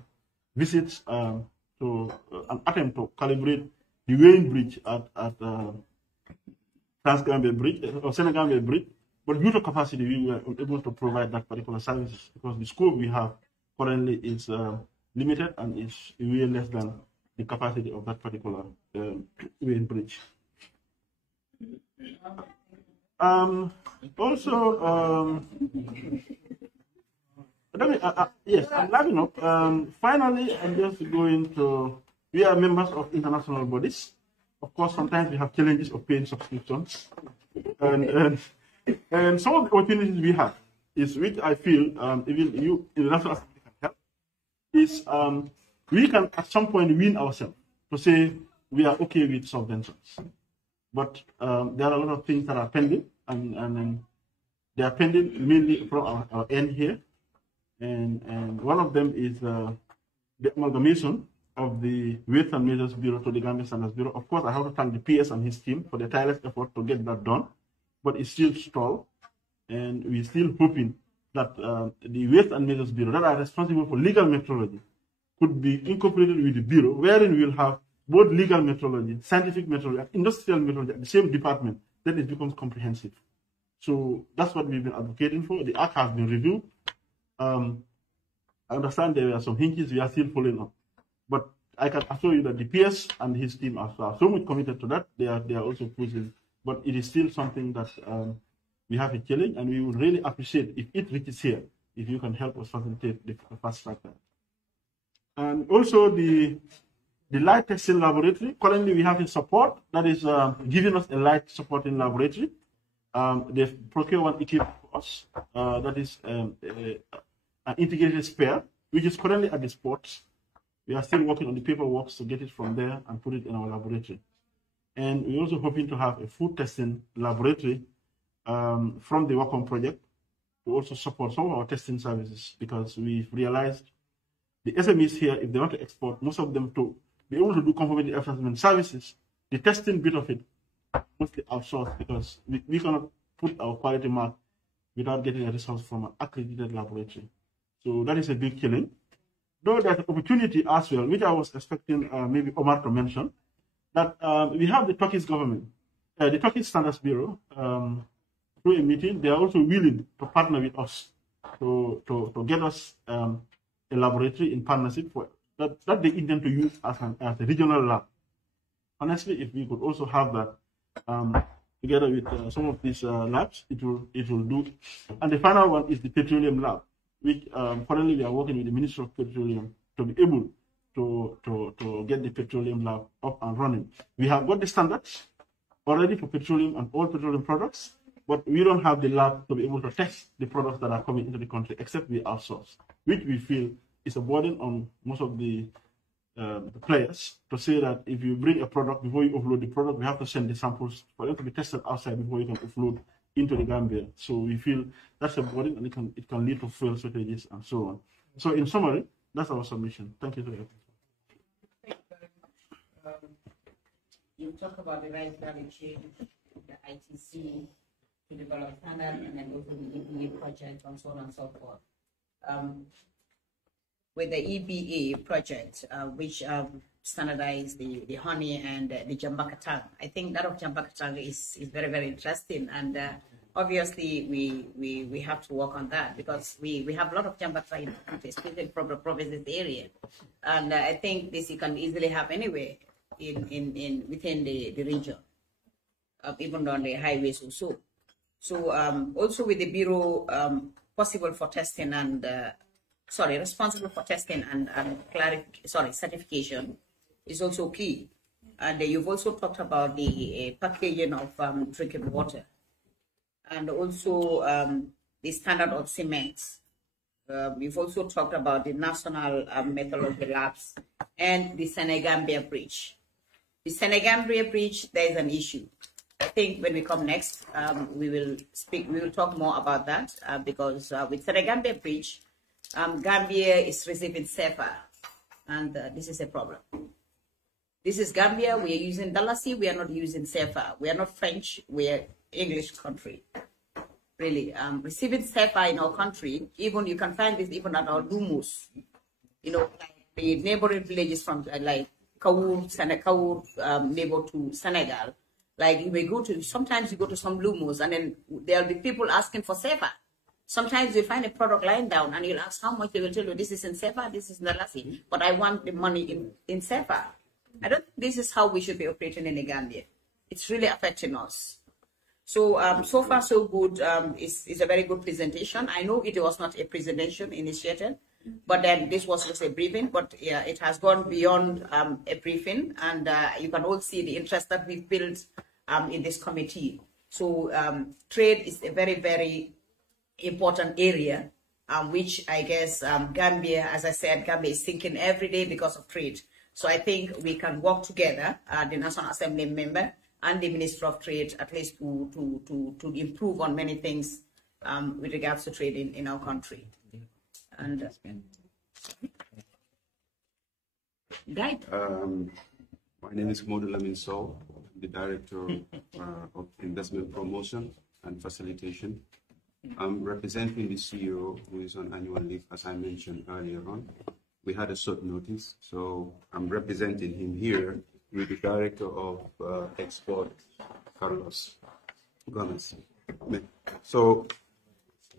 visits to an attempt to calibrate the weighing bridge at Trans-Gambia Bridge or Senegambia Bridge. But due to capacity, we were unable to provide that particular services because the scope we have currently is limited and is way less than the capacity of that particular weighing bridge. Yes, I'm wrapping up. Finally, I'm just going to, we are members of international bodies. Of course, sometimes we have challenges of paying subscriptions. And some of the opportunities we have is, which I feel, even you in the National Assembly can help, is we can at some point win ourselves to say we are okay with subventions. But there are a lot of things that are pending, and they are pending mainly from our end here. And one of them is the amalgamation of the Weights and Measures Bureau to the Gambia Standards Bureau. Of course, I have to thank the PS and his team for the tireless effort to get that done, but it's still stalled. And we're still hoping that the Weights and Measures Bureau that are responsible for legal metrology could be incorporated with the Bureau, wherein we'll have both legal metrology, scientific metrology, and industrial metrology at the same department, then it becomes comprehensive. So that's what we've been advocating for. The act has been reviewed. I understand there were some hinges we are still following up. But I can assure you that the PS and his team are so much committed to that. They are also pushing. But it is still something that we have a challenge, and we would really appreciate if it reaches here, if you can help us facilitate the fast track. And also the light testing laboratory. Currently, we have a support that is giving us a light supporting laboratory. They've procured one equipment for us that is an integrated spare, which is currently at the sports. We are still working on the paperwork to get it from there and put it in our laboratory. And we're also hoping to have a food testing laboratory from the Wacom project to also support some of our testing services, because we've realized the SMEs here, if they want to export, most of them to be able to do conformity assessment services, the testing bit of it mostly outsourced, because we cannot put our quality mark without getting a result from an accredited laboratory. So that is a big challenge. Though there's an opportunity as well, which I was expecting maybe Omar to mention, that we have the Turkish government, the Turkish Standards Bureau, through a meeting, they are also willing to partner with us to get us a laboratory in partnership for that they intend to use as a regional lab. Honestly, if we could also have that together with some of these labs, it will do. And the final one is the petroleum lab, which currently we are working with the Ministry of Petroleum to be able to get the petroleum lab up and running. We have got the standards already for petroleum and all petroleum products, but we don't have the lab to be able to test the products that are coming into the country, except we outsource, which we feel is a burden on most of the players to say that if you bring a product, before you offload the product, we have to send the samples for them to be tested outside before you can offload into the Gambia. So we feel that's a burden, and it can lead to fuel shortages and so on. So in summary, that's our submission. Thank you very much. You talk about the right value chain, the ITC to develop standard, and then also the EBA project and so on and so forth. With the EBA project, which standardized the honey and the jambakatang, I think that of jambakatang is very, very interesting. And obviously, we have to work on that, because we have a lot of jambakatang in the country, especially from the provinces area. And I think this you can easily have anywhere within the region, even on the highways also. So also with the Bureau, possible for testing and responsible for testing and certification is also key. And you've also talked about the packaging of drinking water, and also the standard of cements. We've also talked about the national methodology labs and the Senegambia Bridge. The Senegambia Bridge, there is an issue. I think when we come next, we will talk more about that, because with Senegambia Bridge, Gambia is receiving SEPA, and this is a problem. This is Gambia. We are using Dalasi. We are not using CFA. We are not French. We are English country. Really, receiving CFA in our country, even you can find this even at our Lumos. You know, like the neighboring villages from like Kaur, neighbor to Senegal. Like you may go to, sometimes you go to some Lumos and then there'll be people asking for CFA. Sometimes you find a product lying down and you'll ask how much, they will tell you this is in CFA, this is Dalasi, but I want the money in CFA. I don't think this is how we should be operating in the Gambia. It's really affecting us. So, so far so good. It's a very good presentation. I know it was not a presentation initiated, but then this was just a briefing, but yeah, it has gone beyond a briefing, and you can all see the interest that we've built in this committee. So trade is a very, very important area, which I guess Gambia, as I said, Gambia is sinking every day because of trade. So I think we can work together, the National Assembly member and the Minister of Trade, at least to improve on many things with regards to trade in our country. And Guy. My name is Modou Lamin Sow. I'm the Director of Investment Promotion and Facilitation. I'm representing the CEO, who is on annual leave, as I mentioned earlier on. We had a short notice, so I'm representing him here with the Director of Export, Carlos Gomez. So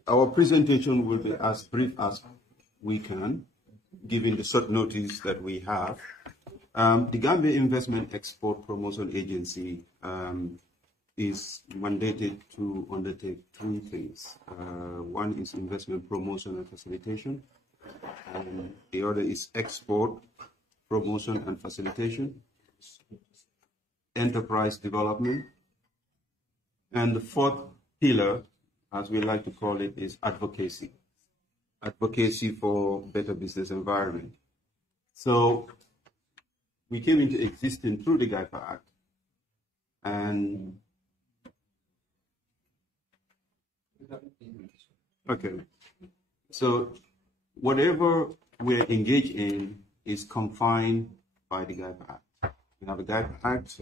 our presentation will be as brief as we can, given the short notice that we have. The Gambia Investment Export Promotion Agency is mandated to undertake three things. One is investment promotion and facilitation. And the other is export promotion and facilitation, enterprise development, and the fourth pillar, as we like to call it, is advocacy. Advocacy for better business environment. So we came into existence through the Giepa Act, and okay, so whatever we're engaged in is confined by the Giepa Act. We have a Giepa Act,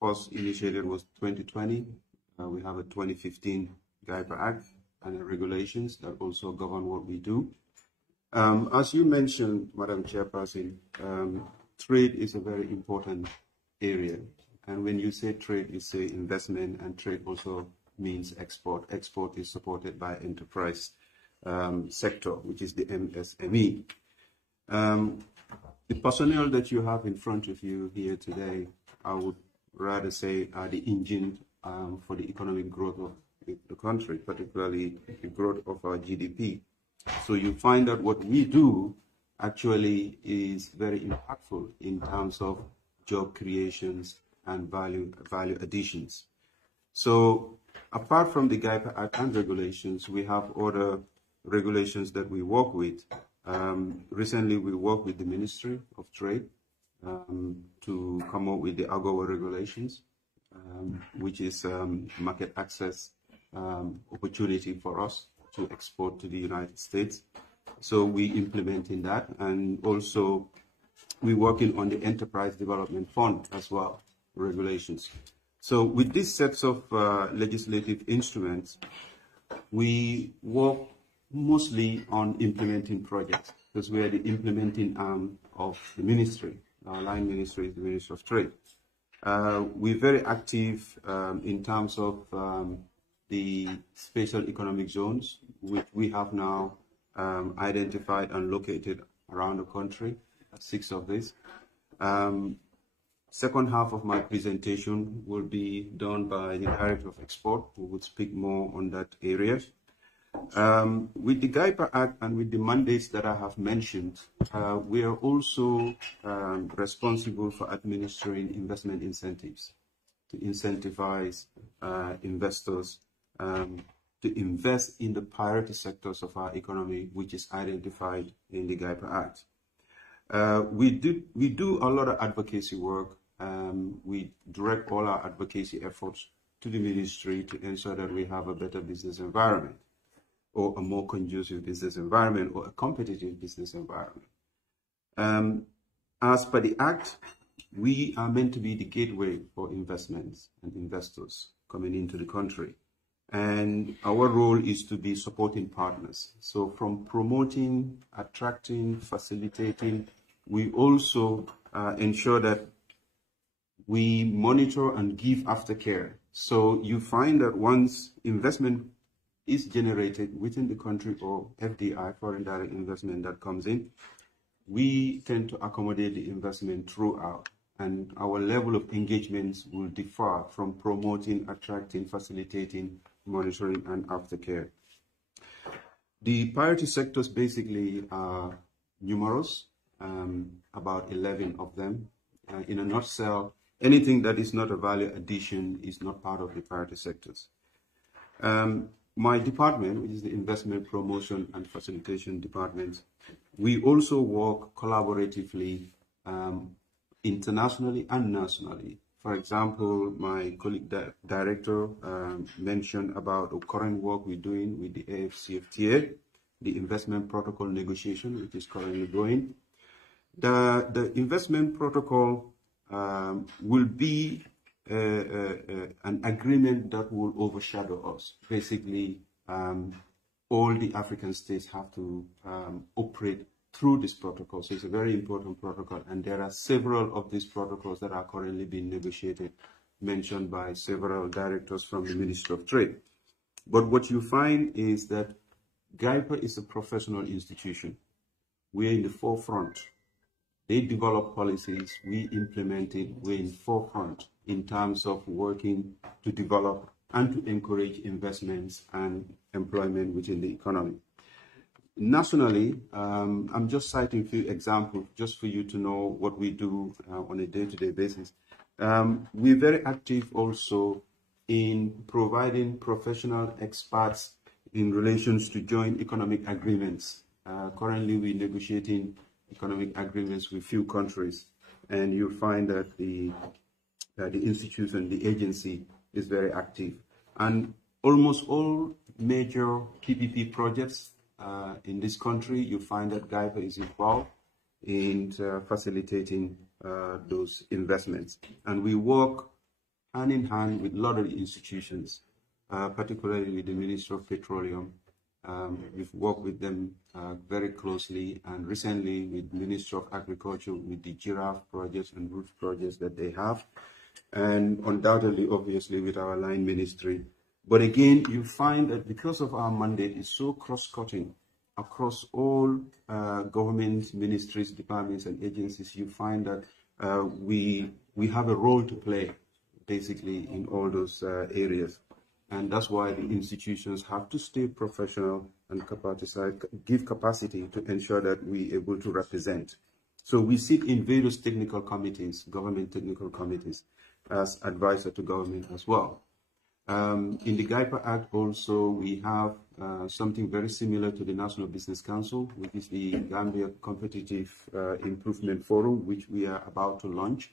first initiated was 2020. We have a 2015 Giepa Act and regulations that also govern what we do. As you mentioned, Madam Chairperson, trade is a very important area. And when you say trade, you say investment, and trade also means export. Export is supported by enterprise sector, which is the MSME. The personnel that you have in front of you here today, I would rather say are the engine for the economic growth of the country, particularly the growth of our GDP. So you find that what we do actually is very impactful in terms of job creations and value additions. So apart from the Giepa Act and regulations, we have other regulations that we work with. Recently, we worked with the Ministry of Trade to come up with the AGOA regulations, which is market access opportunity for us to export to the United States. So we implementing that, and also we're working on the Enterprise Development Fund as well, regulations. So with these sets of legislative instruments, we work mostly on implementing projects, because we are the implementing arm of the ministry. Our line ministry is the Ministry of Trade. We're very active in terms of the special economic zones, which we have now identified and located around the country, 6 of these. Second half of my presentation will be done by the Director of Export, who would speak more on that area. With the Giepa Act and with the mandates that I have mentioned, we are also responsible for administering investment incentives to incentivize investors to invest in the priority sectors of our economy, which is identified in the Giepa Act. We do a lot of advocacy work. We direct all our advocacy efforts to the ministry to ensure that we have a better business environment, or a more conducive business environment, or a competitive business environment. As per the Act, we are meant to be the gateway for investments and investors coming into the country. And our role is to be supporting partners. So from promoting, attracting, facilitating, we also ensure that we monitor and give aftercare. So you find that once investment is generated within the country, or FDI, foreign direct investment, that comes in, we tend to accommodate the investment throughout. And our level of engagements will differ from promoting, attracting, facilitating, monitoring, and aftercare. The priority sectors basically are numerous, about 11 of them. In a nutshell, anything that is not a value addition is not part of the priority sectors. My department, which is the Investment Promotion and Facilitation Department, we also work collaboratively internationally and nationally. For example, my colleague director mentioned about the current work we're doing with the AFCFTA, the investment protocol negotiation, which is currently going. The investment protocol will be an agreement that will overshadow us. Basically, all the African states have to operate through this protocol. So it's a very important protocol, and there are several of these protocols that are currently being negotiated, mentioned by several directors from the Ministry of Trade. But what you find is that Giepa is a professional institution. We're in the forefront. They develop policies, we implement it, we're in forefront in terms of working to develop and to encourage investments and employment within the economy. Nationally, I'm just citing a few examples just for you to know what we do on a day-to-day basis. We're very active also in providing professional experts in relations to joint economic agreements. Currently, we're negotiating economic agreements with few countries, and you'll find that the institution, the agency, is very active. And almost all major PPP projects in this country, you find that Giepa is involved in facilitating those investments. And we work hand in hand with a lot of institutions, particularly with the Ministry of Petroleum. We've worked with them very closely, and recently with the Ministry of Agriculture, with the giraffe projects and root projects that they have, and undoubtedly, obviously, with our line ministry. But again, you find that because of our mandate is so cross-cutting across all government ministries, departments, and agencies, you find that we have a role to play, basically, in all those areas. And that's why the institutions have to stay professional and give capacity to ensure that we're able to represent. So we sit in various technical committees, government technical committees, as advisor to government as well. In the Giepa Act also, we have something very similar to the National Business Council, which is the Gambia Competitive Improvement Forum, which we are about to launch.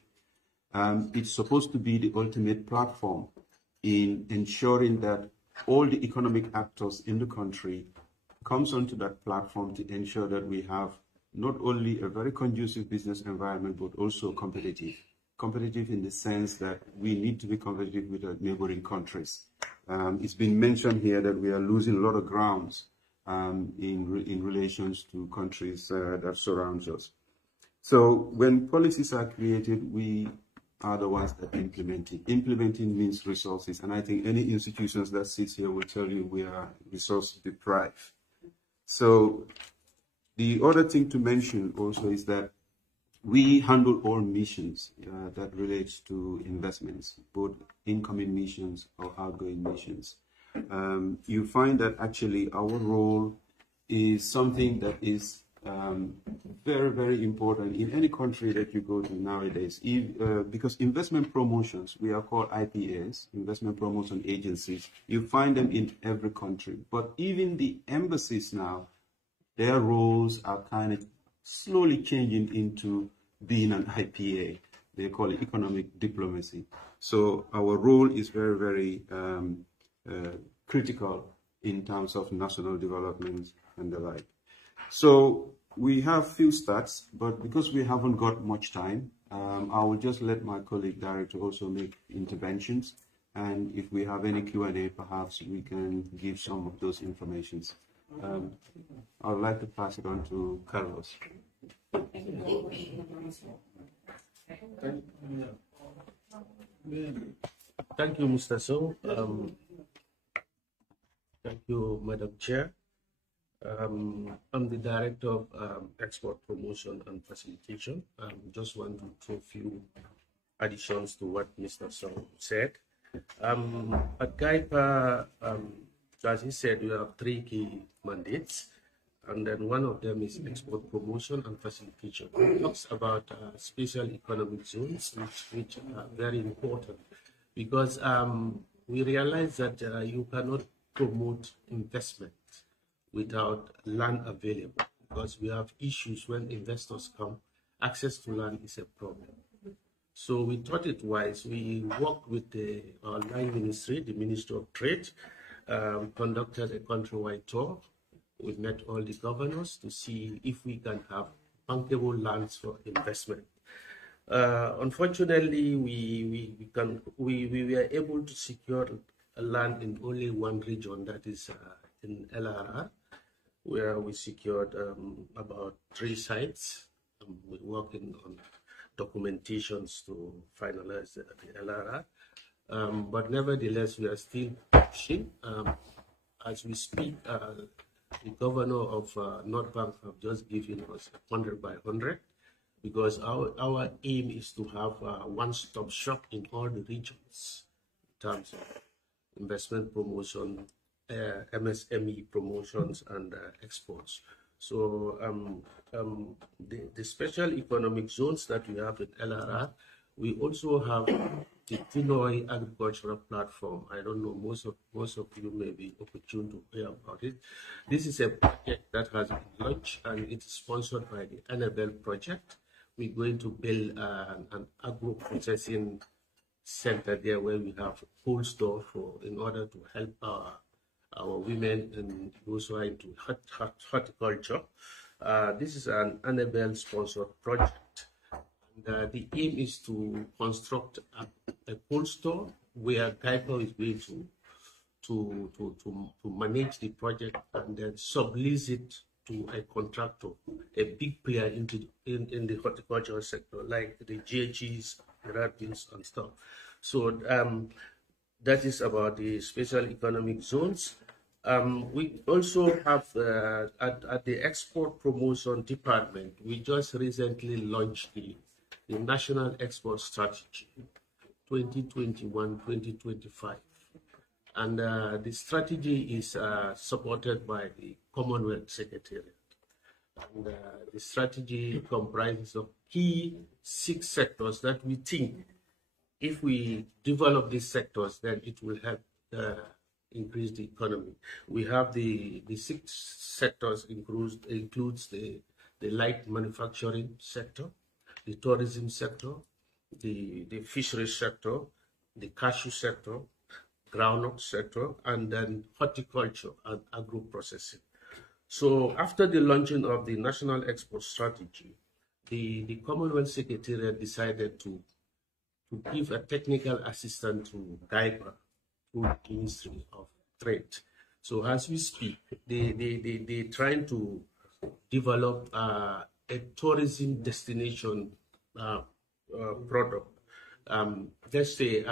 It's supposed to be the ultimate platform in ensuring that all the economic actors in the country comes onto that platform to ensure that we have not only a very conducive business environment, but also competitive. Competitive in the sense that we need to be competitive with our neighboring countries. It's been mentioned here that we are losing a lot of grounds in relations to countries that surround us. So when policies are created, we are the ones that implement it. Implementing means resources, and I think any institutions that sits here will tell you we are resource deprived. So the other thing to mention also is that we handle all missions that relate to investments, both incoming missions or outgoing missions. You find that actually our role is something that is very, very important in any country that you go to nowadays, because investment promotions, we are called IPAs, investment promotion agencies. You find them in every country, but even the embassies now, their roles are kind of slowly changing into being an IPA. They call it economic diplomacy. So our role is very, very critical in terms of national development and the like. So we have few stats, but because we haven't got much time, I will just let my colleague director also make interventions, and if we have any Q&A, perhaps we can give some of those informations. I would like to pass it on to Carlos. Thank you, Mr. So. Thank you, Madam Chair. I'm the Director of Export Promotion and Facilitation. Just want to throw a few additions to what Mr. Song said. At Giepa, as he said, we have 3 key mandates, and then one of them is export promotion and facilitation. It talks about special economic zones, which are very important, because we realize that you cannot promote investment without land available, because we have issues when investors come. Access to land is a problem. So we thought it wise. We worked with our line ministry, the Ministry of Trade, conducted a countrywide tour. We met all the governors to see if we can have bankable lands for investment. Unfortunately, we were able to secure a land in only one region, that is in LRR, where we secured about 3 sites. We're working on documentations to finalize the LRR. But nevertheless, we are still pushing. As we speak, the governor of North Bank have just given us 100 by 100, because our aim is to have a one-stop shop in all the regions in terms of investment promotion, MSME promotions, and exports. So the special economic zones that we have in LRR, we also have the Pinoy Agricultural Platform. I don't know, most of you may be opportune to hear about it. This is a project that has been launched, and it's sponsored by the Annabelle project. We're going to build an agro-processing center there, where we have cold store in order to help our women and those who are into horticulture. This is an Annabelle sponsored project. And, the aim is to construct a cold store where Giepa is going to manage the project and then sublease it to a contractor, a big player in the horticultural sector, like the GHEs, the Rapins and stuff. So that is about the special economic zones. We also have at the export promotion department, we just recently launched the National Export Strategy 2021-2025. And the strategy is supported by the Commonwealth Secretariat. And the strategy comprises of key 6 sectors that we think, if we develop these sectors, then it will help increase the economy. We have the 6 sectors includes the light manufacturing sector, the tourism sector, the fisheries sector, the cashew sector, groundnut sector, and then horticulture and agro-processing. So after the launching of the National Export Strategy, the Commonwealth Secretariat decided to give a technical assistance to Giepa through the Ministry of Trade. So as we speak, they're trying to develop a tourism destination product. Let's say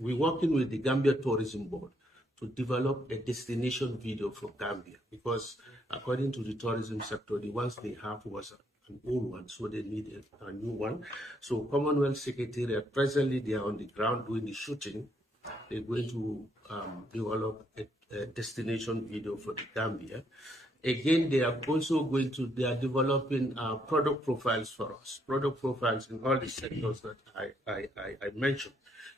we're working with the Gambia Tourism Board to develop a destination video for Gambia, because according to the tourism sector, the ones they have was an old one, so they need a new one. So Commonwealth Secretariat, presently they are on the ground doing the shooting. They're going to develop a destination video for the Gambia. Again, they are developing product profiles for us, product profiles in all the sectors that I mentioned.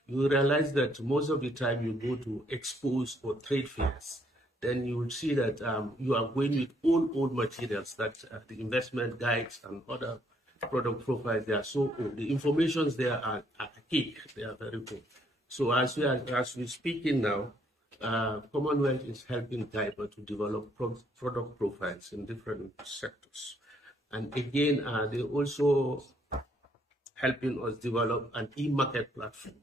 You realize that most of the time you go to expos or trade fairs, then you will see that you are going with old materials, that the investment guides and other product profiles, they are so old. The informations there are archaic, they are very good. So as we're speaking now, Commonwealth is helping Giepa to develop product profiles in different sectors. And again, they also helping us develop an e-market platform.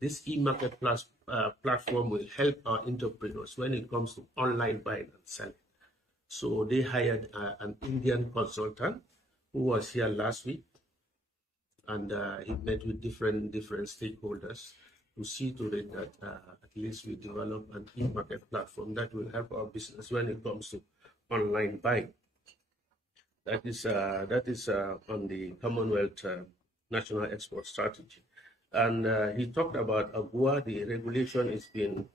This e-market platform will help our entrepreneurs when it comes to online buying and selling. So they hired an Indian consultant who was here last week, and he met with different stakeholders to see to it that at least we develop an e-market platform that will help our business when it comes to online buying. That is on the Commonwealth National Export Strategy. And he talked about AGUA. The regulation is being,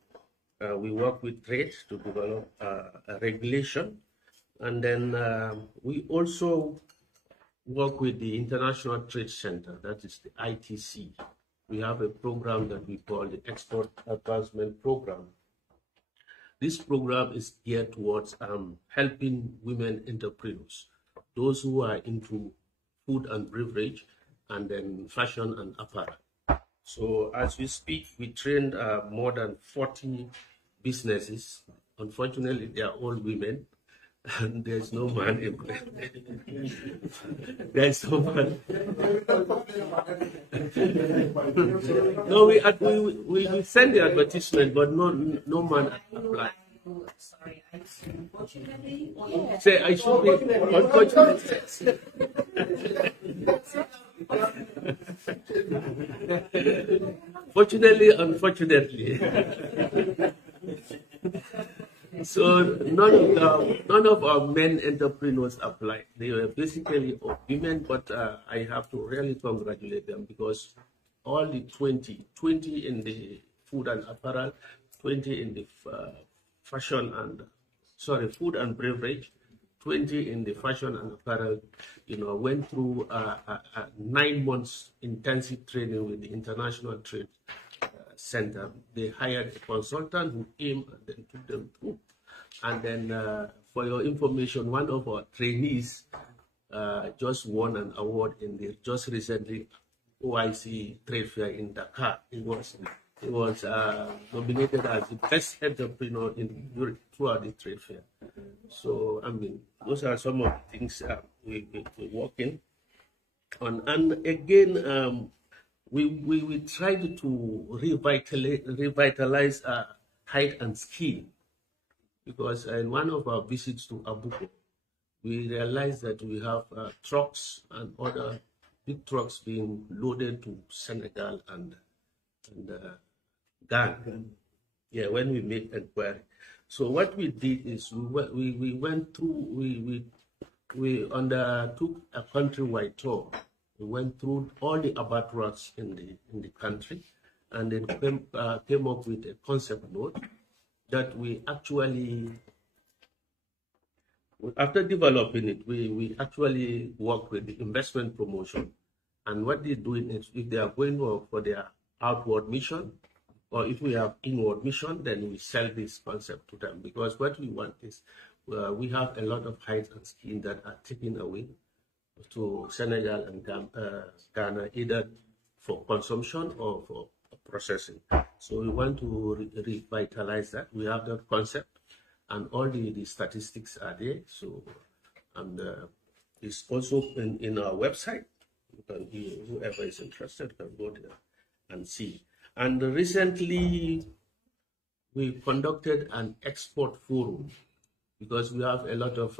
we work with trade to develop a regulation. And then we also work with the International Trade Center, that is the ITC. We have a program that we call the Export Advancement Program. This program is geared towards helping women entrepreneurs, those who are into food and beverage, and then fashion and apparel. So as we speak, we trained more than 40 businesses. Unfortunately, they are all women, and there's no man employed. There's no man. No, we send the advertisement, but no man applied. Sorry, unfortunately. Say I should be unfortunately. Fortunately, unfortunately. So none of our men entrepreneurs applied. They were basically women, but I have to really congratulate them because all the 20 in the food and apparel, 20 in the food and beverage, 20 in the fashion and apparel, went through 9 months intensive training with the International Trade Center. They hired a consultant who came and then took them through. And then, for your information, one of our trainees just won an award in the just recently OIC trade fair in Dakar. It was nominated as the best entrepreneur throughout the trade fair. So, I mean, those are some of the things we're working on. And again, we tried to revitalize hide and skin, because in one of our visits to Abuko, we realized that we have trucks and other big trucks being loaded to Senegal and Ghana. Yeah, when we made inquiry. So what we did is we went through, we undertook a countrywide tour. We went through all the abattoirs in the country, and then came up with a concept note that we actually, after developing it, we actually work with the investment promotion. And what they're doing is, if they are going for their outward mission, or if we have inward mission, then we sell this concept to them. Because what we want is, we have a lot of hides and skin that are taken away to Senegal and Ghana, either for consumption or for processing. So we want to revitalize that. We have that concept, and all the statistics are there. So, and it's also in our website. Whoever is interested can go there and see. And recently, we conducted an export forum, because we have a lot of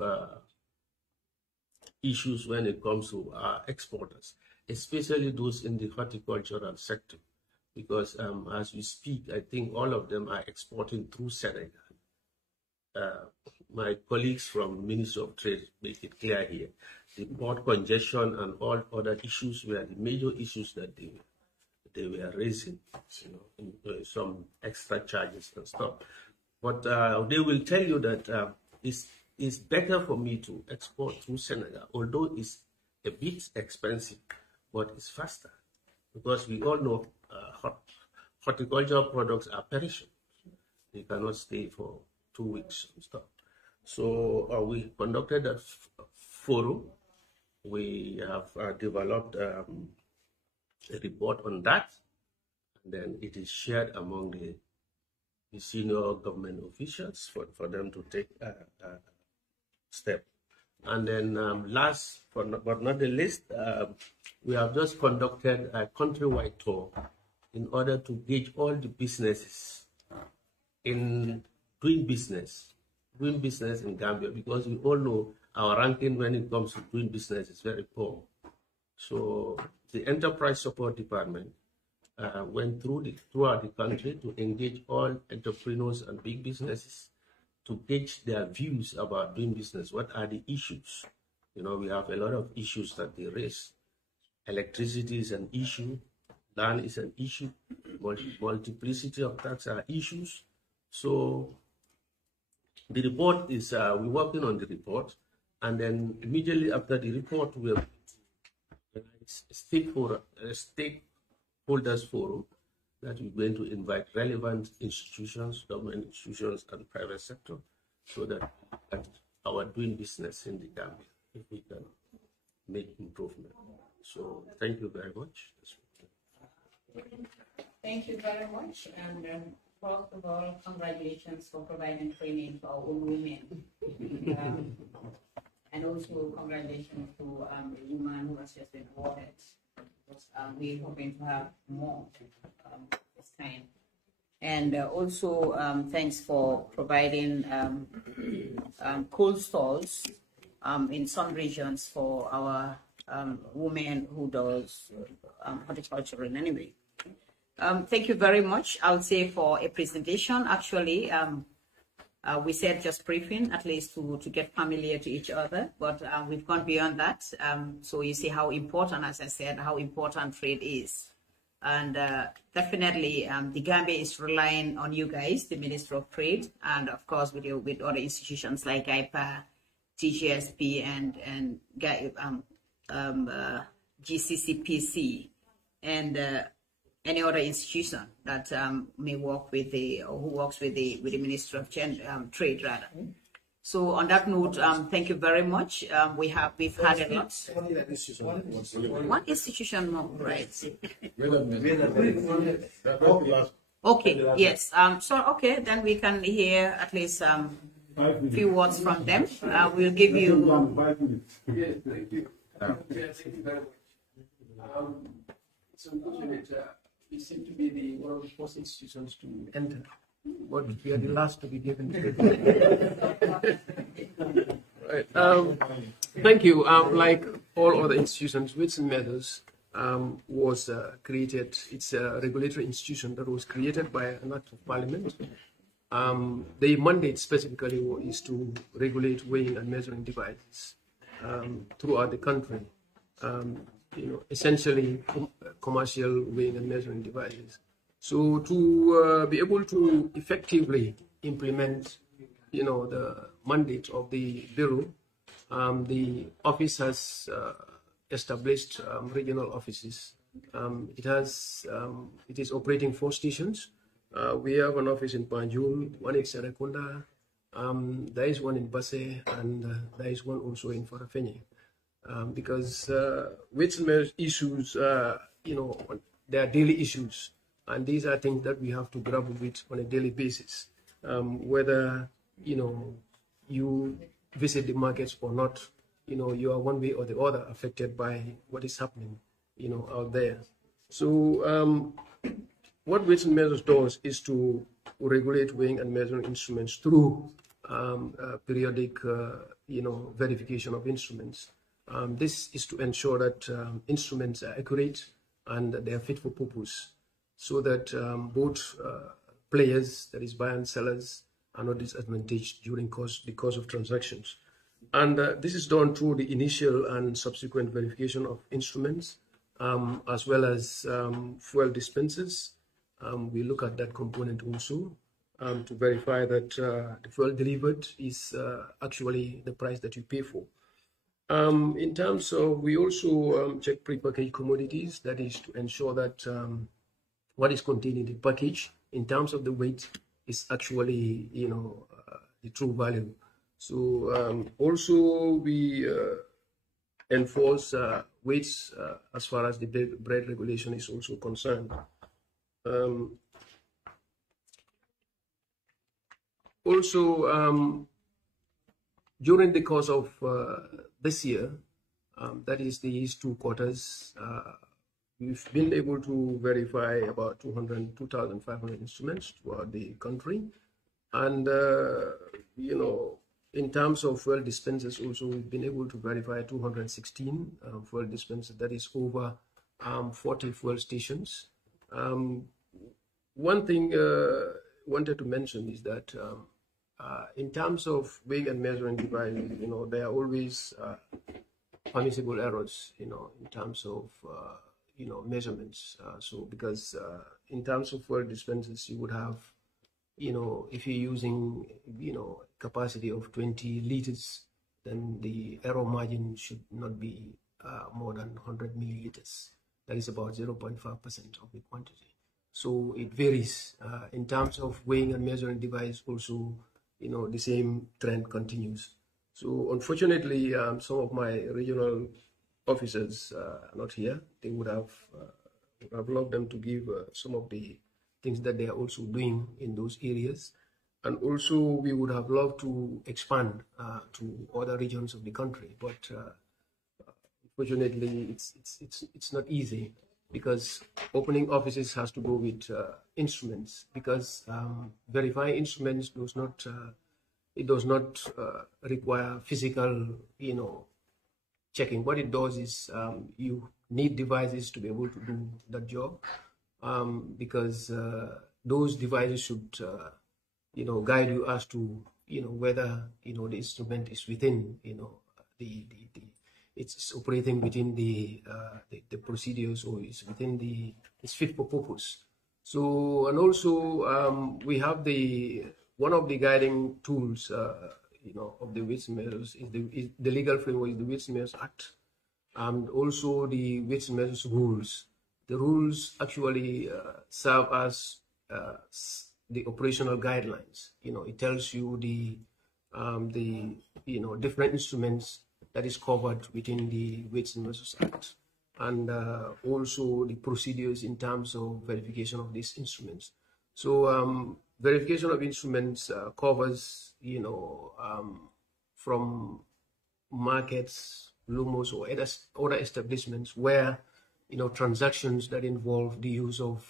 issues when it comes to our exporters, especially those in the horticultural sector, because as we speak, I think all of them are exporting through Senegal. My colleagues from Ministry of Trade make it clear here. The port congestion and all other issues were the major issues that they were raising, some extra charges and stuff. But they will tell you that it's better for me to export through Senegal, although it's a bit expensive, but it's faster, because we all know horticultural products are perishable. They cannot stay for 2 weeks and stuff. So we conducted a forum. We have developed a report on that, and then it is shared among the senior government officials for them to take a step. And then last but not the least, we have just conducted a countrywide tour in order to gauge all the businesses in doing business in Gambia, because we all know our ranking when it comes to doing business is very poor. So the Enterprise Support Department went throughout the country to engage all entrepreneurs and big businesses to gauge their views about doing business. What are the issues? You know, we have a lot of issues that they raise. Electricity is an issue, land is an issue, multiplicity of tax are issues. So the report is, we're working on the report, and then immediately after the report, we have a stakeholders forum that we're going to invite relevant institutions, government institutions, and private sector, so that our doing business in the Gambia, if we can make improvement. So thank you very much. Thank you very much. And first of all, congratulations for providing training for our own women. And also congratulations to the woman who has just been awarded. We're hoping to have more this time. And also thanks for providing cold stalls in some regions for our women who does horticulture in any way. Thank you very much. I would say for a presentation, actually, we said just briefing, at least to get familiar to each other, but we've gone beyond that. So you see how important, as I said, how important trade is. And definitely the Gambia is relying on you guys, the Minister of Trade, and of course with other institutions like Giepa, Tgsb, and Gccpc, and any other institution that may work with who works with the Ministry of Trade, rather. So on that note, thank you very much. We've had a lot. One institution more, right? Okay, yes. So okay, then we can hear at least a few words from them. We'll give you. Yes, thank you. Thank you very much. It's unfortunate. We seem to be one of the first institutions to enter, but we are the last to be given. Right. Thank you. Like all other institutions, Tgsb was created. It's a regulatory institution that was created by an act of parliament. The mandate specifically is to regulate weighing and measuring devices throughout the country. Essentially commercial weighing and measuring devices. So to be able to effectively implement, the mandate of the Bureau, the office has established regional offices. It is operating 4 stations. We have an office in Banjul, one in Serekunda, there is one in Basse, and there is one also in Farafenni. Because with issues, they are daily issues, and these are things that we have to grapple with on a daily basis. Whether you visit the markets or not, you are one way or the other affected by what is happening, out there. So what weights and measures does is to regulate weighing and measuring instruments through periodic, verification of instruments. This is to ensure that instruments are accurate and they are fit for purpose, so that both players, that is buyers and sellers, are not disadvantaged during the course of transactions. And this is done through the initial and subsequent verification of instruments, as well as fuel dispensers. We look at that component also to verify that the fuel delivered is actually the price that you pay for. In terms of, we also check pre-packaged commodities, that is to ensure that what is contained in the package in terms of the weight is actually, the true value. So also we enforce weights as far as the bread regulation is also concerned. Also, during the course of this year, That is these 2 quarters. We've been able to verify about 2,500 instruments throughout the country. And, you know, in terms of fuel dispensers also, we've been able to verify 216 fuel dispensers. That is over 40 fuel stations. One thing I wanted to mention is that in terms of weighing and measuring devices, you know, there are always permissible errors, you know, in terms of, you know, measurements. So because in terms of fuel dispensers, you would have, you know, if you're using, you know, capacity of 20 liters, then the error margin should not be more than 100 milliliters. That is about 0.5% of the quantity. So it varies. In terms of weighing and measuring device also, you know, the same trend continues. So unfortunately, some of my regional officers are not here. They would have loved them to give some of the things that they are also doing in those areas. And also we would have loved to expand to other regions of the country, but unfortunately it's not easy, because opening offices has to go with instruments, because verifying instruments does not require physical, you know, checking. What it does is you need devices to be able to do that job, because those devices should, you know, guide you as to, you know, whether, you know, the instrument is within, you know, it's operating within the procedures, or it's within it's fit for purpose. So, and also we have one of the guiding tools, you know, of the weights and measures is the legal framework is the Weights and Measures Act, and also the weights and measures rules. The rules actually serve as the operational guidelines. You know, it tells you the you know, different instruments that is covered within the Weights and Measures Act, and also the procedures in terms of verification of these instruments. So verification of instruments covers, you know, from markets, lumos, or other establishments where, you know, transactions that involve the use of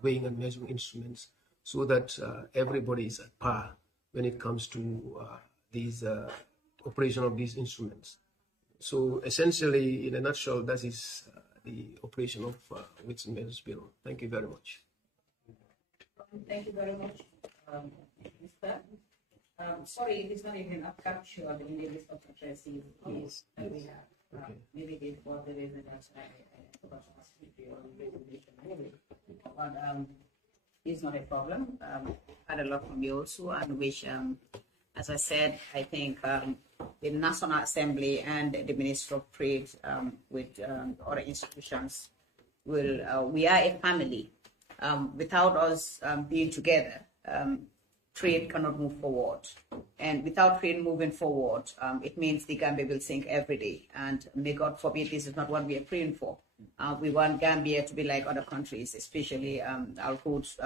weighing and measuring instruments, so that everybody is at par when it comes to these operation of these instruments. So essentially, in a nutshell, that is the operation of Weights and Measures Bureau. Thank you very much. Thank you very much, Mr. Sorry, it is not even a capture of the list of addresses that we have. Maybe it was the reason that I forgot to ask you on regulation anyway. But it's not a problem. Had a lot from you also, and which, as I said, I think the National Assembly and the Ministry of Trade with other institutions will, we are a family. Without us being together, trade cannot move forward. And without trade moving forward, it means the Gambia will sink every day. And may God forbid, this is not what we are praying for. We want Gambia to be like other countries, especially our coach,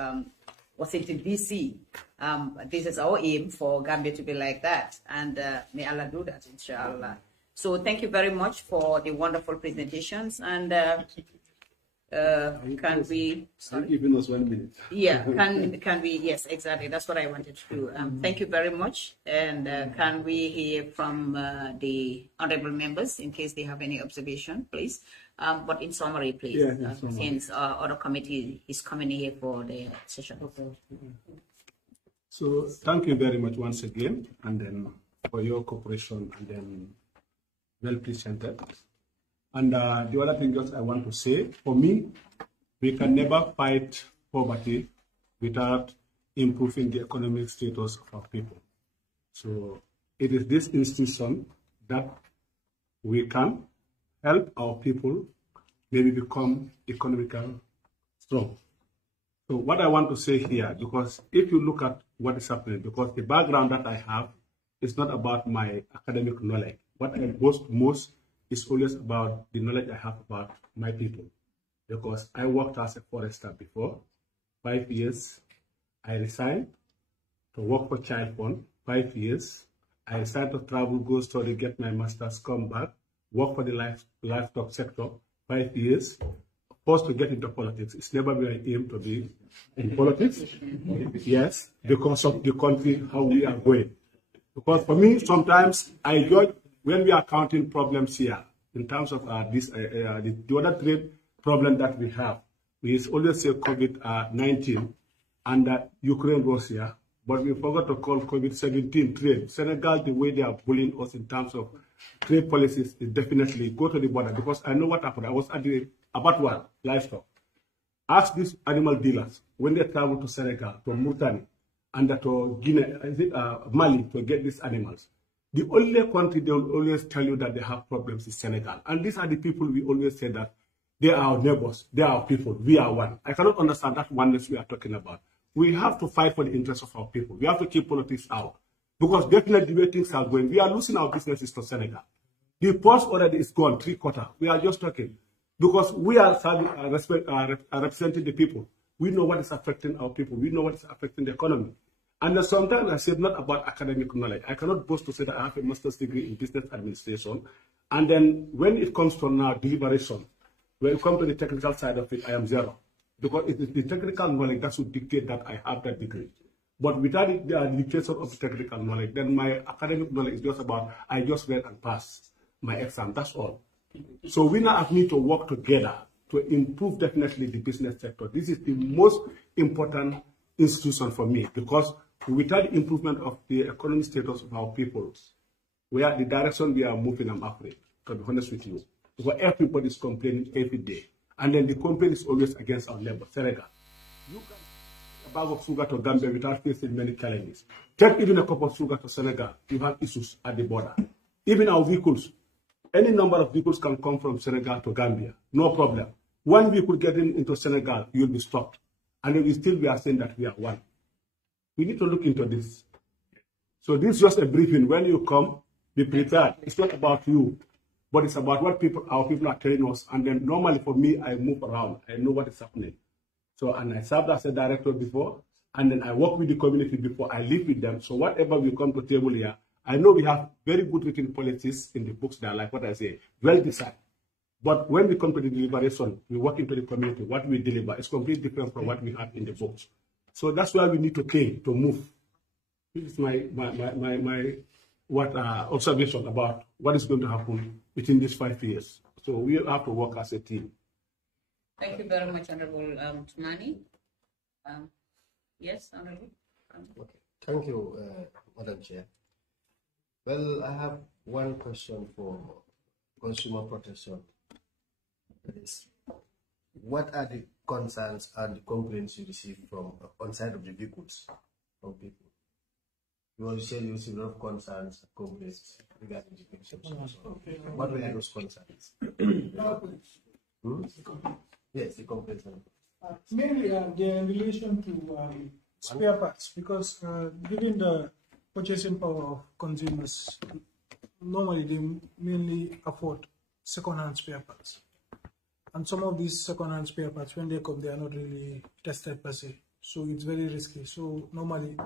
Washington, D.C. This is our aim, for Gambia to be like that. And may Allah do that, inshallah. So thank you very much for the wonderful presentations. And can we... Sorry? Giving us 1 minute. Yeah, can we... Yes, exactly. That's what I wanted to do. Thank you very much. And can we hear from the honorable members in case they have any observation, please? But in summary, please, since other committee is coming here for the session. So thank you very much once again, and then for your cooperation, and then well presented. And the other thing just I want to say, for me, we can never fight poverty without improving the economic status of our people. So it is this institution that we can help our people maybe become economically strong. So what I want to say here, because if you look at what is happening, because the background that I have is not about my academic knowledge. What I boast most is always about the knowledge I have about my people. Because I worked as a forester before, 5 years. I resigned to work for Child Fund, 5 years. I decided to travel, go study, get my master's, come back, worked for the livestock sector, 5 years, forced to get into politics. It's never been an aim to be in politics. Yes, because of the country, how we are going. Because for me, sometimes I judge when we are counting problems here, in terms of the other trade problem that we have. We always say COVID-19 and Ukraine, Russia, but we forgot to call COVID-17 trade. Senegal, the way they are bullying us in terms of trade policies is definitely go to the border, because I know what happened. I was at the abattoir, livestock. Ask these animal dealers when they travel to Senegal, to Mauritania, and to Guinea, Mali to get these animals. The only country they will always tell you that they have problems is Senegal. And these are the people we always say that they are our neighbors, they are our people, we are one. I cannot understand that oneness we are talking about. We have to fight for the interests of our people. We have to keep politics out. Because definitely the way things are going, we are losing our businesses to Senegal. The post already is gone, 3/4. We are just talking. Because we are representing the people. We know what is affecting our people. We know what is affecting the economy. And sometimes I said not about academic knowledge. I cannot boast to say that I have a master's degree in business administration. And then when it comes to now deliberation, when it comes to the technical side of it, I am zero. Because it is the technical knowledge that should dictate that I have that degree. But without the dictation of the technical knowledge, then my academic knowledge is just about, I just read and passed my exam, that's all. So we now need to work together to improve definitely the business sector. This is the most important institution for me, because without the improvement of the economic status of our people, we are the direction we are moving, I'm afraid, to be honest with you. Because everybody is complaining every day. And then the complaint is always against our neighbor, Senegal. You can take a bag of sugar to Gambia without facing many challenges. Take even a cup of sugar to Senegal, you have issues at the border. Even our vehicles, any number of vehicles can come from Senegal to Gambia, no problem. One vehicle getting into Senegal, you'll be stopped. And then we are saying that we are one. We need to look into this. So this is just a briefing. When you come, be prepared. It's not about you, but it's about what our people are telling us. And then normally for me, I move around. I know what is happening. So, and I served as a director before, and then I work with the community before. I live with them. So whatever we come to the table here, I know we have very good written policies in the books that are like what I say, well designed. But when we come to the deliberation, we work into the community, what we deliver is completely different from what we have in the books. So that's why we need to think, to move. This is my observation about what is going to happen within these 5 years. So we have to work as a team. Thank you very much, Honorable Tumani. Yes, Honorable. Okay. Thank you, Madam Chair. Well, I have one question for consumer protection. That is, what are the concerns and the complaints you receive from on side of the vehicles from people? You said you receive a lot of concerns and complaints regarding the vehicles. What were those concerns? Yes, the complaints. Mainly they're in relation to spare parts, because given the purchasing power of consumers, normally they mainly afford second-hand spare parts. And some of these second-hand spare parts, when they come, they are not really tested per se. So it's very risky. So normally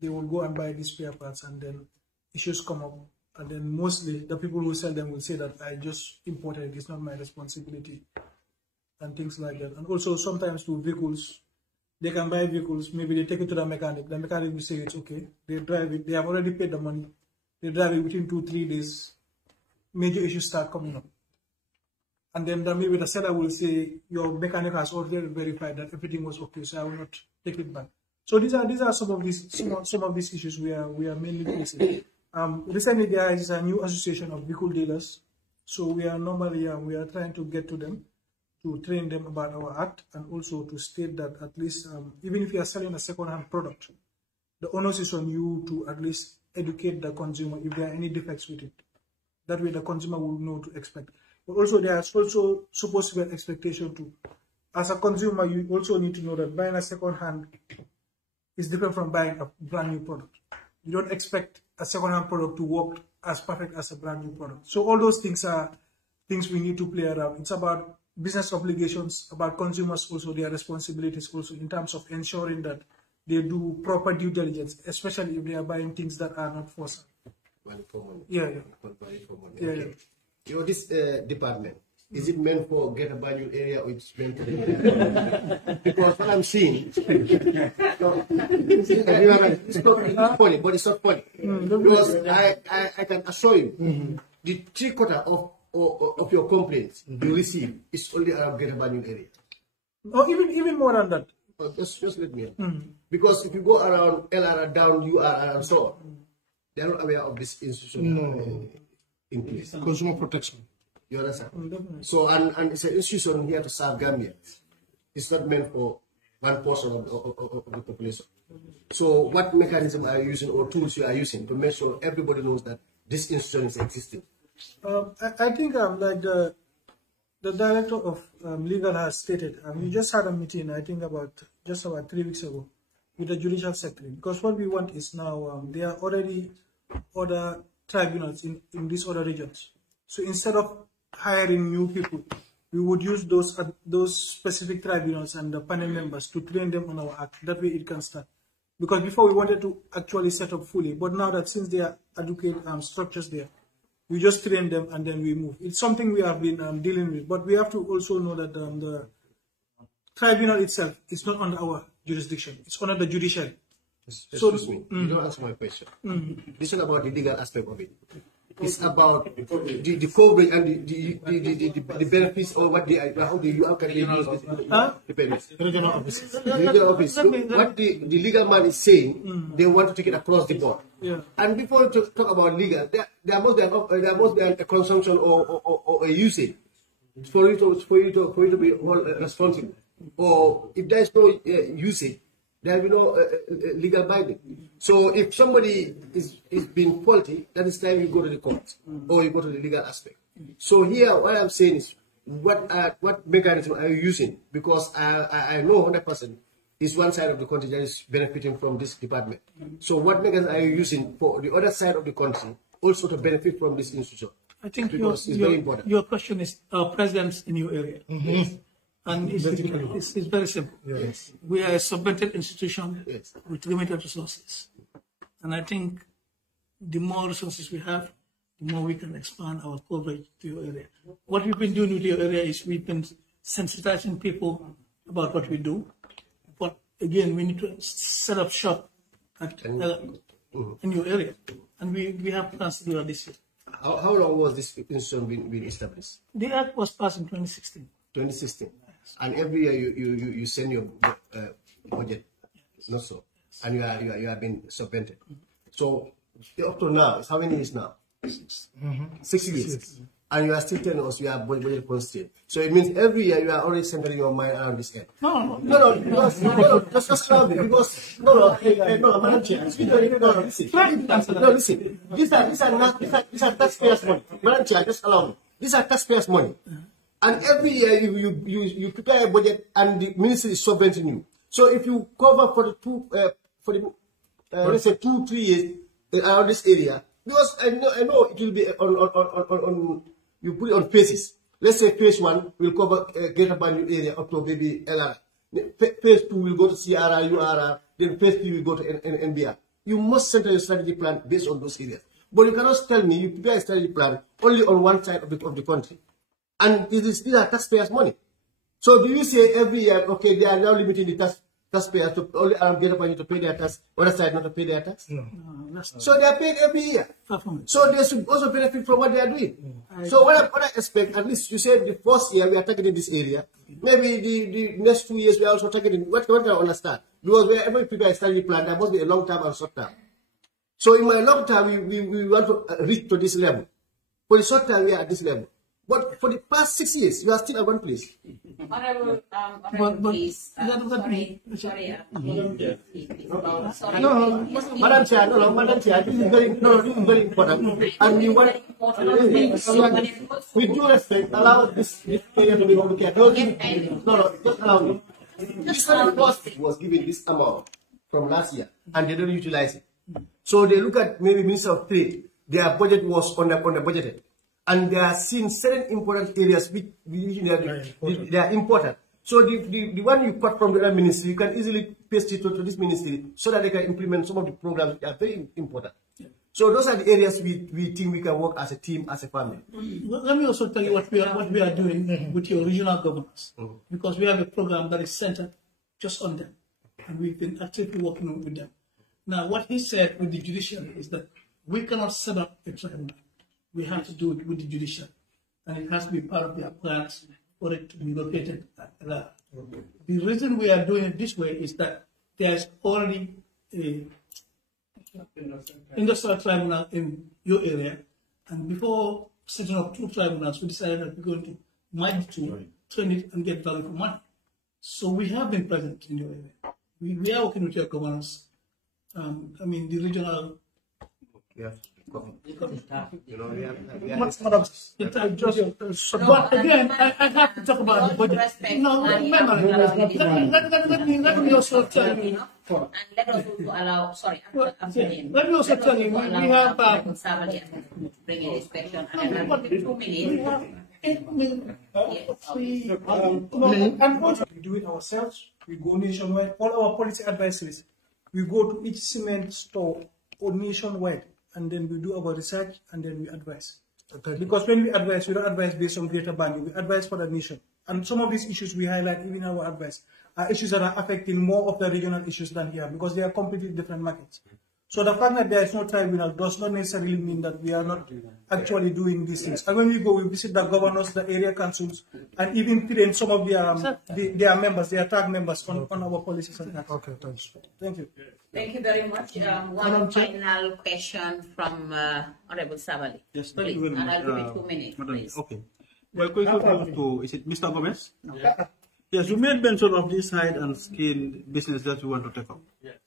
they will go and buy these spare parts, and then issues come up. And then mostly the people who sell them will say that I just imported it, it's not my responsibility, and things like that. And also sometimes to vehicles, they can buy vehicles, maybe they take it to the mechanic will say it's okay, they drive it, they have already paid the money, they drive it within 2-3 days, major issues start coming up. And then maybe the seller will say, your mechanic has already verified that everything was okay, so I will not take it back. So these are some of these issues we are mainly facing. Recently there is a new association of vehicle dealers, so we are normally we are trying to get to them, to train them about our act, and also to state that at least even if you are selling a second-hand product, the onus is on you to at least educate the consumer if there are any defects with it. That way the consumer will know to expect. But also there is also supposed to be an expectation too. As a consumer, you also need to know that buying a second-hand is different from buying a brand new product. You don't expect a second-hand product to work as perfect as a brand new product. So all those things are things we need to play around. It's about business obligations, about consumers also, their responsibilities also in terms of ensuring that they do proper due diligence, especially if they are buying things that are not for sale. Value for money. Yeah. Value for money. Yeah, okay. this department, is it meant for Greater Banjul area or it's meant for because what I'm seeing, it's not funny, but it's not funny. Because I can assure you, the 3/4 of your complaints you receive is only around Greater Banjul area. Or even more than that. Just let me. Because if you go around LR down, UR around so on, they are not aware of this institution in place. Consumer protection. You understand? So, and it's an institution here to serve Gambians. It's not meant for one portion of the population. So, what mechanism are you using or tools you are using to make sure everybody knows that this institution is existing? I think like the director of legal has stated, we just had a meeting, I think just about 3 weeks ago, with the judicial secretary. Because what we want is now, there are already other tribunals in these other regions. So instead of hiring new people, we would use those specific tribunals and the panel members to train them on our act. That way it can start. Because before we wanted to actually set up fully, but now that since there are adequate structures there, we just train them and then we move. It's something we have been dealing with, but we have to also know that the tribunal itself is not under our jurisdiction. It's under the judiciary. Excuse me, you don't answer my question. This is about the legal aspect of it. It's about the coverage and the benefits or what how do you the benefits. Regional office. Regional office. So what the legal man is saying, they want to take it across the board. Yeah. And before you talk about legal, there must be a consumption or a usage for you to be responsible. Or if there is no usage, there will be no legal binding. So if somebody is being faulty, that is time you go to the court or you go to the legal aspect. So here, what I'm saying is, what mechanism are you using? Because I know 100% is one side of the country that is benefiting from this department. So what mechanism are you using for the other side of the country also to benefit from this institution? I think because it's very important. Your question is our presence in your area. And it's very simple. Yes. We are a subvented institution yes. with limited resources. And I think the more resources we have, the more we can expand our coverage to your area. What we've been doing with your area is we've been sensitizing people about what we do. But again, we need to set up shop in your area. And we have plans to do that this year. How long was this institution been established? The act was passed in 2016. 2016. And every year you send your budget, not so, and you have been subvented. So up to now, how many years now? 6 years. And you are still telling us you have budget constraint. So it means every year you are already centering your mind around this end. No, just allow me because Madam Chair, listen. These are taxpayers' money. Madam Chair, just allow me. These are taxpayers' money. And every year you prepare a budget and the ministry is subventing you. So if you cover for the let's say 2-3 years around this area, because I know it will be on you put it on phases. Let's say phase 1 will cover Greater Banjul area up to maybe LR. Phase 2 will go to CRR, URR. Then phase 3 will go to NBR. You must center your strategy plan based on those areas. But you cannot tell me you prepare a strategy plan only on one side of the country. And these are taxpayers' money. So do you say every year, okay, they are now limiting the taxpayers to only Greater Banjul to pay their tax, other side not to pay their tax? No. So they are paid every year. So they should also benefit from what they are doing. So what I expect, at least you said the first year we are targeting this area. Maybe the next 2 years we are also targeting. What can I understand? Because wherever you prepare a strategy plan, there must be a long term and short term. So in my long term, we want to reach to this level. For the short term, we are at this level. But for the past 6 years, you are still at one place. Honorable, please. Sorry. No, Madam Chair, this is very important. And we want, with due respect, allow this area to be complicated. No, just allow me. This was given this amount from last year, and they don't utilize it. So they look at maybe Minister of Trade, their budget was under budgeted. And they are seeing certain important areas which they are important. So the one you cut from the other ministry, you can easily paste it to this ministry so that they can implement some of the programs that are very important. So those are the areas we think we can work as a team, as a family. Let me also tell you what we are doing with your regional governors, because we have a program that is centered just on them, and we've been actively working with them. Now, what he said with the judiciary is that we cannot set up a tribunal. We have to do it with the judiciary, and it has to be part of their plans for it to be located there. The reason we are doing it this way is that there's already a industrial tribunal in your area, and before setting up 2 tribunals, we decided that we're going to merge the 2, train it, and get value for money. So we have been present in your area. We are working with your governors. I mean, the regional. Yeah. You know, but again, I have to talk about the budget. No, let me also tell you. And let us also allow, sorry, let me also tell you, we have bring in inspection, and then I'll give 2 minutes. And also we do it ourselves. We go nationwide. All our policy advisories, we go to each cement store or nationwide, and then we do our research, and then we advise. Because when we advise, we don't advise based on Greater Banjul. We advise for the nation. And some of these issues we highlight even in our advice are issues that are affecting more of the regional issues than here, because they are completely different markets. So the fact that there is no tribunal does not necessarily mean that we are not actually doing these things. And when we go, we visit the governors, the area councils, and even train some of their members, their tag members on our policies and acts. Okay, thanks. Thank you. Thank you very much. One final question from Honorable Savali. Yes, thank you very much. And I'll give it 2 minutes, please. Okay. Well, question goes to, is it Mr. Gomez? No. Yes, you made mention of this hide and skin business that you want to take up. Yes.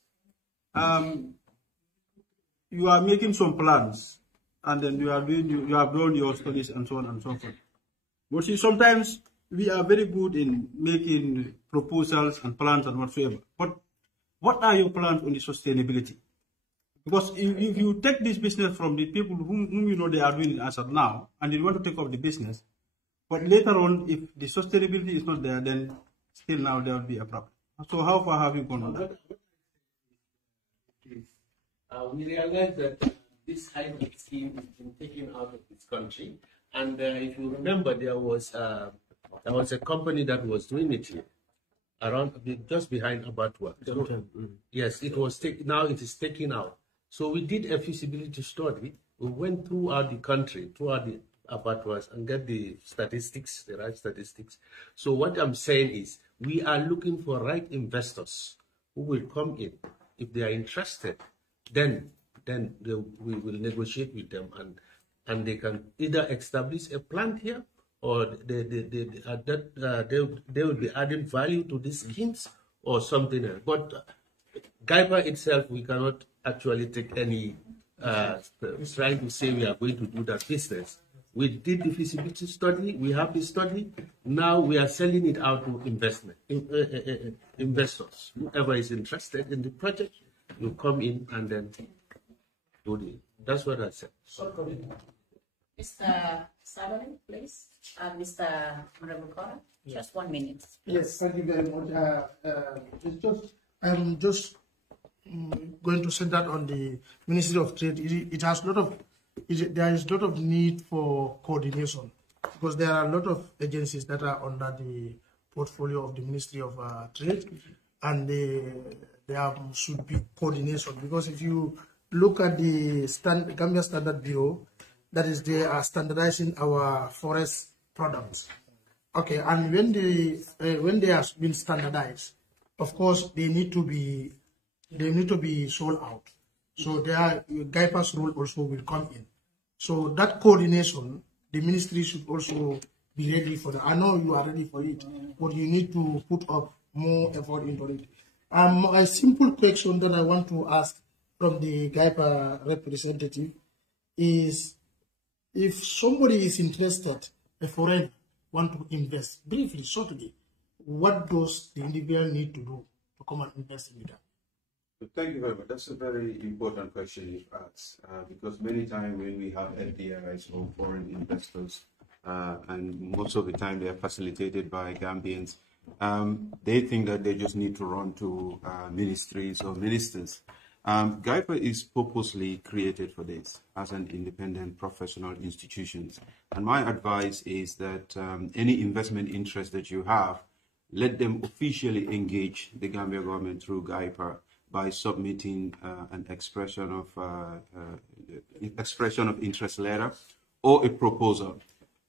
You are making some plans, and then you have done your studies and so on and so forth. But see, sometimes we are very good in making proposals and plans and whatsoever. But what are your plans on the sustainability? Because if you take this business from the people whom you know they are doing it as of now, and you want to take up the business, but later on, if the sustainability is not there, then still now there will be a problem. So how far have you gone on that? We realized that this hybrid scheme has been taken out of this country, and if you remember, there was a company that was doing it here, around just behind Abattoir. So, yes, it was taken. Now it is taken out. So we did a feasibility study. We went throughout the country, throughout the abattoirs, and get the statistics, the right statistics. So what I'm saying is, we are looking for right investors who will come in. If they are interested, then we will negotiate with them, and they can either establish a plant here, or they will be adding value to these schemes or something else. But Giepa itself, we cannot actually take any trying to say we are going to do that business. We did the feasibility study, we have the study, now we are selling it out to investors. Whoever is interested in the project, you come in and then do the, that's what I said. Mr. Savali, please. Mr. Honorable Kora, just 1 minute. Yes, thank you very much. I'm just going to send that on the Ministry of Trade. It has a lot of, there is a lot of need for coordination, because there are a lot of agencies that are under the portfolio of the Ministry of Trade, and there should be coordination, because if you look at the Gambia Standard Bureau, that is, they are standardizing our forest products. Okay, and when they have been standardized, of course they need to be sold out. So there, Giepa's role also will come in. So that coordination, the ministry should also be ready for that. I know you are ready for it, but you need to put up more effort into it. A simple question that I want to ask from the Giepa representative is, if somebody is interested, a foreigner want to invest, briefly, shortly, what does the individual need to do to come and invest in that? Thank you very much. That's a very important question you've asked, because many times when we have FDIs or foreign investors, and most of the time they are facilitated by Gambians, they think that they just need to run to ministries or ministers. Giepa is purposely created for this as an independent professional institution. And my advice is that any investment interest that you have, let them officially engage the Gambia government through Giepa by submitting an expression of interest letter or a proposal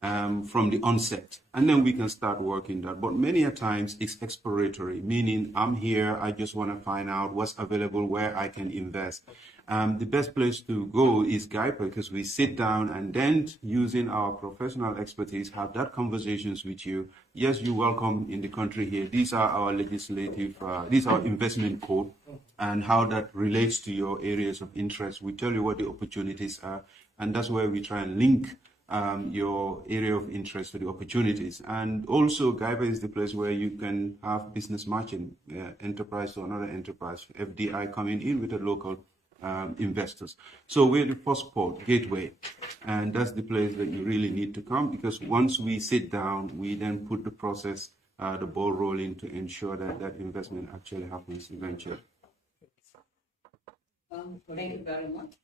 from the onset, and then we can start working that. But many a times it's exploratory, meaning I'm here, I just want to find out what's available, where I can invest. The best place to go is Giepa, because we sit down and then, using our professional expertise, have that conversations with you. Yes, you're welcome in the country here. These are our legislative, these are our investment code and how that relates to your areas of interest. We tell you what the opportunities are, and that's where we try and link your area of interest to the opportunities. And also Giepa is the place where you can have business matching, enterprise to another enterprise, FDI coming in with the local investors. So we're the first port, gateway, and that's the place that you really need to come, because once we sit down, we then put the process, the ball rolling to ensure that that investment actually happens eventually. Thank you very much.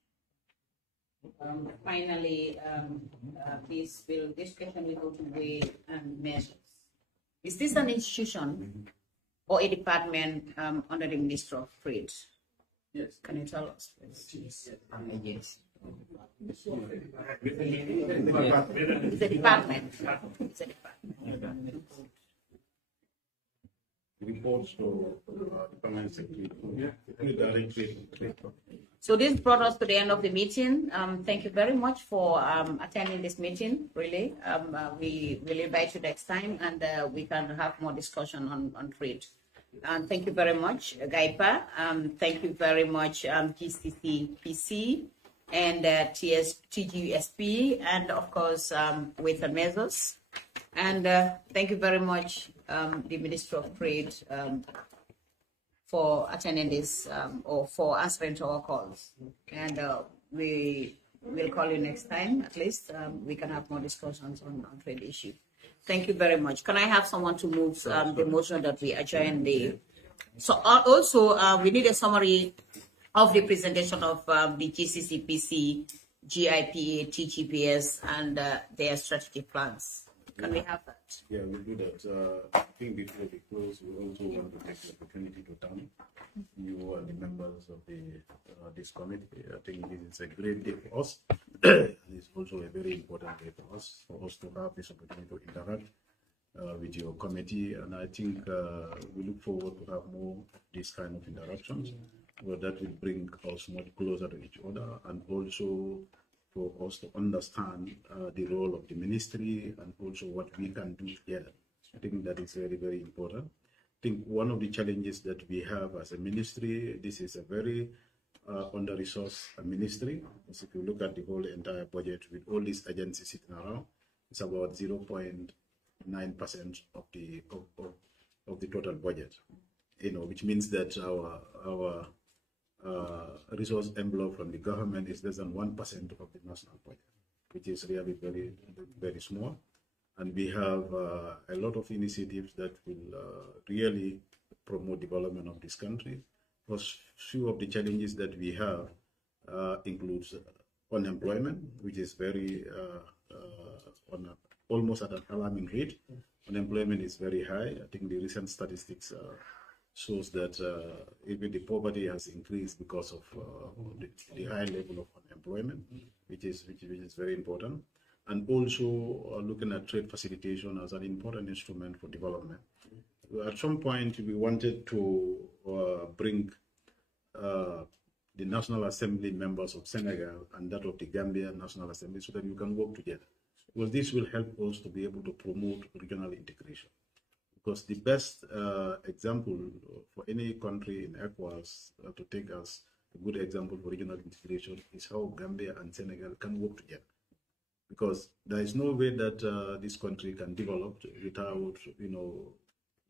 Finally, please, this question will go to way and measures. Is this an institution or a department under the Ministry of Trade? Yes. Can you tell us, please? Yes. Yes. It's a department. It's a department. Reports to the Permanent Secretary. So this brought us to the end of the meeting. Thank you very much for attending this meeting, really. We will invite you next time, and we can have more discussion on trade. Thank you very much, Giepa. Thank you very much, Gccpc and Tgsb, and of course, with the measures. And thank you very much, the Ministry of Trade, for attending this or for answering to our calls. And we will call you next time, at least. We can have more discussions on trade issues. Thank you very much. Can I have someone to move the motion that we adjourn the... So also, we need a summary of the presentation of the Gccpc, Giepa, TGPS, and their strategic plans. Can we have that? Yeah, we'll do that. I think before we close, we also want to take the opportunity to thank you and the members of this committee. I think this is a great day for us. It's also a very important day for us to have this opportunity to interact with your committee. And I think we look forward to have more of these kind of interactions, where that will bring us much closer to each other, and also for us to understand the role of the ministry and also what we can do together. I think that is very, very important. I think one of the challenges that we have as a ministry, this is a very under-resourced ministry. As if you look at the whole entire budget with all these agencies sitting around, it's about 0.9% of the total budget. You know, which means that our resource envelope from the government is less than 1% of the national budget, which is really very, very small. And we have a lot of initiatives that will really promote development of this country. Because few of the challenges that we have includes unemployment, which is very almost at an alarming rate. Unemployment is very high. I think the recent statistics shows that even the poverty has increased because of the high level of unemployment, which is very important. And also looking at trade facilitation as an important instrument for development. At some point, we wanted to bring the National Assembly members of Senegal and that of the Gambia National Assembly so that we can work together. Well, this will help us to be able to promote regional integration. Because the best example for any country in ECOWAS to take as a good example for regional integration is how Gambia and Senegal can work together. Because there is no way that this country can develop without,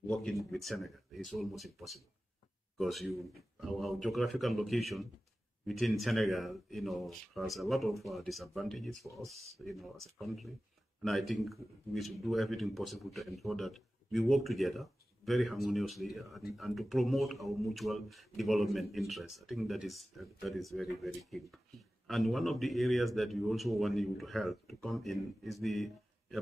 working with Senegal. It's almost impossible. Because our geographical location within Senegal, has a lot of disadvantages for us, as a country. And I think we should do everything possible to ensure that we work together very harmoniously and to promote our mutual development interests. I think that is very, very key. And one of the areas that we also want you to help to come in is the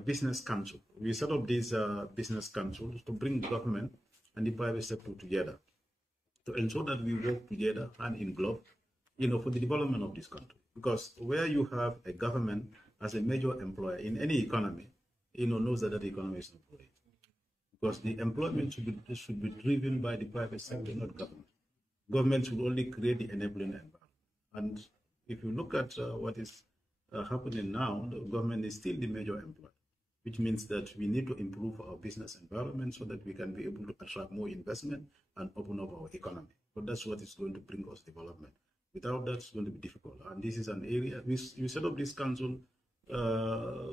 business council. We set up these business councils to bring government and the private sector together to ensure that we work together hand in glove, for the development of this country. Because where you have a government as a major employer in any economy, knows that the economy is not growing. Because the employment should be driven by the private sector, not government. Government should only create the enabling environment. And if you look at what is happening now, the government is still the major employer, which means that we need to improve our business environment so that we can be able to attract more investment and open up our economy. But that's what is going to bring us development. Without that, it's going to be difficult. And this is an area, we set up this council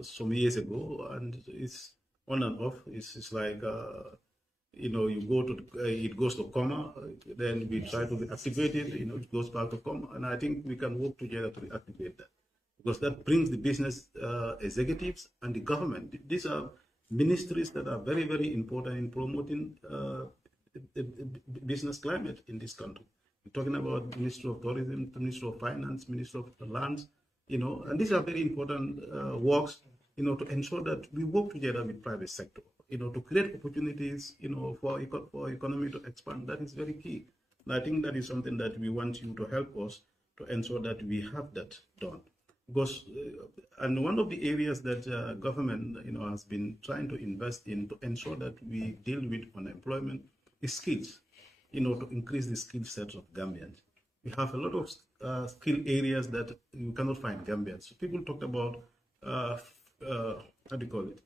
some years ago, and it's on and off. It's like, you go to, it goes to coma, then we try to reactivate it, it goes back to coma. And I think we can work together to reactivate that, because that brings the business executives and the government. These are ministries that are very, very important in promoting the business climate in this country. We're talking about Ministry of Tourism, Ministry of Finance, Ministry of Lands, and these are very important works, to ensure that we work together with private sector, to create opportunities, for economy to expand. That is very key. And I think that is something that we want you to help us to ensure that we have that done. Because, and one of the areas that government, has been trying to invest in to ensure that we deal with unemployment is skills, to increase the skill set of Gambians. We have a lot of skill areas that you cannot find Gambians. So people talked about, how do you call it?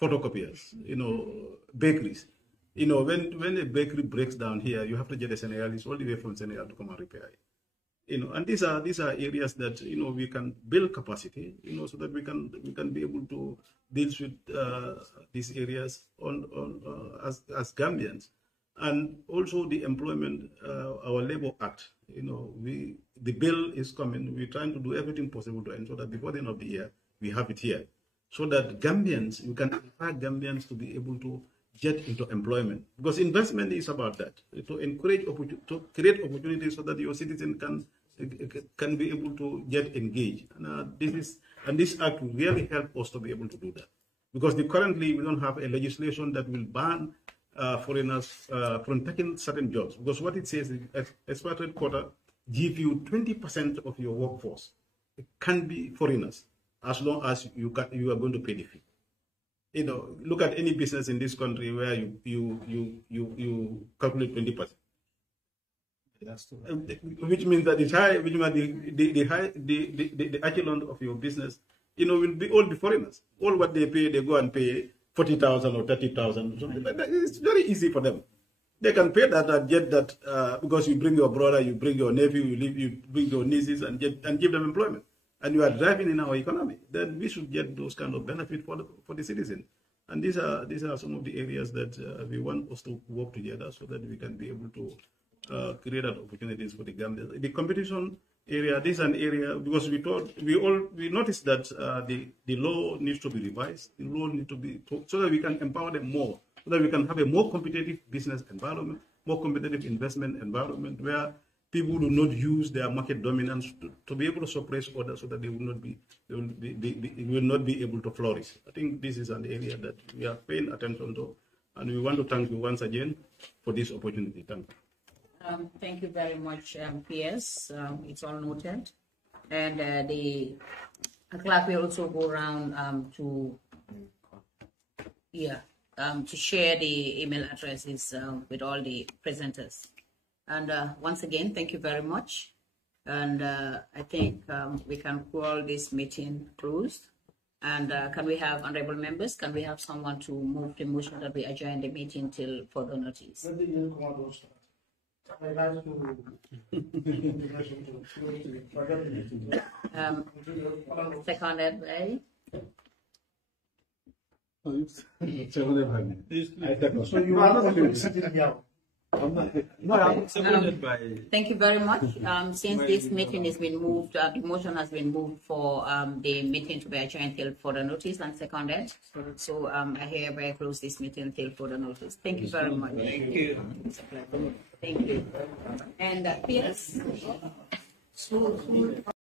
Photocopiers, bakeries. When a bakery breaks down here, you have to get a Senegalese all the way from Senegal to come and repair it. And these are areas that we can build capacity, so that we can be able to deal with these areas as Gambians. And also the employment, our Labour Act, the bill is coming. We're trying to do everything possible to ensure that before the end of the year, we have it here, so that Gambians, we can empower Gambians to be able to get into employment. Because investment is about that, to encourage, to create opportunities so that your citizen can be able to get engaged. And this act will really help us to be able to do that. Because currently we don't have a legislation that will ban foreigners from taking certain jobs. Because what it says is expatriate quota give you 20% of your workforce. It can be foreigners, as long as you are going to pay the fee. Look at any business in this country where you calculate 20%. Which means that the echelon of your business, will be all the foreigners. All what they pay, they go and pay 40,000 or 30,000. Something like that. It's very easy for them. They can pay that and get that because you bring your brother, you bring your nephew, you bring your nieces and give them employment. And you are driving in our economy. Then we should get those kind of benefit for the citizen. And these are some of the areas that we want us to work together so that we can be able to create opportunities for the Gambians. The competition area, this is an area because we noticed that the law needs to be revised. The law needs to be so that we can empower them more, so that we can have a more competitive business environment, more competitive investment environment where people do not use their market dominance to be able to suppress others so that they will not be able to flourish. I think this is an area that we are paying attention to, and we want to thank you once again for this opportunity. Thank you. Thank you very much, PS. It's all noted. And the clerk will also go around to share the email addresses with all the presenters. And once again, thank you very much. And I think we can call this meeting closed. And can we have honorable members? Can we have someone to move the motion that we adjourn the meeting till further notice? Seconded by? So you are not sitting down. Thank you very much. Since this meeting has been moved, the motion has been moved for the meeting to be adjourned until further notice and seconded. So I hereby close this meeting until further notice. Thank you very much. Thank you. Thank you. And yes.